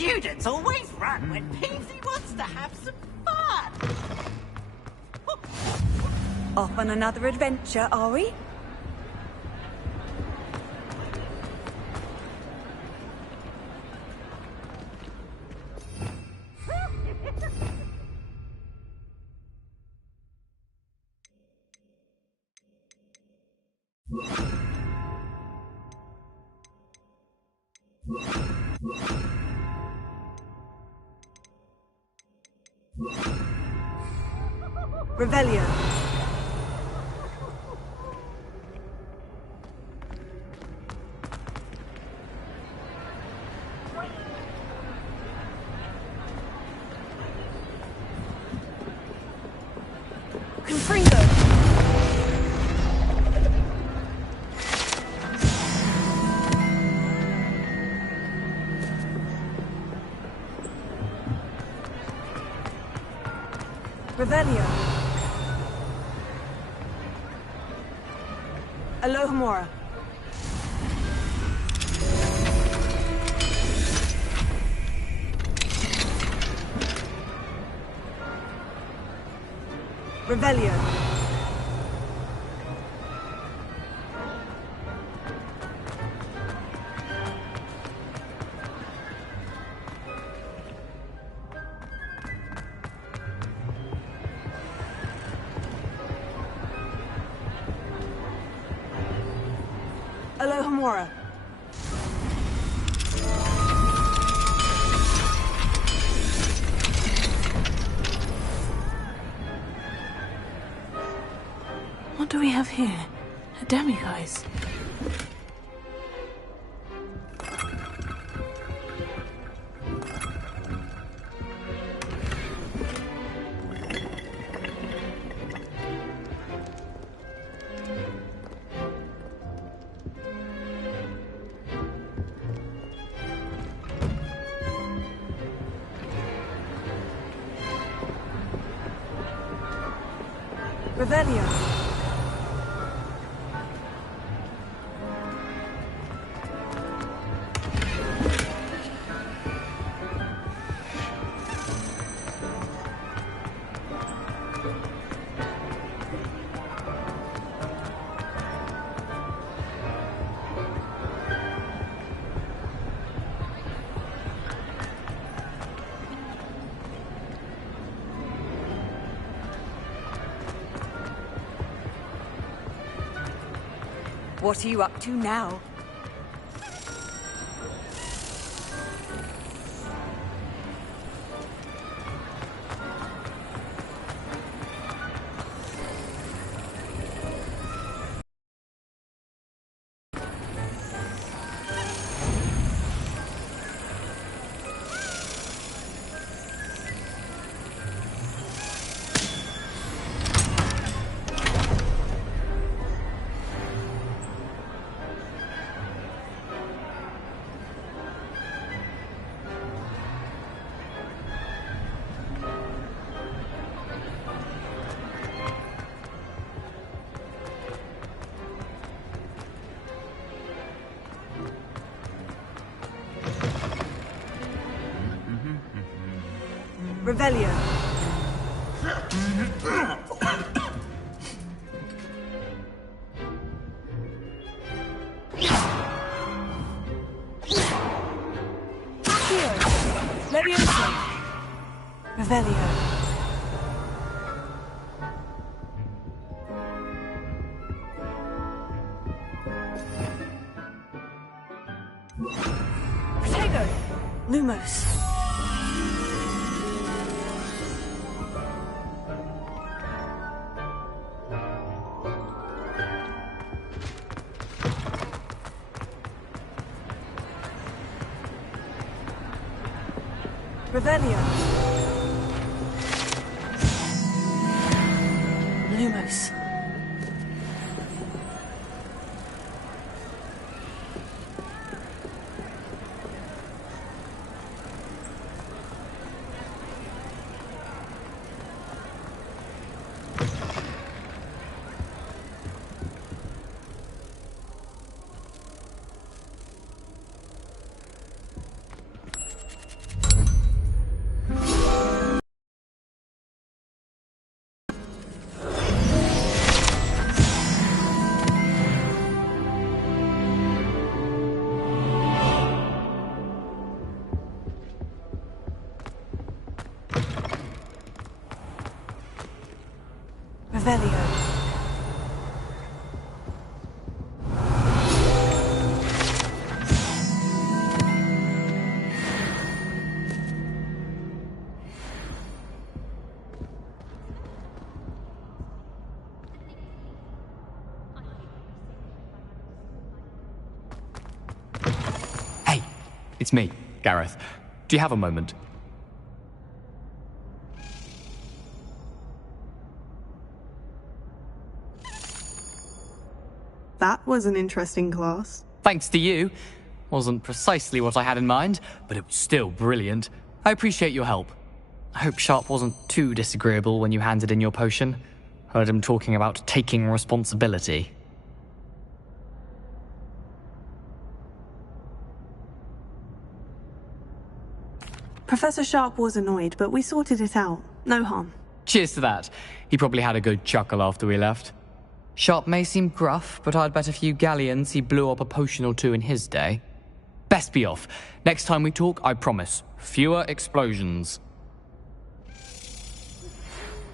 Students always run when Peasy wants to have some fun. Off on another adventure, are we? Revelio. Confringo. Revelio. Alohomora. Revelio. Alohomora. What do we have here? A demiguise. Revelio. What are you up to now? Revelio. Levioso. Revelio. Protego. Lumos. Revelio. Lumos. Revelio. It's me, Gareth. Do you have a moment? That was an interesting class. Thanks to you. Wasn't precisely what I had in mind, but it was still brilliant. I appreciate your help. I hope Sharp wasn't too disagreeable when you handed in your potion. Heard him talking about taking responsibility. Professor Sharp was annoyed, but we sorted it out. No harm. Cheers to that. He probably had a good chuckle after we left. Sharp may seem gruff, but I'd bet a few galleons he blew up a potion or two in his day. Best be off. Next time we talk, I promise, fewer explosions.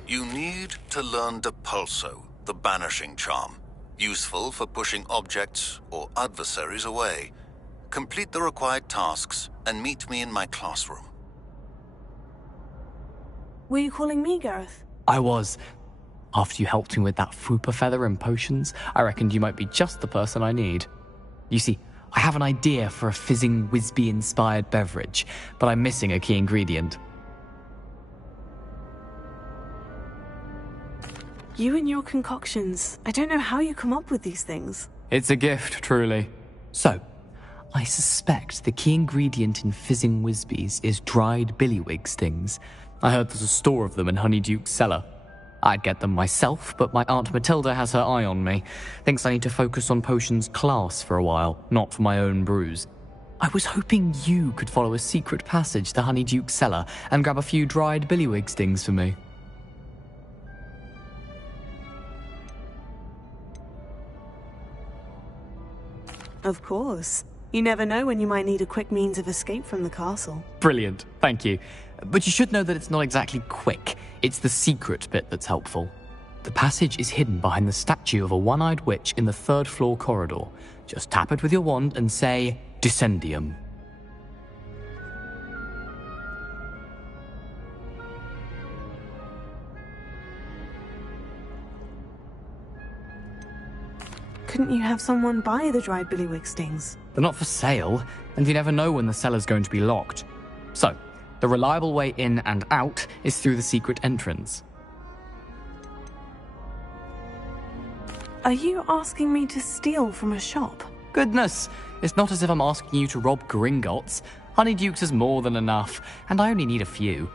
You need to learn Depulso, the banishing charm. Useful for pushing objects or adversaries away. Complete the required tasks and meet me in my classroom. Were you calling me, Gareth? I was. After you helped me with that Fupa feather and potions, I reckoned you might be just the person I need. You see, I have an idea for a fizzing Whizbee-inspired beverage, but I'm missing a key ingredient. You and your concoctions. I don't know how you come up with these things. It's a gift, truly. So, I suspect the key ingredient in fizzing Whizbees is dried billywig stings. I heard there's a store of them in Honeyduke's cellar. I'd get them myself, but my Aunt Matilda has her eye on me. Thinks I need to focus on potions class for a while, not for my own brews. I was hoping you could follow a secret passage to Honeyduke's cellar and grab a few dried billywig stings for me. Of course. You never know when you might need a quick means of escape from the castle. Brilliant, thank you. But you should know that it's not exactly quick. It's the secret bit that's helpful. The passage is hidden behind the statue of a one-eyed witch in the third-floor corridor. Just tap it with your wand and say, Descendium. Couldn't you have someone buy the dried billywig stings? They're not for sale, and you never know when the cellar's going to be locked. So, the reliable way in and out is through the secret entrance. Are you asking me to steal from a shop? Goodness, it's not as if I'm asking you to rob Gringotts. Honeyduke's is more than enough, and I only need a few.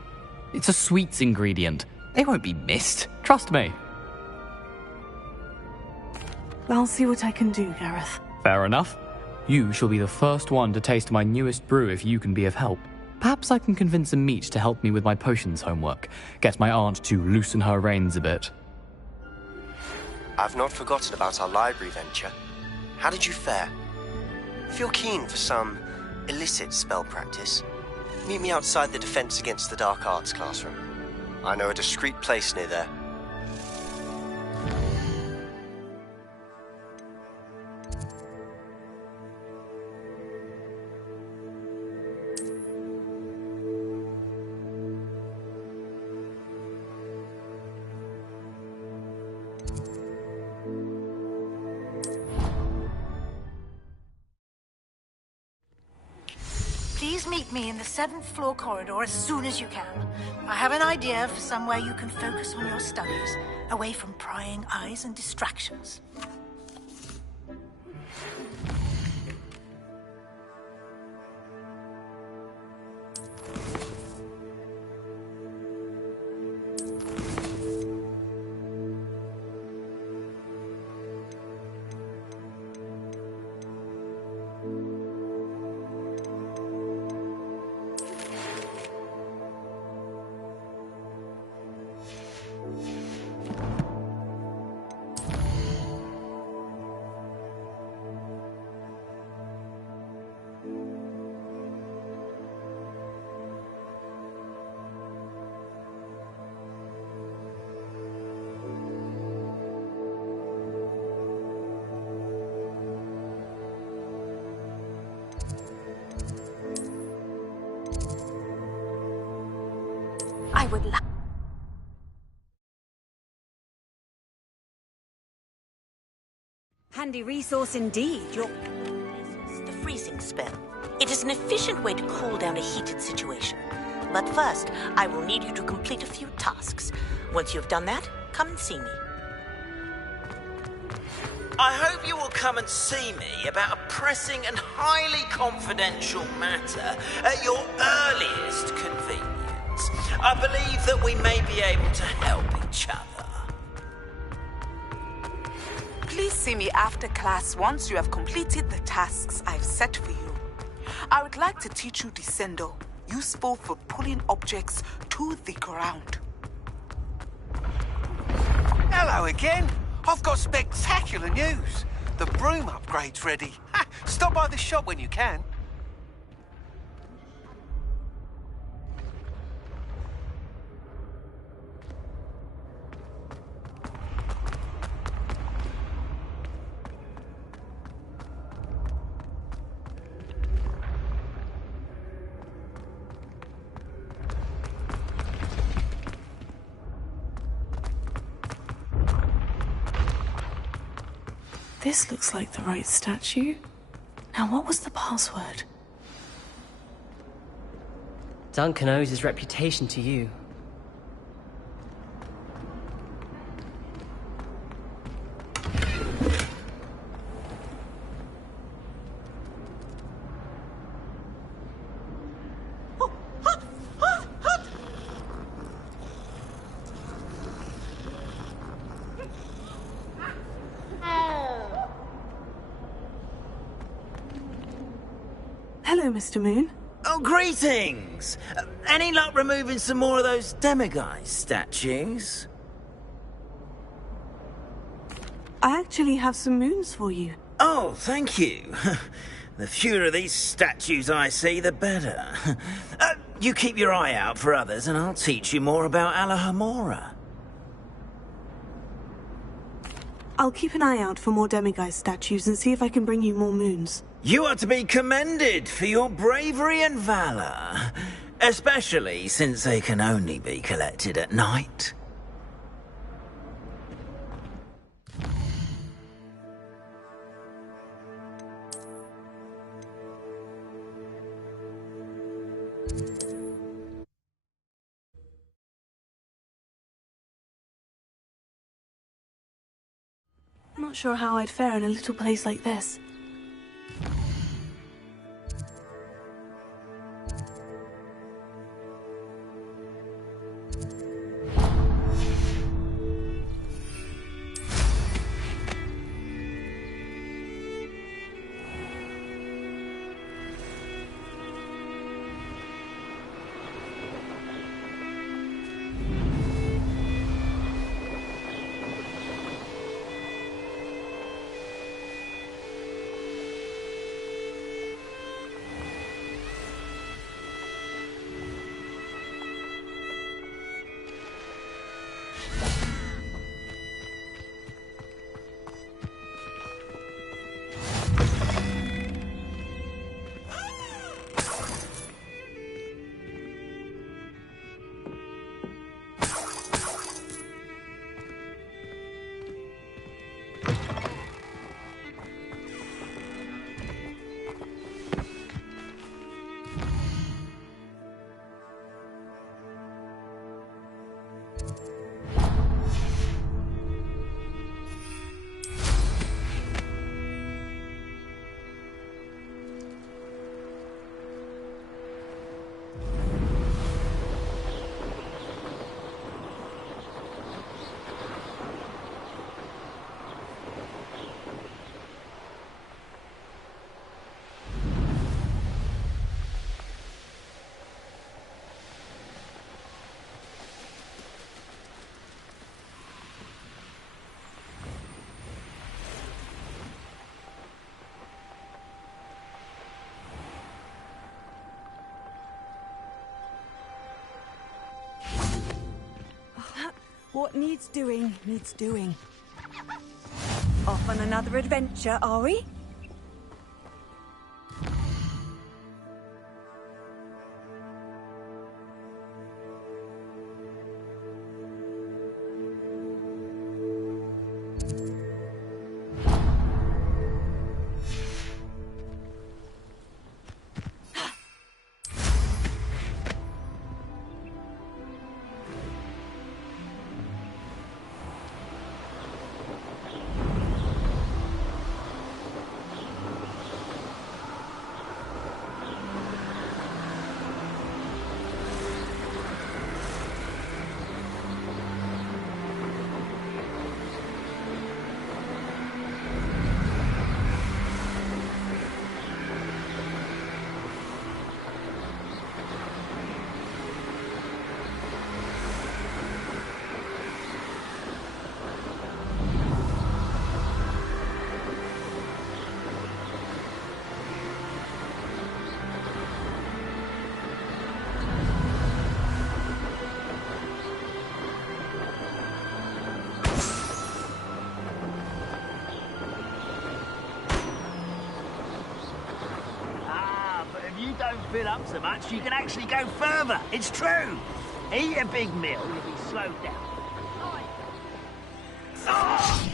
It's a sweets ingredient. They won't be missed, trust me. I'll see what I can do, Gareth. Fair enough. You shall be the first one to taste my newest brew if you can be of help. Perhaps I can convince a meat to help me with my potions homework. Get my aunt to loosen her reins a bit. I've not forgotten about our library venture. How did you fare? If you're keen for some illicit spell practice, meet me outside the Defense Against the Dark Arts classroom. I know a discreet place near there. Please meet me in the 7th floor corridor as soon as you can. I have an idea for somewhere you can focus on your studies, away from prying eyes and distractions. would like... Handy resource indeed. The freezing spell. It is an efficient way to cool down a heated situation. But first, I will need you to complete a few tasks. Once you have done that, come and see me. I hope you will come and see me about a pressing and highly confidential matter at your earliest convenience. I believe that we may be able to help each other. Please see me after class once you have completed the tasks I've set for you. I would like to teach you Descendo, useful for pulling objects to the ground. Hello again. I've got spectacular news. The broom upgrade's ready. Stop by the shop when you can. This looks like the right statue. Now, what was the password? Duncan owes his reputation to you. Hello, Mr. Moon. Oh, greetings! Any luck removing some more of those demiguise statues? I actually have some moons for you. Oh, thank you. The fewer of these statues I see, the better. You keep your eye out for others, and I'll teach you more about Alohomora. I'll keep an eye out for more demiguise statues and see if I can bring you more moons. You are to be commended for your bravery and valor, especially since they can only be collected at night. I'm not sure how I'd fare in a little place like this. What needs doing, needs doing. Off on another adventure, are we? you don't fill up so much, you can actually go further. It's true. Eat a big meal, you'll be slowed down. Oh!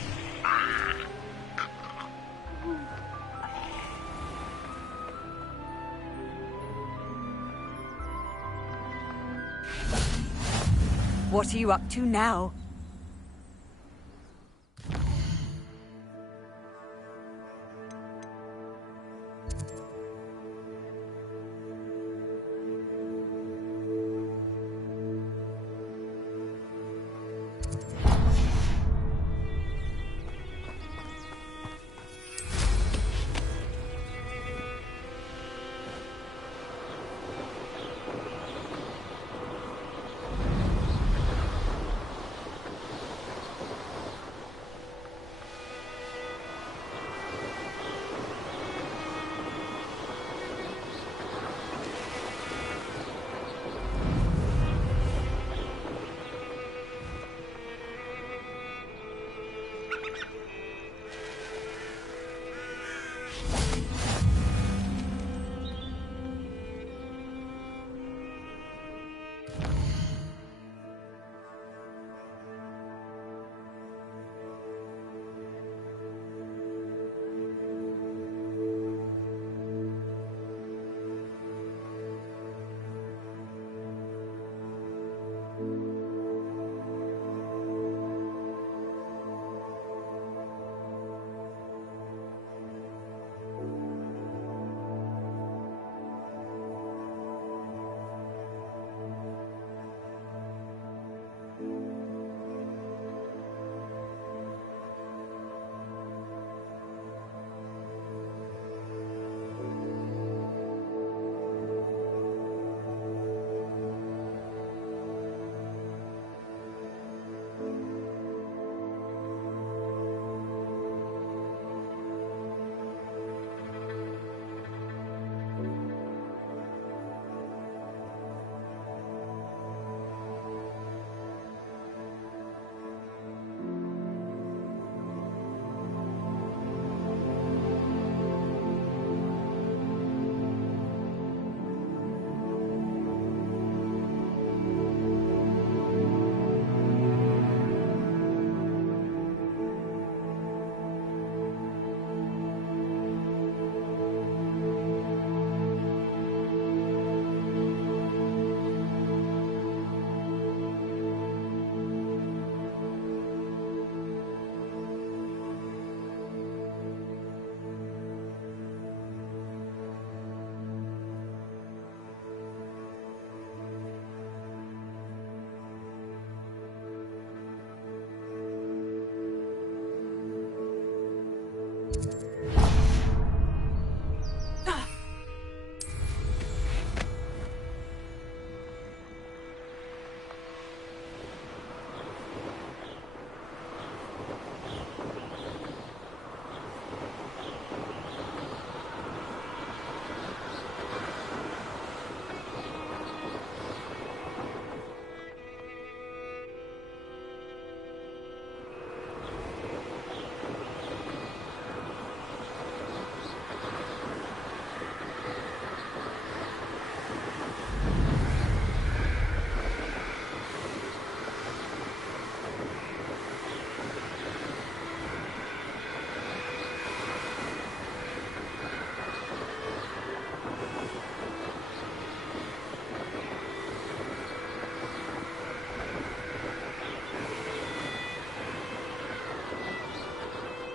What are you up to now?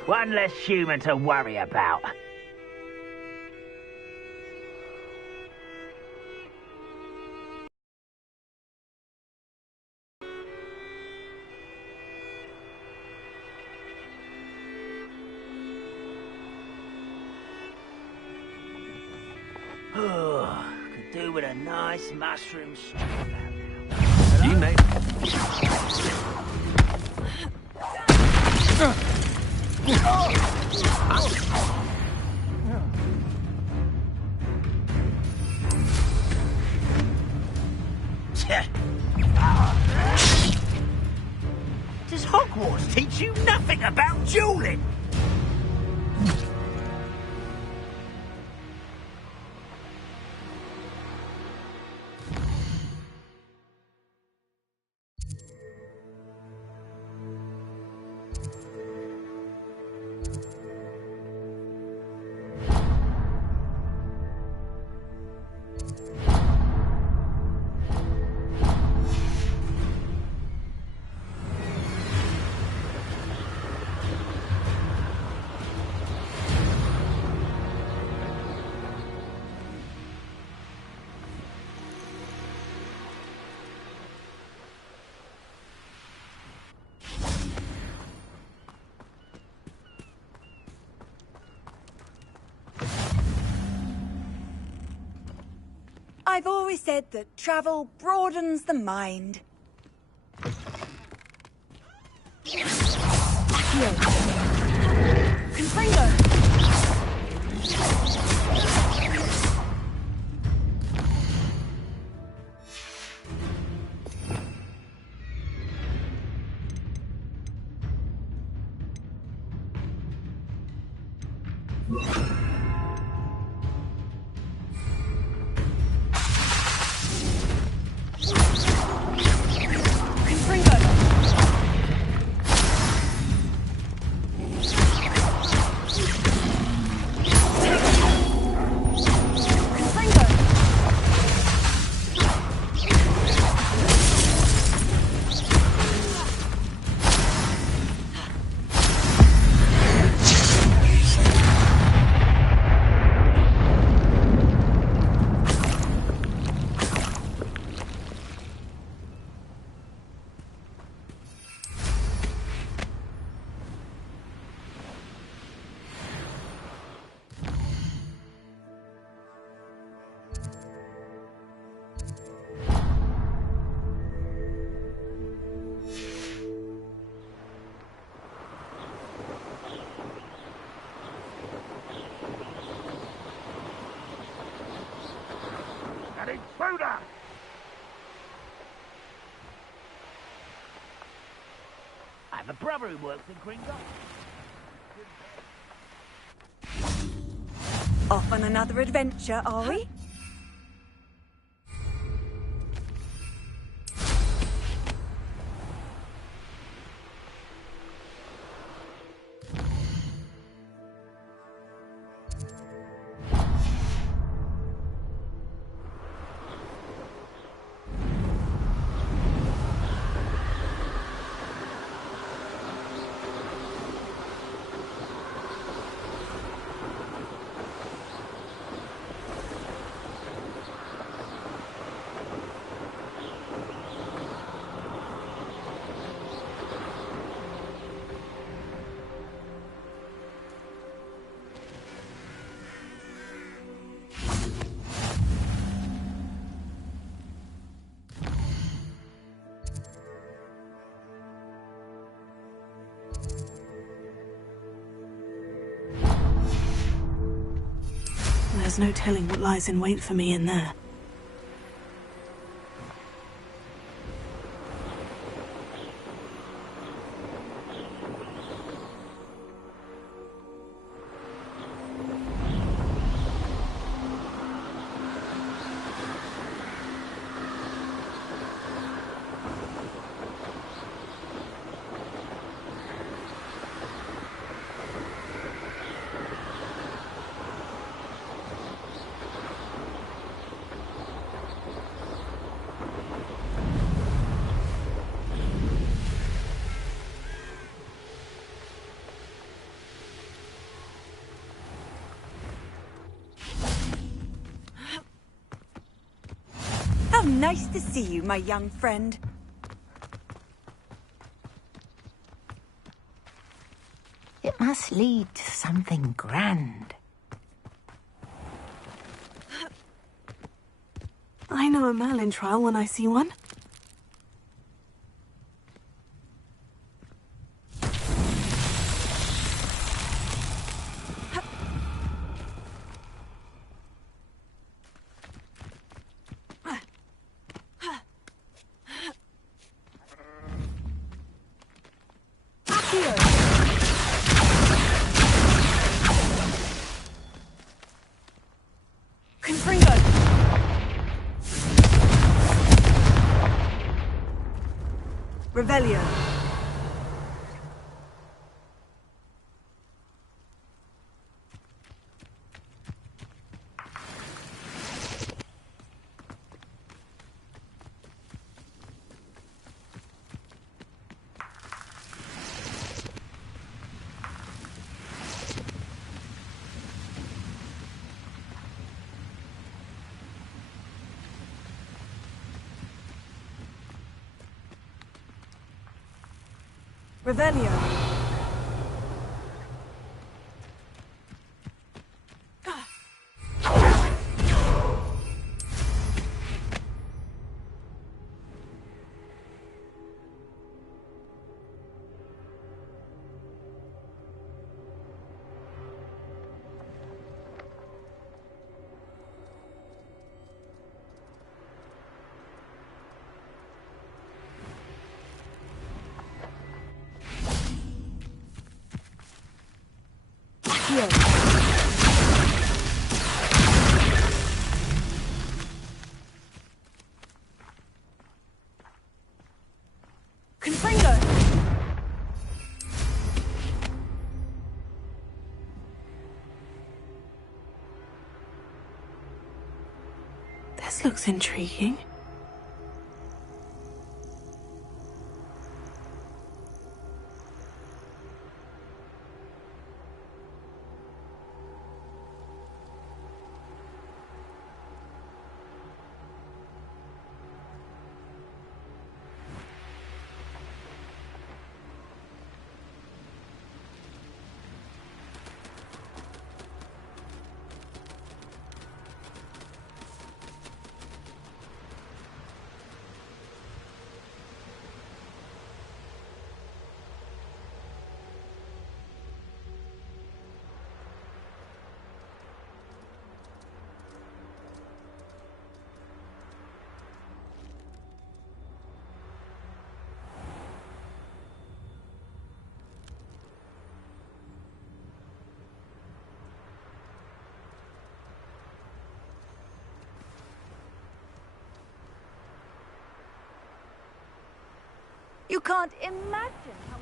One less human to worry about. Oh, could do with a nice mushroom stew now. You made Does Hogwarts teach you nothing about dueling? I've always said that travel broadens the mind. Confringo! intruder! I have a brother who works in Gringo. Off on another adventure, are we? There's no telling what lies in wait for me in there. Nice to see you, my young friend. It must lead to something grand. I know a Merlin trial when I see one. Revelio. Revelio. This looks intriguing. You can't imagine how...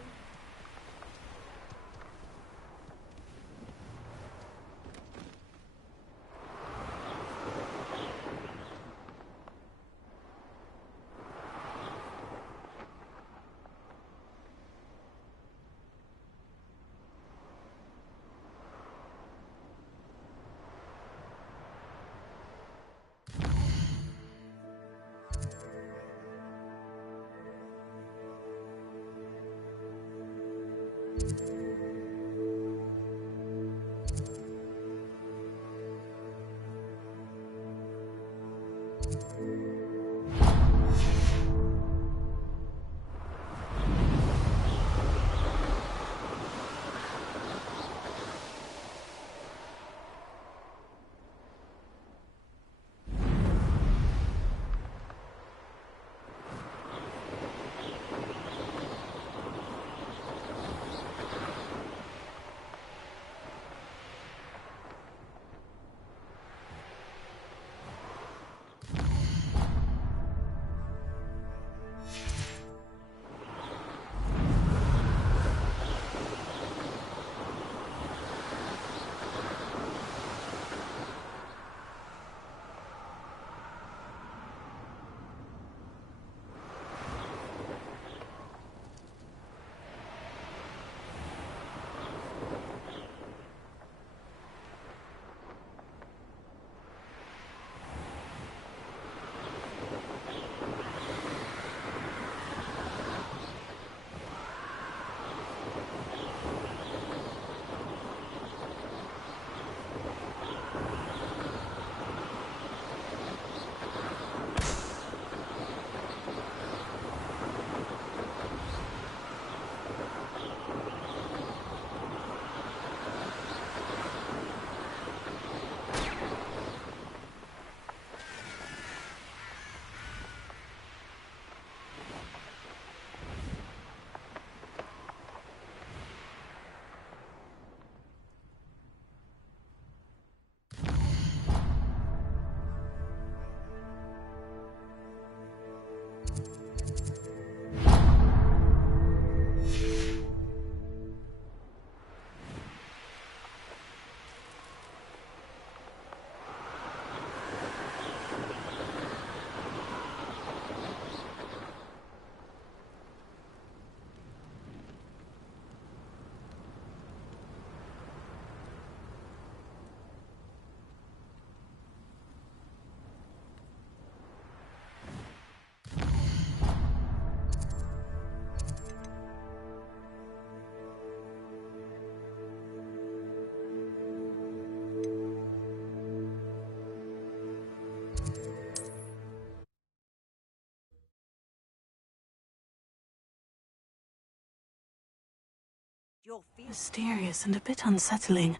Mysterious and a bit unsettling.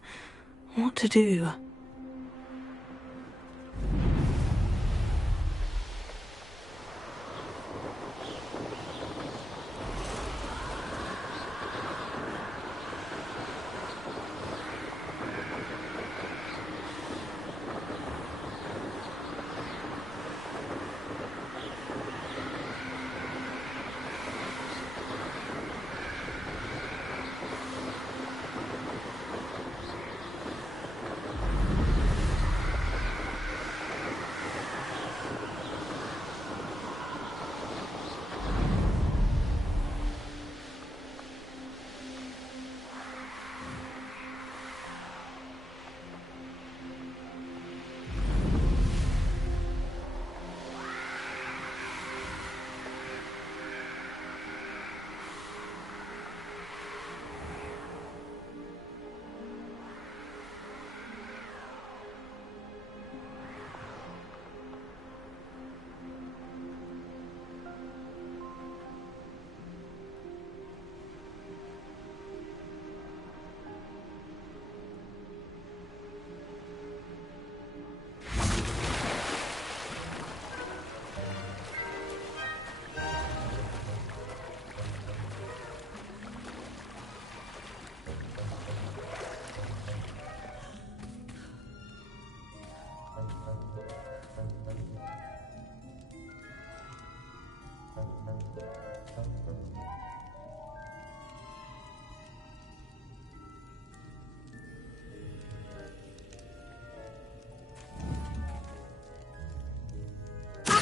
What to do?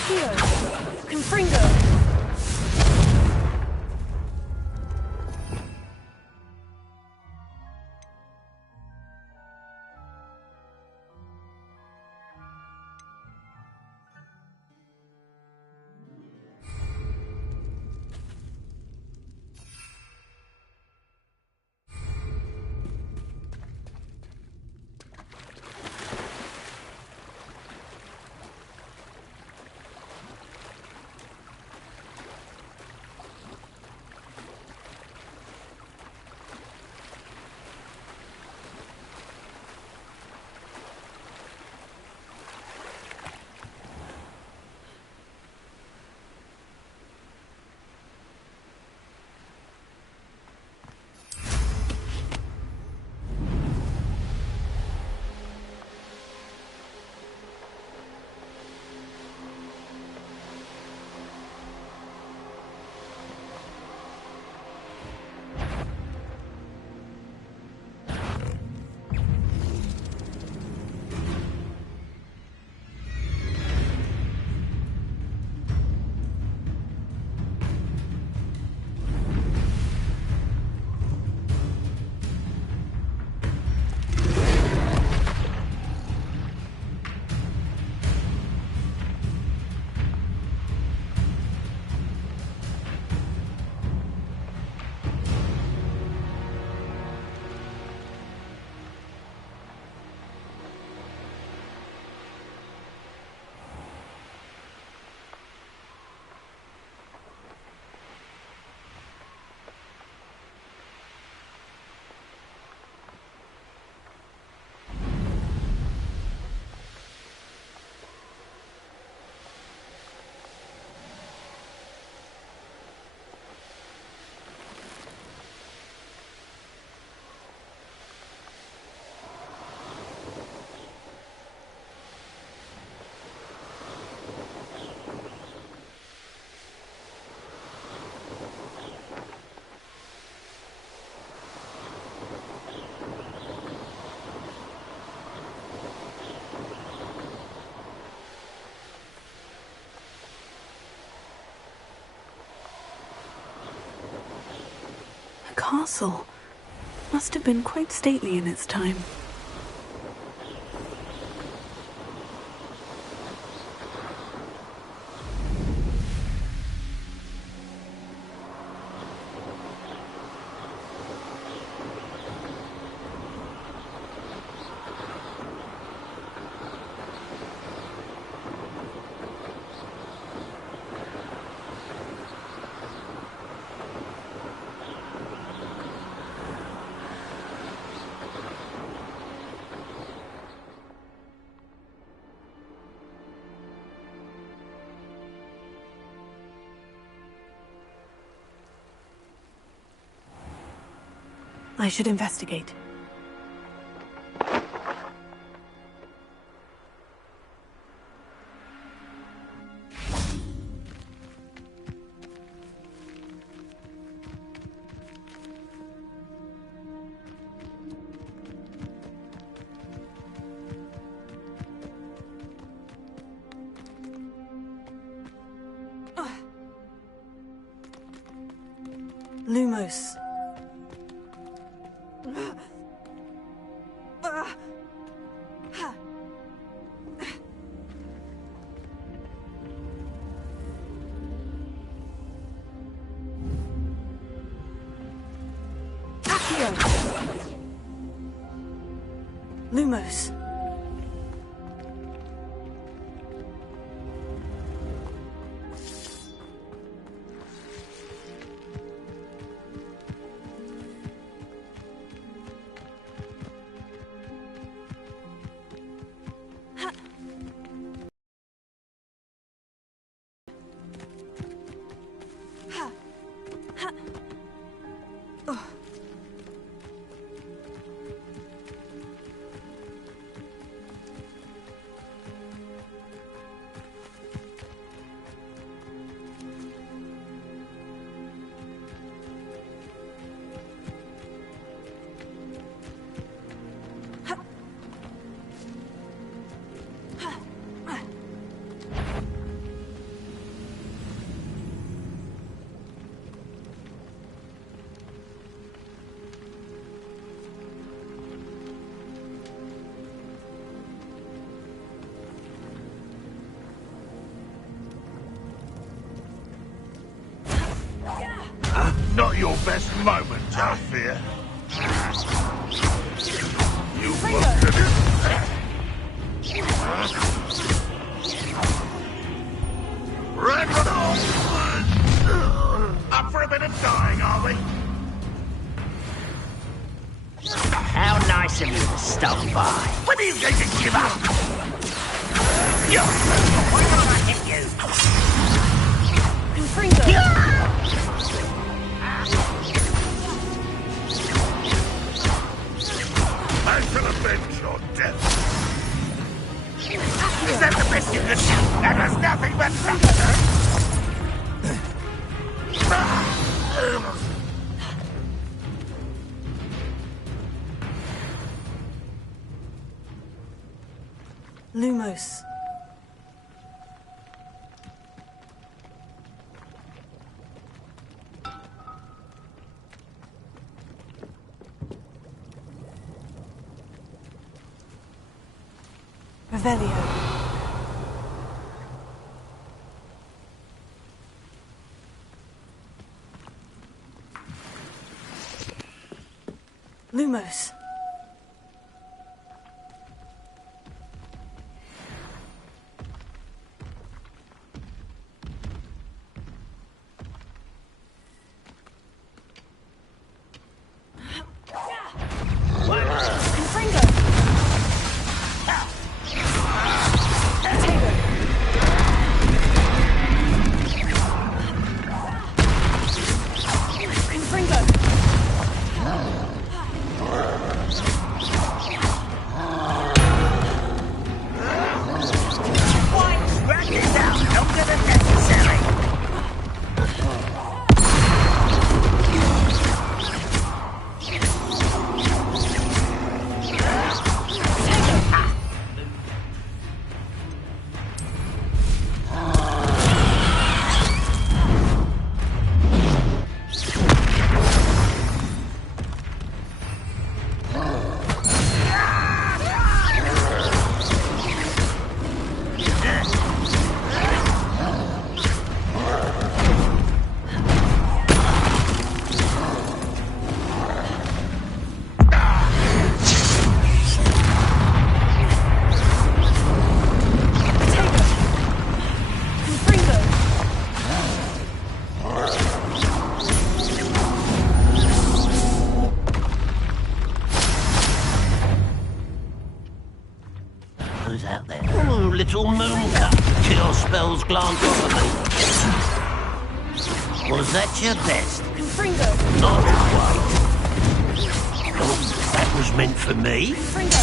Accio! Confringo! The castle must have been quite stately in its time. I should investigate. Lumos. Lumos. best moment, I fear. You looked at it. Red up for a bit of dying, are we? How nice of you to stop by. When are you going to give up? Why can't I hit you? Confringo! I shall avenge your death. Is that the best you can do? That was nothing but Lumos. Revelio. Lumos. Who's out there? Oh, little mooncup. Chill spells glance off of me. Was that your best? Confringo. Not quite. Oh, that was meant for me. Confringo.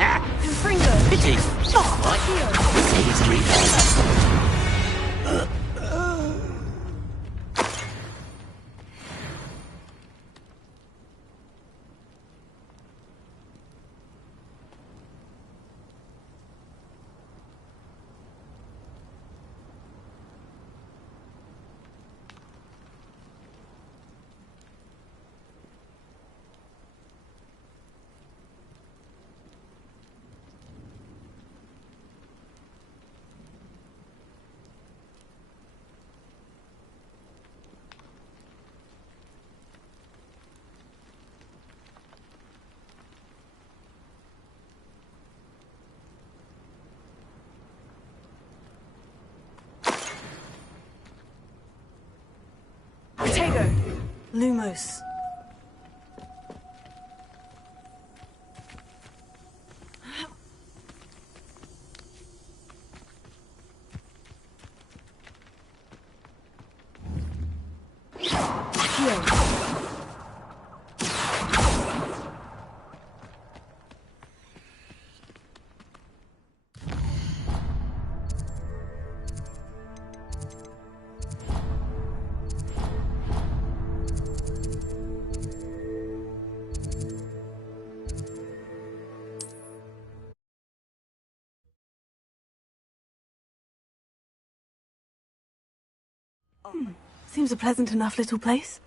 Ah, Confringo. pity. Not quite. Easily done. Lumos. Seems a pleasant enough little place.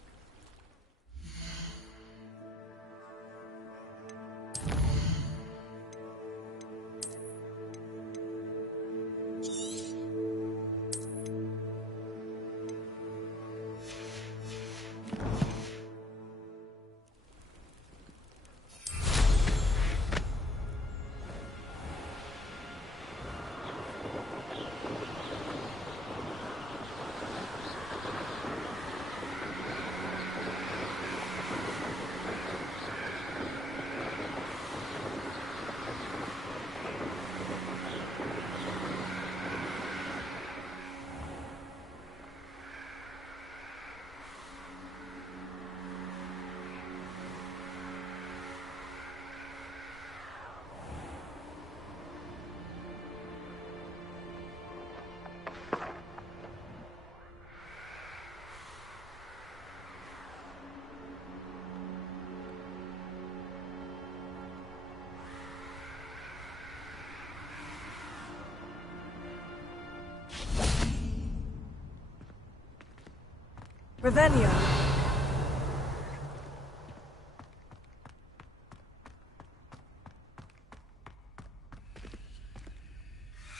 Revelio.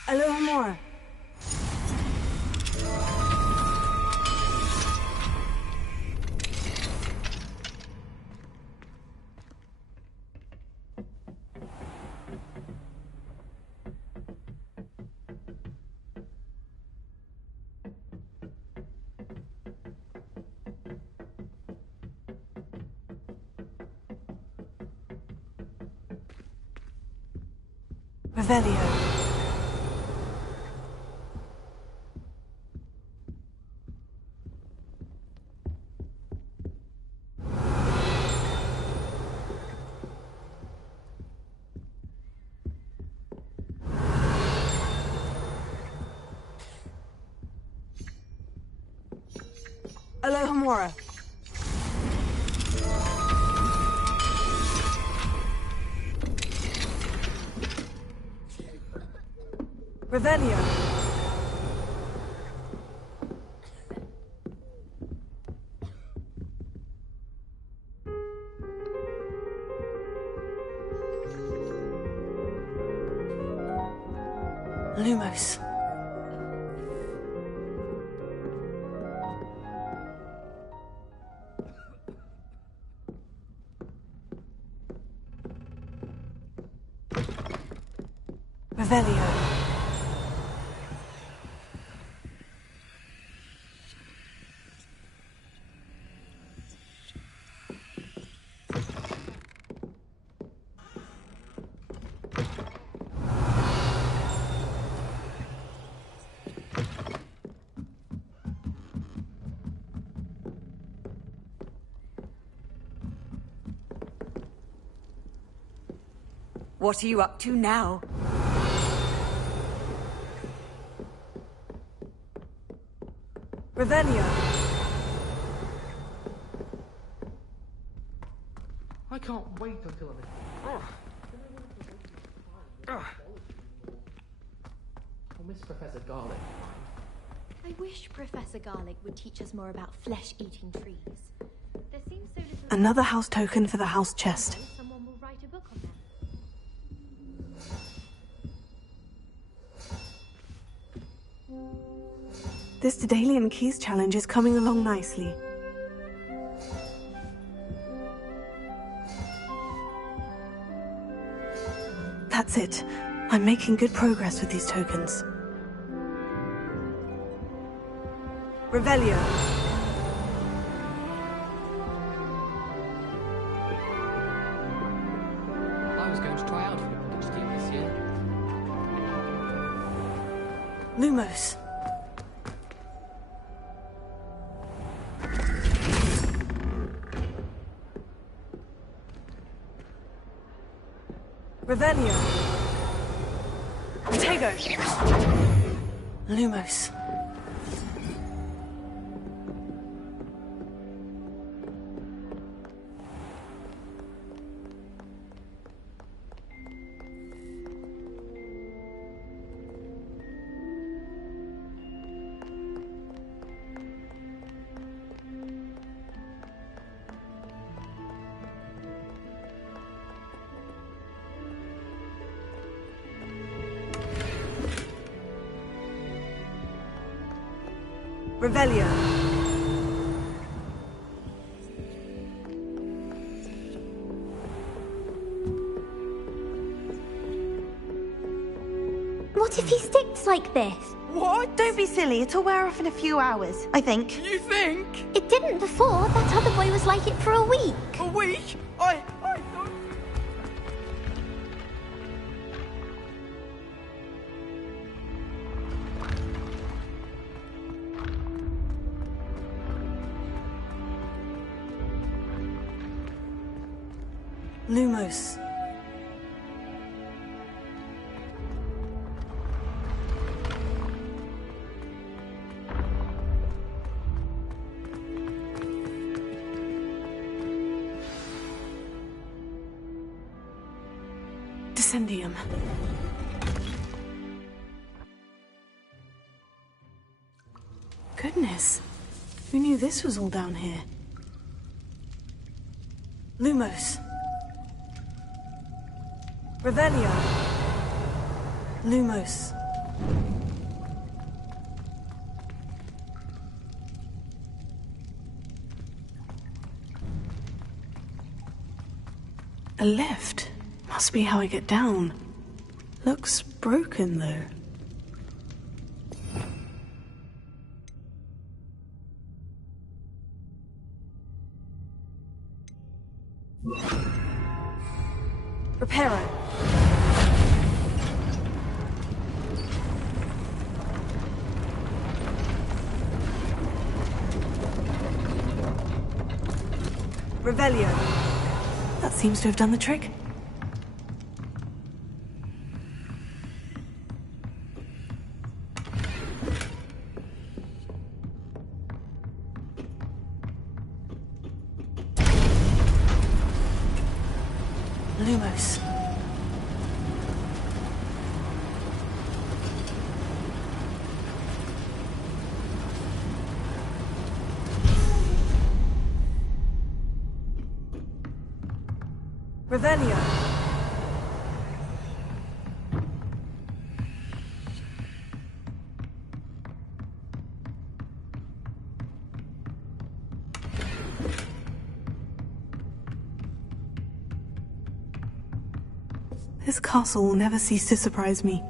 Alohomora. Revelio. Alohomora. Revelio. Lumos. Revelio. What are you up to now? Revelio. I can't wait until I'm I'll miss Professor Garlic. I wish Professor Garlic would teach us more about flesh-eating trees. There seems so little... Another house token for the house chest. Someone will write a book on them. This Daedalian Keys challenge is coming along nicely. That's it. I'm making good progress with these tokens. Revelio. I was going to try out for the British team this year. Lumos. Revelio. Tego. Lumos. Revelio. What if he sticks like this? What? Don't be silly. It'll wear off in a few hours, I think. You think? It didn't before. That other boy was like it for a week. A week? I don't... Lumos. Descendium. Goodness. Who knew this was all down here? Lumos. Revelio. Lumos. A lift. Must be how I get down. Looks broken, though. Reparo. Revelio. That seems to have done the trick. Lumos. Revelio. This castle will never cease to surprise me.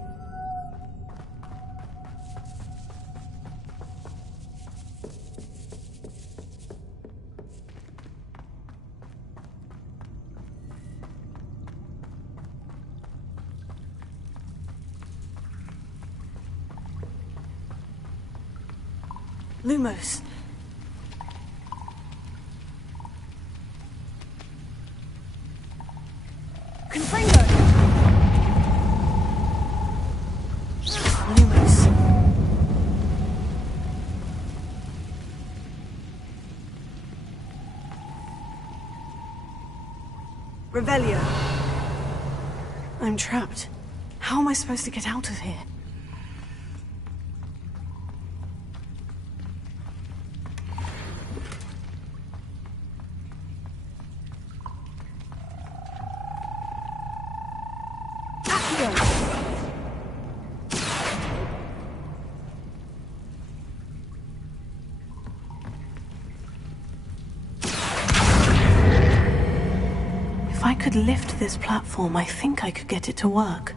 Lumos. Confringo. Lumos. Revelio. I'm trapped. How am I supposed to get out of here? If I could lift this platform, I think I could get it to work.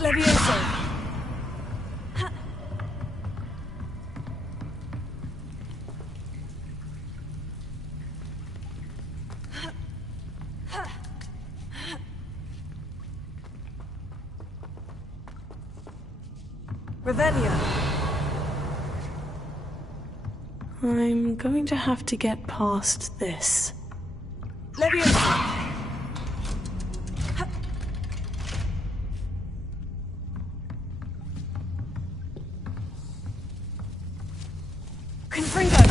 Levioso. Revelio. I'm going to have to get past this. Levioso. Confringo.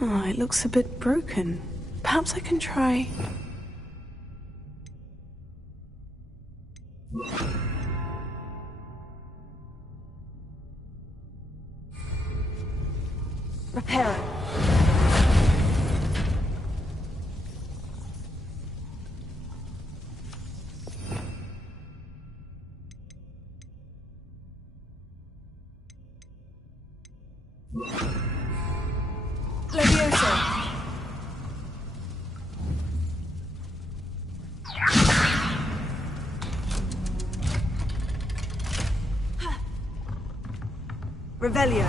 Oh, it looks a bit broken. Perhaps I can try... Reparo. Levioso. Revelio.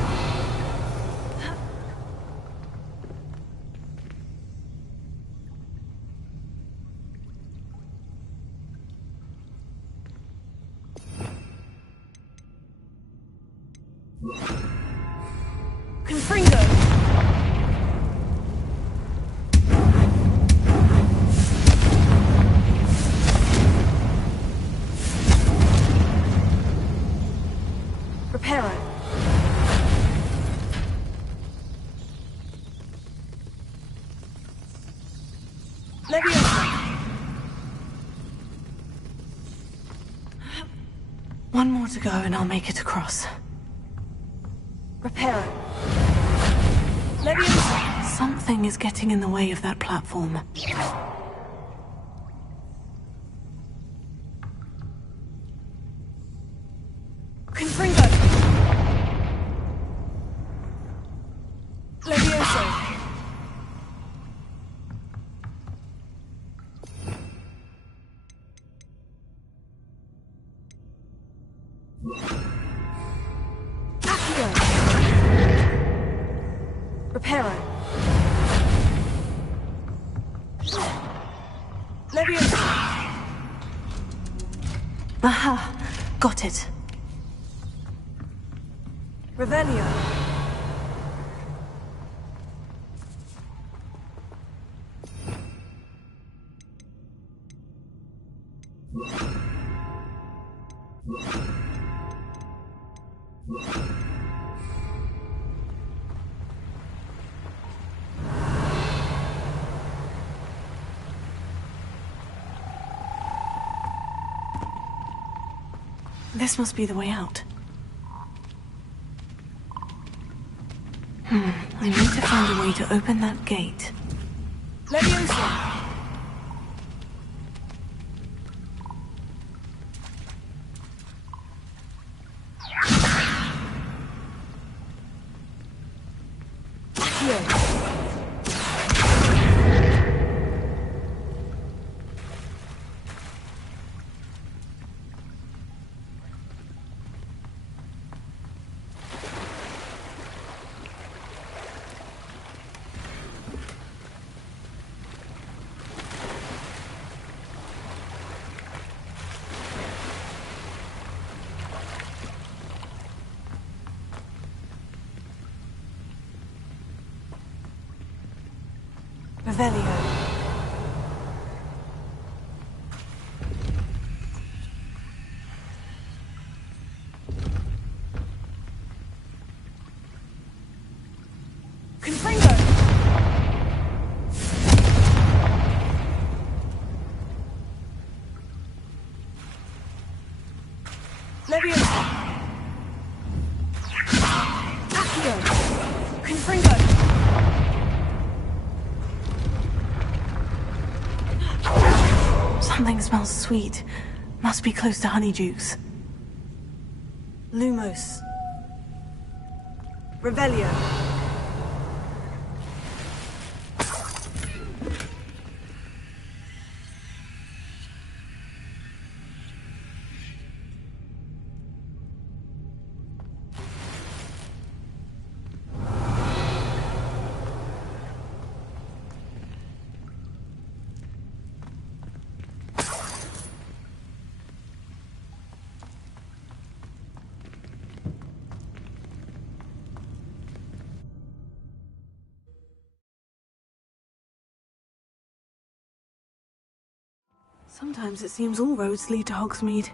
Leviosa! One more to go and I'll make it across. Repair it. Leviosa! Something is getting in the way of that platform. Confringo! Leviosa! Accio! Reparo! Leviosa! Aha! Got it. Revelio! This must be the way out. I need to find a way to open that gate. Leviosa! Revelio. Confringo. Leviosa. Accio. Confringo. Something smells sweet. Must be close to Honeydukes. Lumos. Revelio. Sometimes it seems all roads lead to Hogsmeade.